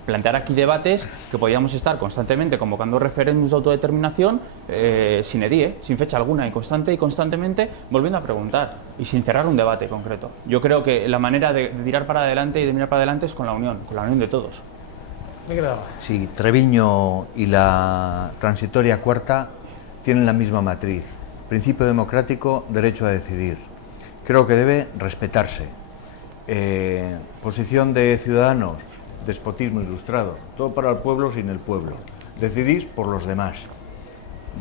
plantear aquí debates que podíamos estar constantemente convocando referéndums de autodeterminación sin edie, sin fecha alguna y constantemente volviendo a preguntar y sin cerrar un debate concreto. Yo creo que la manera de tirar para adelante y de mirar para adelante es con la unión de todos. Sí, Treviño y la transitoria cuarta tienen la misma matriz, principio democrático, derecho a decidir. Creo que debe respetarse. Posición de Ciudadanos, despotismo ilustrado, todo para el pueblo sin el pueblo. Decidís por los demás.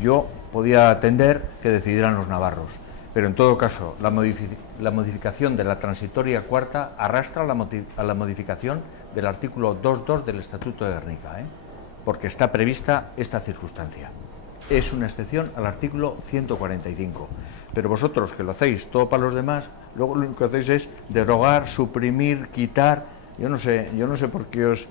Yo podía atender que decidieran los navarros, pero en todo caso la modificación de la transitoria cuarta arrastra a la modificación del artículo 2.2 del Estatuto de Gernika, porque está prevista esta circunstancia. Es una excepción al artículo 145. Pero vosotros, que lo hacéis todo para los demás, luego lo único que hacéis es derogar, suprimir, quitar. Yo no sé por qué os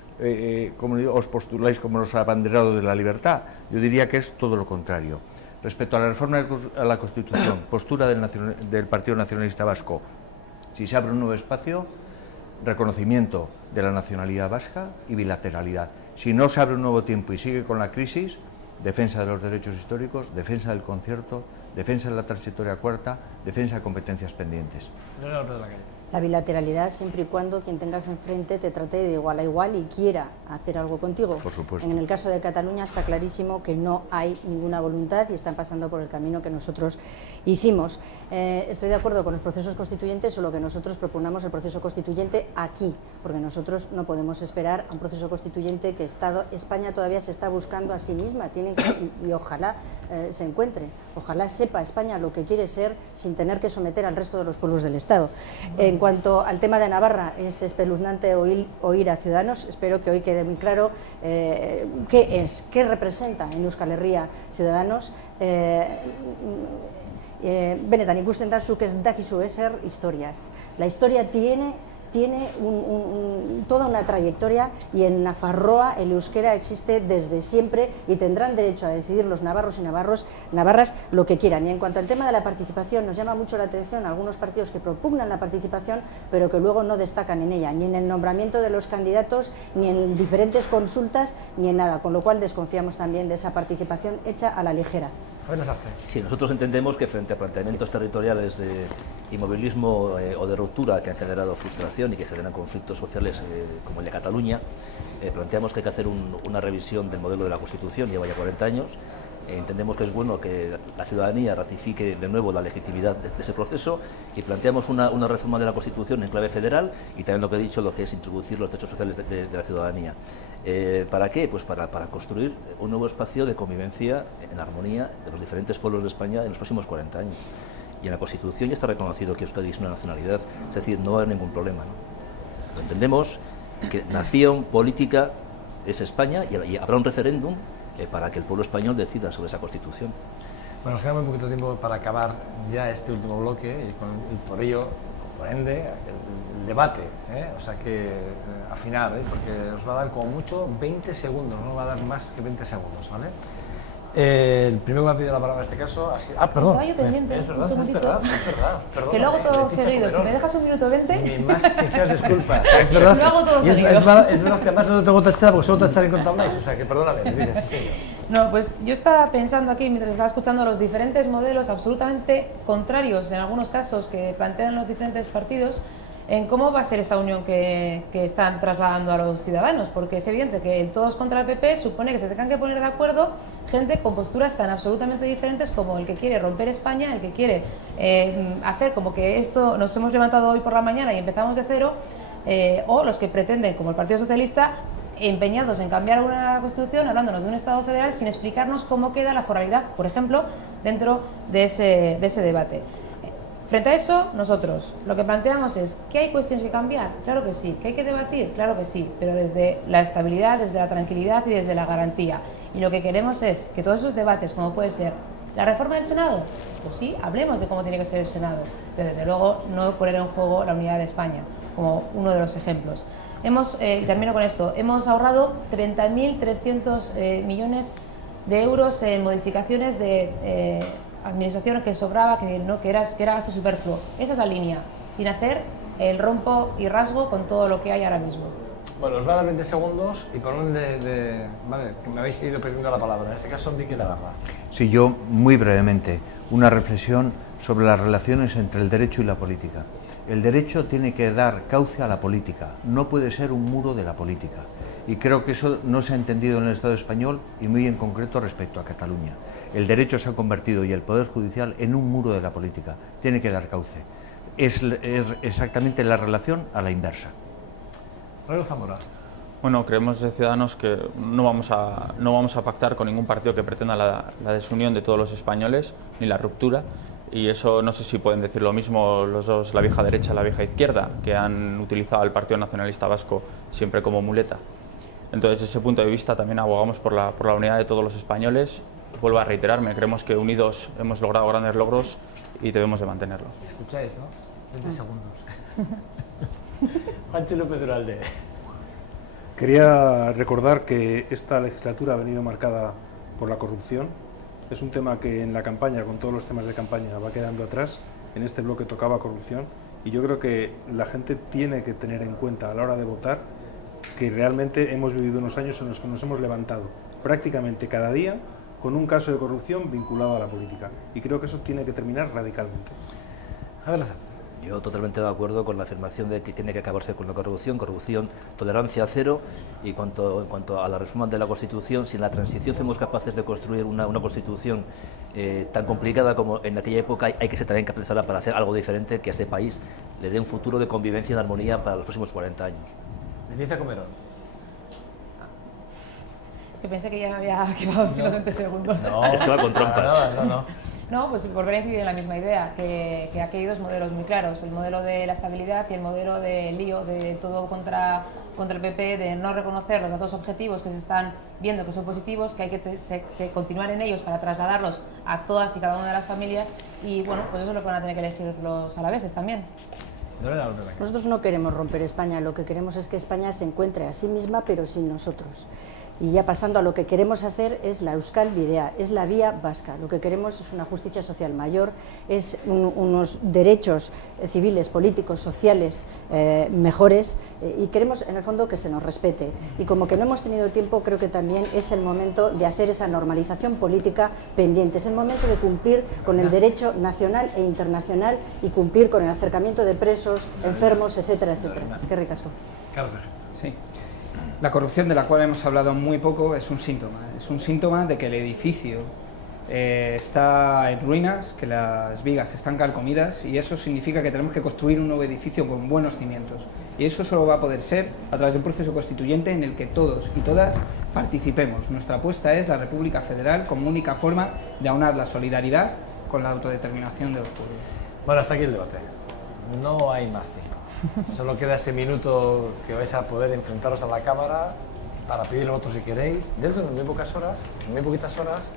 postuláis como los abanderados de la libertad. Yo diría que es todo lo contrario. Respecto a la reforma a la Constitución, postura del Partido Nacionalista Vasco, si se abre un nuevo espacio, reconocimiento de la nacionalidad vasca y bilateralidad. Si no se abre un nuevo tiempo y sigue con la crisis, defensa de los derechos históricos, defensa del concierto, defensa de la transitoria cuarta, defensa de competencias pendientes. La bilateralidad siempre y cuando quien tengas enfrente te trate de igual a igual y quiera hacer algo contigo. Por supuesto. En el caso de Cataluña está clarísimo que no hay ninguna voluntad y están pasando por el camino que nosotros hicimos. Estoy de acuerdo con los procesos constituyentes, solo que nosotros proponemos el proceso constituyente aquí, porque nosotros no podemos esperar a un proceso constituyente que España todavía se está buscando a sí misma, y ojalá se encuentre, ojalá sepa España lo que quiere ser sin tener que someter al resto de los pueblos del Estado. En cuanto al tema de Navarra, es espeluznante oír a Ciudadanos. Espero que hoy quede muy claro qué representa en Euskal Herria Ciudadanos. Benetan ikusten da zuk ez dakizu ezer historias. La historia tiene toda una trayectoria y en Nafarroa el euskera existe desde siempre y tendrán derecho a decidir los navarros y navarras lo que quieran. Y en cuanto al tema de la participación, nos llama mucho la atención algunos partidos que propugnan la participación pero que luego no destacan en ella, ni en el nombramiento de los candidatos, ni en diferentes consultas, ni en nada, con lo cual desconfiamos también de esa participación hecha a la ligera. Sí, nosotros entendemos que frente a planteamientos territoriales de inmovilismo o de ruptura que han generado frustración y que generan conflictos sociales como el de Cataluña, planteamos que hay que hacer una revisión del modelo de la Constitución, lleva ya 40 años. Entendemos que es bueno que la ciudadanía ratifique de nuevo la legitimidad de ese proceso y planteamos una reforma de la Constitución en clave federal y también lo que he dicho, lo que es introducir los derechos sociales de la ciudadanía. ¿Para qué? Pues para construir un nuevo espacio de convivencia en armonía de los diferentes pueblos de España en los próximos 40 años. Y en la Constitución ya está reconocido que Euskadi es una nacionalidad, es decir, no va a haber ningún problema, ¿no? Lo entendemos que nación política es España y habrá un referéndum para que el pueblo español decida sobre esa Constitución. Bueno, nos queda muy poquito tiempo para acabar ya este último bloque y por ello, por ende, el debate, o sea que afinar, porque os va a dar como mucho 20 segundos, no os va a dar más que 20 segundos, ¿vale? El primero que me ha pedido la palabra en este caso ha sido... perdón. Estaba yo pendiente, Es verdad, un segundito. perdón. Que lo hago todo seguido. Si me dejas un minuto 20... Mis más sinceras disculpas. Es verdad. Lo hago todo seguido. Es verdad que además no te tengo tachada porque solo tachar en contabláis, o sea que perdóname, dices, sí, señor. No, pues yo estaba pensando aquí, mientras estaba escuchando los diferentes modelos absolutamente contrarios, en algunos casos, que plantean los diferentes partidos, en cómo va a ser esta unión que están trasladando a los ciudadanos, porque es evidente que el todos contra el PP supone que se tengan que poner de acuerdo gente con posturas tan absolutamente diferentes como el que quiere romper España, el que quiere hacer como que esto nos hemos levantado hoy por la mañana y empezamos de cero, o los que pretenden, como el Partido Socialista, empeñados en cambiar una Constitución, hablándonos de un Estado federal sin explicarnos cómo queda la foralidad, por ejemplo, dentro de ese debate. Frente a eso, nosotros lo que planteamos es que hay cuestiones que cambiar, claro que sí, que hay que debatir, claro que sí, pero desde la estabilidad, desde la tranquilidad y desde la garantía. Y lo que queremos es que todos esos debates, como puede ser la reforma del Senado, pues sí, hablemos de cómo tiene que ser el Senado, pero desde luego no poner en juego la unidad de España, como uno de los ejemplos. Y termino con esto, hemos ahorrado 30.300 millones de euros en modificaciones de administración que sobraba, que era gasto superfluo. Esa es la línea, sin hacer el rompo y rasgo con todo lo que hay ahora mismo. Bueno, os va a dar 20 segundos y por orden vale, que me habéis ido perdiendo la palabra. En este caso, Enrique Navarra. Sí, yo muy brevemente, una reflexión sobre las relaciones entre el derecho y la política. El derecho tiene que dar cauce a la política, no puede ser un muro de la política. Y creo que eso no se ha entendido en el Estado español y muy en concreto respecto a Cataluña. El derecho se ha convertido y el Poder Judicial en un muro de la política, tiene que dar cauce. Es exactamente la relación a la inversa. Manuel Zamora. Bueno, creemos de Ciudadanos que no vamos a pactar con ningún partido que pretenda la desunión de todos los españoles, ni la ruptura, y eso no sé si pueden decir lo mismo los dos, la vieja derecha y la vieja izquierda, que han utilizado al Partido Nacionalista Vasco siempre como muleta. Entonces, desde ese punto de vista también abogamos por la unidad de todos los españoles. Vuelvo a reiterarme, creemos que unidos hemos logrado grandes logros y debemos de mantenerlo. Escucháis, ¿no? 20 segundos. Juancho López Duralde. Quería recordar que esta legislatura ha venido marcada por la corrupción. Es un tema que en la campaña, con todos los temas de campaña, va quedando atrás. En este bloque tocaba corrupción y yo creo que la gente tiene que tener en cuenta a la hora de votar que realmente hemos vivido unos años en los que nos hemos levantado prácticamente cada día con un caso de corrupción vinculado a la política. Y creo que eso tiene que terminar radicalmente. A ver, yo totalmente de acuerdo con la afirmación de que tiene que acabarse con la corrupción, tolerancia cero, y en cuanto a la reforma de la Constitución, si en la transición fuimos capaces de construir una Constitución tan complicada como en aquella época, hay que ser también capaces ahora para hacer algo diferente que a este país le dé un futuro de convivencia y de armonía para los próximos 40 años. Leticia Comerón. Es que pensé que ya me había quedado sin los 20 segundos. No, es que va con trampas. No, pues volver a incidir en la misma idea, que aquí hay dos modelos muy claros, el modelo de la estabilidad y el modelo del lío, de todo contra el PP, de no reconocer los datos objetivos que se están viendo que son positivos, que hay que continuar en ellos para trasladarlos a todas y cada una de las familias, y bueno, pues eso es lo que van a tener que elegir los alaveses también. Nosotros no queremos romper España, lo que queremos es que España se encuentre a sí misma pero sin nosotros. Y ya pasando a lo que queremos hacer es la Euskal Bidea, es la vía vasca. Lo que queremos es una justicia social mayor, es unos derechos civiles, políticos, sociales mejores, y queremos en el fondo que se nos respete. Y como que no hemos tenido tiempo, creo que también es el momento de hacer esa normalización política pendiente. Es el momento de cumplir con el derecho nacional e internacional y cumplir con el acercamiento de presos, enfermos, etcétera, etcétera. Es que ricasco. Sí. La corrupción, de la cual hemos hablado muy poco, es un síntoma de que el edificio está en ruinas, que las vigas están carcomidas, y eso significa que tenemos que construir un nuevo edificio con buenos cimientos. Y eso solo va a poder ser a través de un proceso constituyente en el que todos y todas participemos. Nuestra apuesta es la República Federal como única forma de aunar la solidaridad con la autodeterminación de los pueblos. Bueno, hasta aquí el debate. no hay más tiempo. Solo queda ese minuto que vais a poder enfrentaros a la cámara para pedir el voto si queréis. Dentro de muy pocas horas, en muy poquitas horas,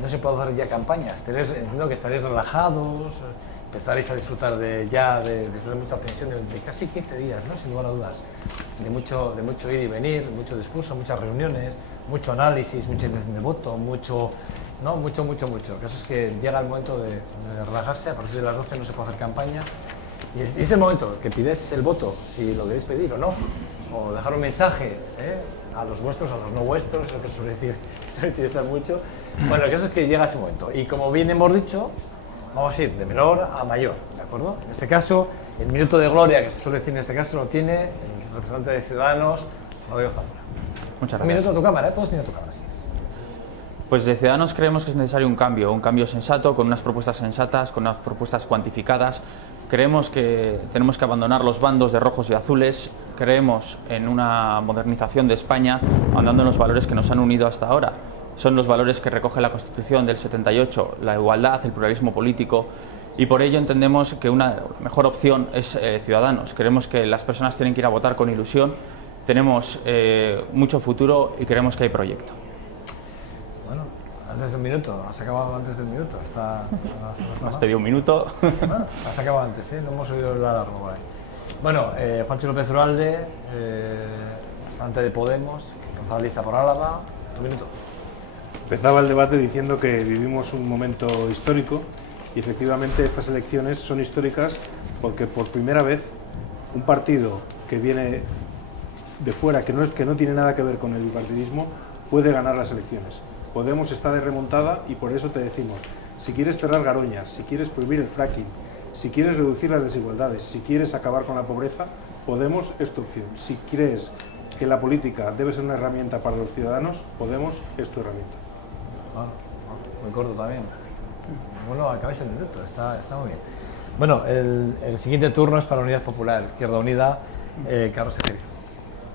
no se puede hacer ya campañas. Entiendo que estaréis relajados, empezaréis a disfrutar de mucha tensión de casi 15 días, ¿no? Sin lugar a dudas. De mucho ir y venir, mucho discurso, muchas reuniones, mucho análisis, mucha intención de voto, mucho. El caso es que llega el momento de relajarse. A partir de las 12 no se puede hacer campaña. Y es el momento que pides el voto, si lo queréis pedir o no. O dejar un mensaje a los vuestros, a los no vuestros, eso que suele utilizar mucho. Bueno, el caso es que llega ese momento. Y como bien hemos dicho, vamos a ir de menor a mayor, ¿de acuerdo? En este caso, el minuto de gloria que se suele decir en este caso lo tiene el representante de Ciudadanos, Rodrigo Zamora. Muchas gracias. Un minuto a tu cámara, todos minuto a tu cámara, sí. Pues de Ciudadanos creemos que es necesario un cambio sensato, con unas propuestas sensatas, con unas propuestas cuantificadas. Creemos que tenemos que abandonar los bandos de rojos y azules, creemos en una modernización de España, andando en los valores que nos han unido hasta ahora. Son los valores que recoge la Constitución del 78, la igualdad, el pluralismo político, y por ello entendemos que una mejor opción es Ciudadanos. Creemos que las personas tienen que ir a votar con ilusión, tenemos mucho futuro y creemos que hay proyecto. Bueno, antes del minuto, has acabado antes del minuto. Me has pedido un minuto. Bueno, has acabado antes, no hemos oído la alarma por ahí. Bueno, Juancho López Uralde, representante de Podemos, lanzada lista por Álava, tu minuto. Empezaba el debate diciendo que vivimos un momento histórico y efectivamente estas elecciones son históricas porque por primera vez un partido que viene de fuera, que no tiene nada que ver con el bipartidismo, puede ganar las elecciones. Podemos está de remontada y por eso te decimos, si quieres cerrar Garoña, si quieres prohibir el fracking, si quieres reducir las desigualdades, si quieres acabar con la pobreza, Podemos es tu opción. Si crees que la política debe ser una herramienta para los ciudadanos, Podemos es tu herramienta. Muy corto también. Bueno, acabáis el minuto, está muy bien. Bueno, el siguiente turno es para Unidad Popular, Izquierda Unida, Carlos Tejerizo.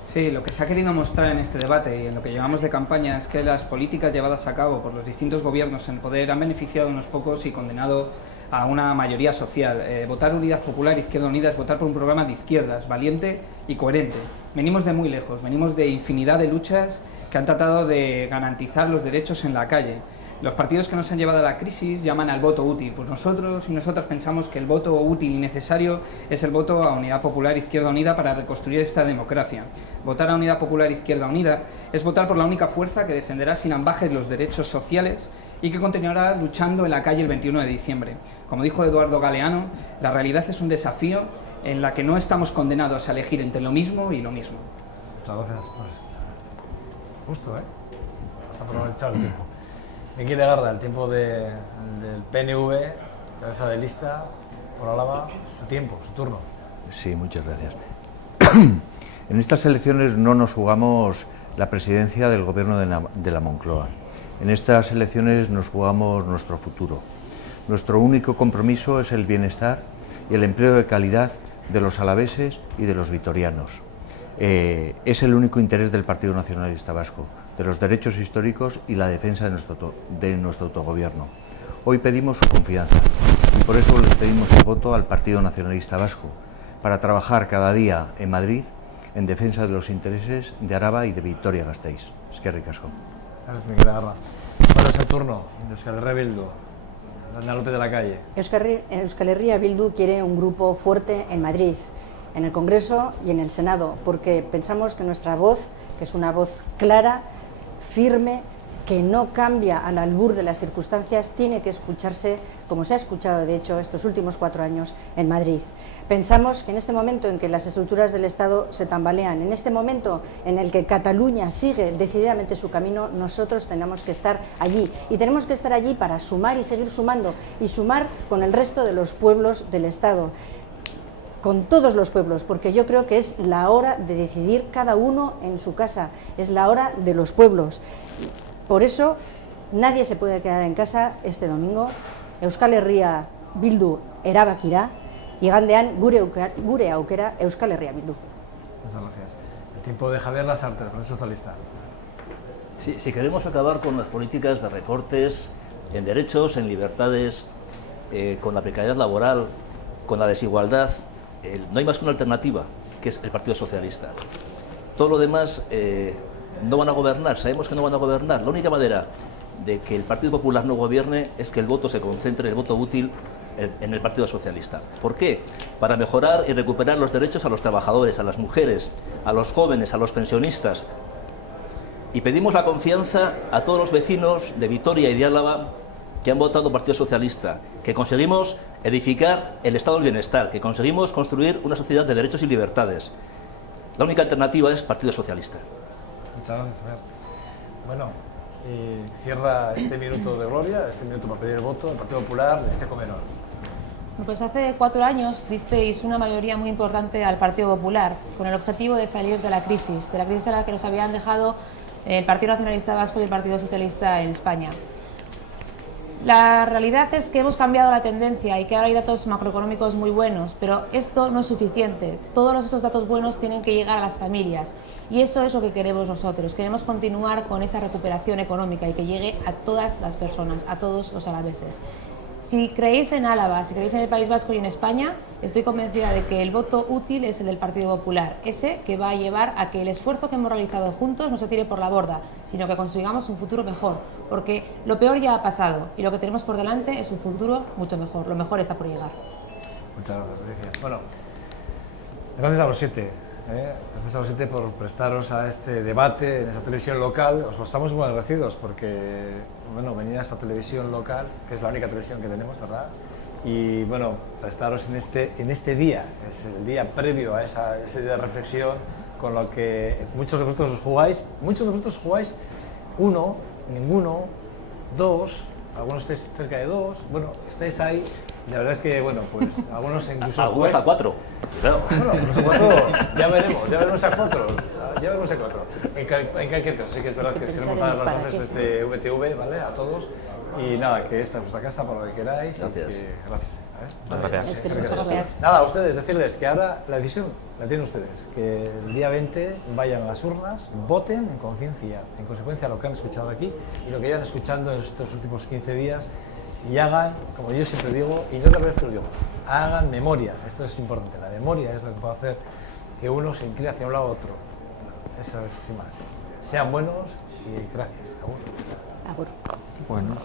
Sí, lo que se ha querido mostrar en este debate y en lo que llevamos de campaña es que las políticas llevadas a cabo por los distintos gobiernos en el poder han beneficiado a unos pocos y condenado a una mayoría social. Votar Unidad Popular, Izquierda Unida es votar por un programa de izquierdas, valiente y coherente. Venimos de muy lejos, venimos de infinidad de luchas que han tratado de garantizar los derechos en la calle. Los partidos que nos han llevado a la crisis llaman al voto útil. Pues nosotros y nosotras pensamos que el voto útil y necesario es el voto a Unidad Popular Izquierda Unida para reconstruir esta democracia. Votar a Unidad Popular Izquierda Unida es votar por la única fuerza que defenderá sin ambajes los derechos sociales y que continuará luchando en la calle el 21 de diciembre. Como dijo Eduardo Galeano, la realidad es un desafío en la que no estamos condenados a elegir entre lo mismo y lo mismo. Muchas gracias. Justo, has aprovechado el tiempo. Miguel Legarda, el tiempo del PNV, cabeza de lista por Álava, su tiempo, su turno. Sí, muchas gracias. En estas elecciones no nos jugamos la presidencia del gobierno de la Moncloa. En estas elecciones nos jugamos nuestro futuro. Nuestro único compromiso es el bienestar y el empleo de calidad de los alaveses y de los vitorianos. Es el único interés del Partido Nacionalista Vasco, de los derechos históricos y la defensa de nuestro autogobierno. Hoy pedimos su confianza y por eso les pedimos el voto al Partido Nacionalista Vasco, para trabajar cada día en Madrid en defensa de los intereses de Araba y de Vitoria-Gasteiz. Eskerrik asko. Gracias, Miguel Legarda. Bueno, es el turno de Euskal Herria Bildu. Ana López de la Calle. Euskal Herria Bildu quiere un grupo fuerte en Madrid, en el Congreso y en el Senado, porque pensamos que nuestra voz, que es una voz clara, firme, que no cambia al albur de las circunstancias, tiene que escucharse, como se ha escuchado de hecho estos últimos 4 años en Madrid. Pensamos que en este momento en que las estructuras del Estado se tambalean, en este momento en el que Cataluña sigue decididamente su camino, nosotros tenemos que estar allí. Y tenemos que estar allí para sumar y seguir sumando, y sumar con el resto de los pueblos del Estado, con todos los pueblos, porque yo creo que es la hora de decidir cada uno en su casa, es la hora de los pueblos. Por eso, nadie se puede quedar en casa este domingo. Euskal Herria Bildu erabakira, igandean gure aukera Euskal Herria Bildu. Muchas gracias. El tiempo de Javier Lasarte, el Partido Socialista. Si queremos acabar con las políticas de recortes en derechos, en libertades, con la precariedad laboral, con la desigualdad, no hay más que una alternativa, que es el Partido Socialista. Todo lo demás no van a gobernar, sabemos que no van a gobernar. La única manera de que el Partido Popular no gobierne es que el voto se concentre, el voto útil, en el Partido Socialista. ¿Por qué? Para mejorar y recuperar los derechos a los trabajadores, a las mujeres, a los jóvenes, a los pensionistas. Y pedimos la confianza a todos los vecinos de Vitoria y de Álava que han votado Partido Socialista, que conseguimos edificar el estado del bienestar, que conseguimos construir una sociedad de derechos y libertades. La única alternativa es Partido Socialista. Muchas gracias. Bueno, cierra este minuto de gloria, este minuto para pedir el voto del Partido Popular de Ceco Menor. Pues hace 4 años disteis una mayoría muy importante al Partido Popular con el objetivo de salir de la crisis a la que nos habían dejado el Partido Nacionalista Vasco y el Partido Socialista en España. La realidad es que hemos cambiado la tendencia y que ahora hay datos macroeconómicos muy buenos, pero esto no es suficiente. Todos esos datos buenos tienen que llegar a las familias y eso es lo que queremos nosotros. Queremos continuar con esa recuperación económica y que llegue a todas las personas, a todos los alaveses. Si creéis en Álava, si creéis en el País Vasco y en España, estoy convencida de que el voto útil es el del Partido Popular, ese que va a llevar a que el esfuerzo que hemos realizado juntos no se tire por la borda, sino que consigamos un futuro mejor, porque lo peor ya ha pasado y lo que tenemos por delante es un futuro mucho mejor, lo mejor está por llegar. Muchas gracias. Bueno, gracias a los 7. Gracias a los 7 por prestaros a este debate en esta televisión local. Os estamos muy agradecidos porque, bueno, venir a esta televisión local, que es la única televisión que tenemos, ¿verdad? Y, bueno, prestaros en este día, es el día previo a ese día de reflexión, con lo que muchos de vosotros jugáis, 1, ninguno, 2, algunos estáis cerca de 2, bueno, estáis ahí. La verdad es que, bueno, pues algunos incluso... Algunos a 4, cuidado. Bueno, algunos a 4, ya veremos a 4. En cualquier caso, sí que es verdad que queremos dar las gracias desde VTV, ¿vale? A todos. Y nada, que esta es vuestra casa para lo que queráis. Gracias. Gracias. Nada, a ustedes decirles que ahora la decisión la tienen ustedes. Que el día 20 vayan a las urnas, voten en conciencia, en consecuencia a lo que han escuchado aquí y lo que llevan escuchando en estos últimos 15 días. Y hagan, como yo siempre digo, y no es la primera vez que lo digo, hagan memoria. Esto es importante. La memoria es lo que puede hacer que uno se incline hacia un lado u otro. Eso es sin más. Sean buenos y gracias. Agur. Agur. Bueno,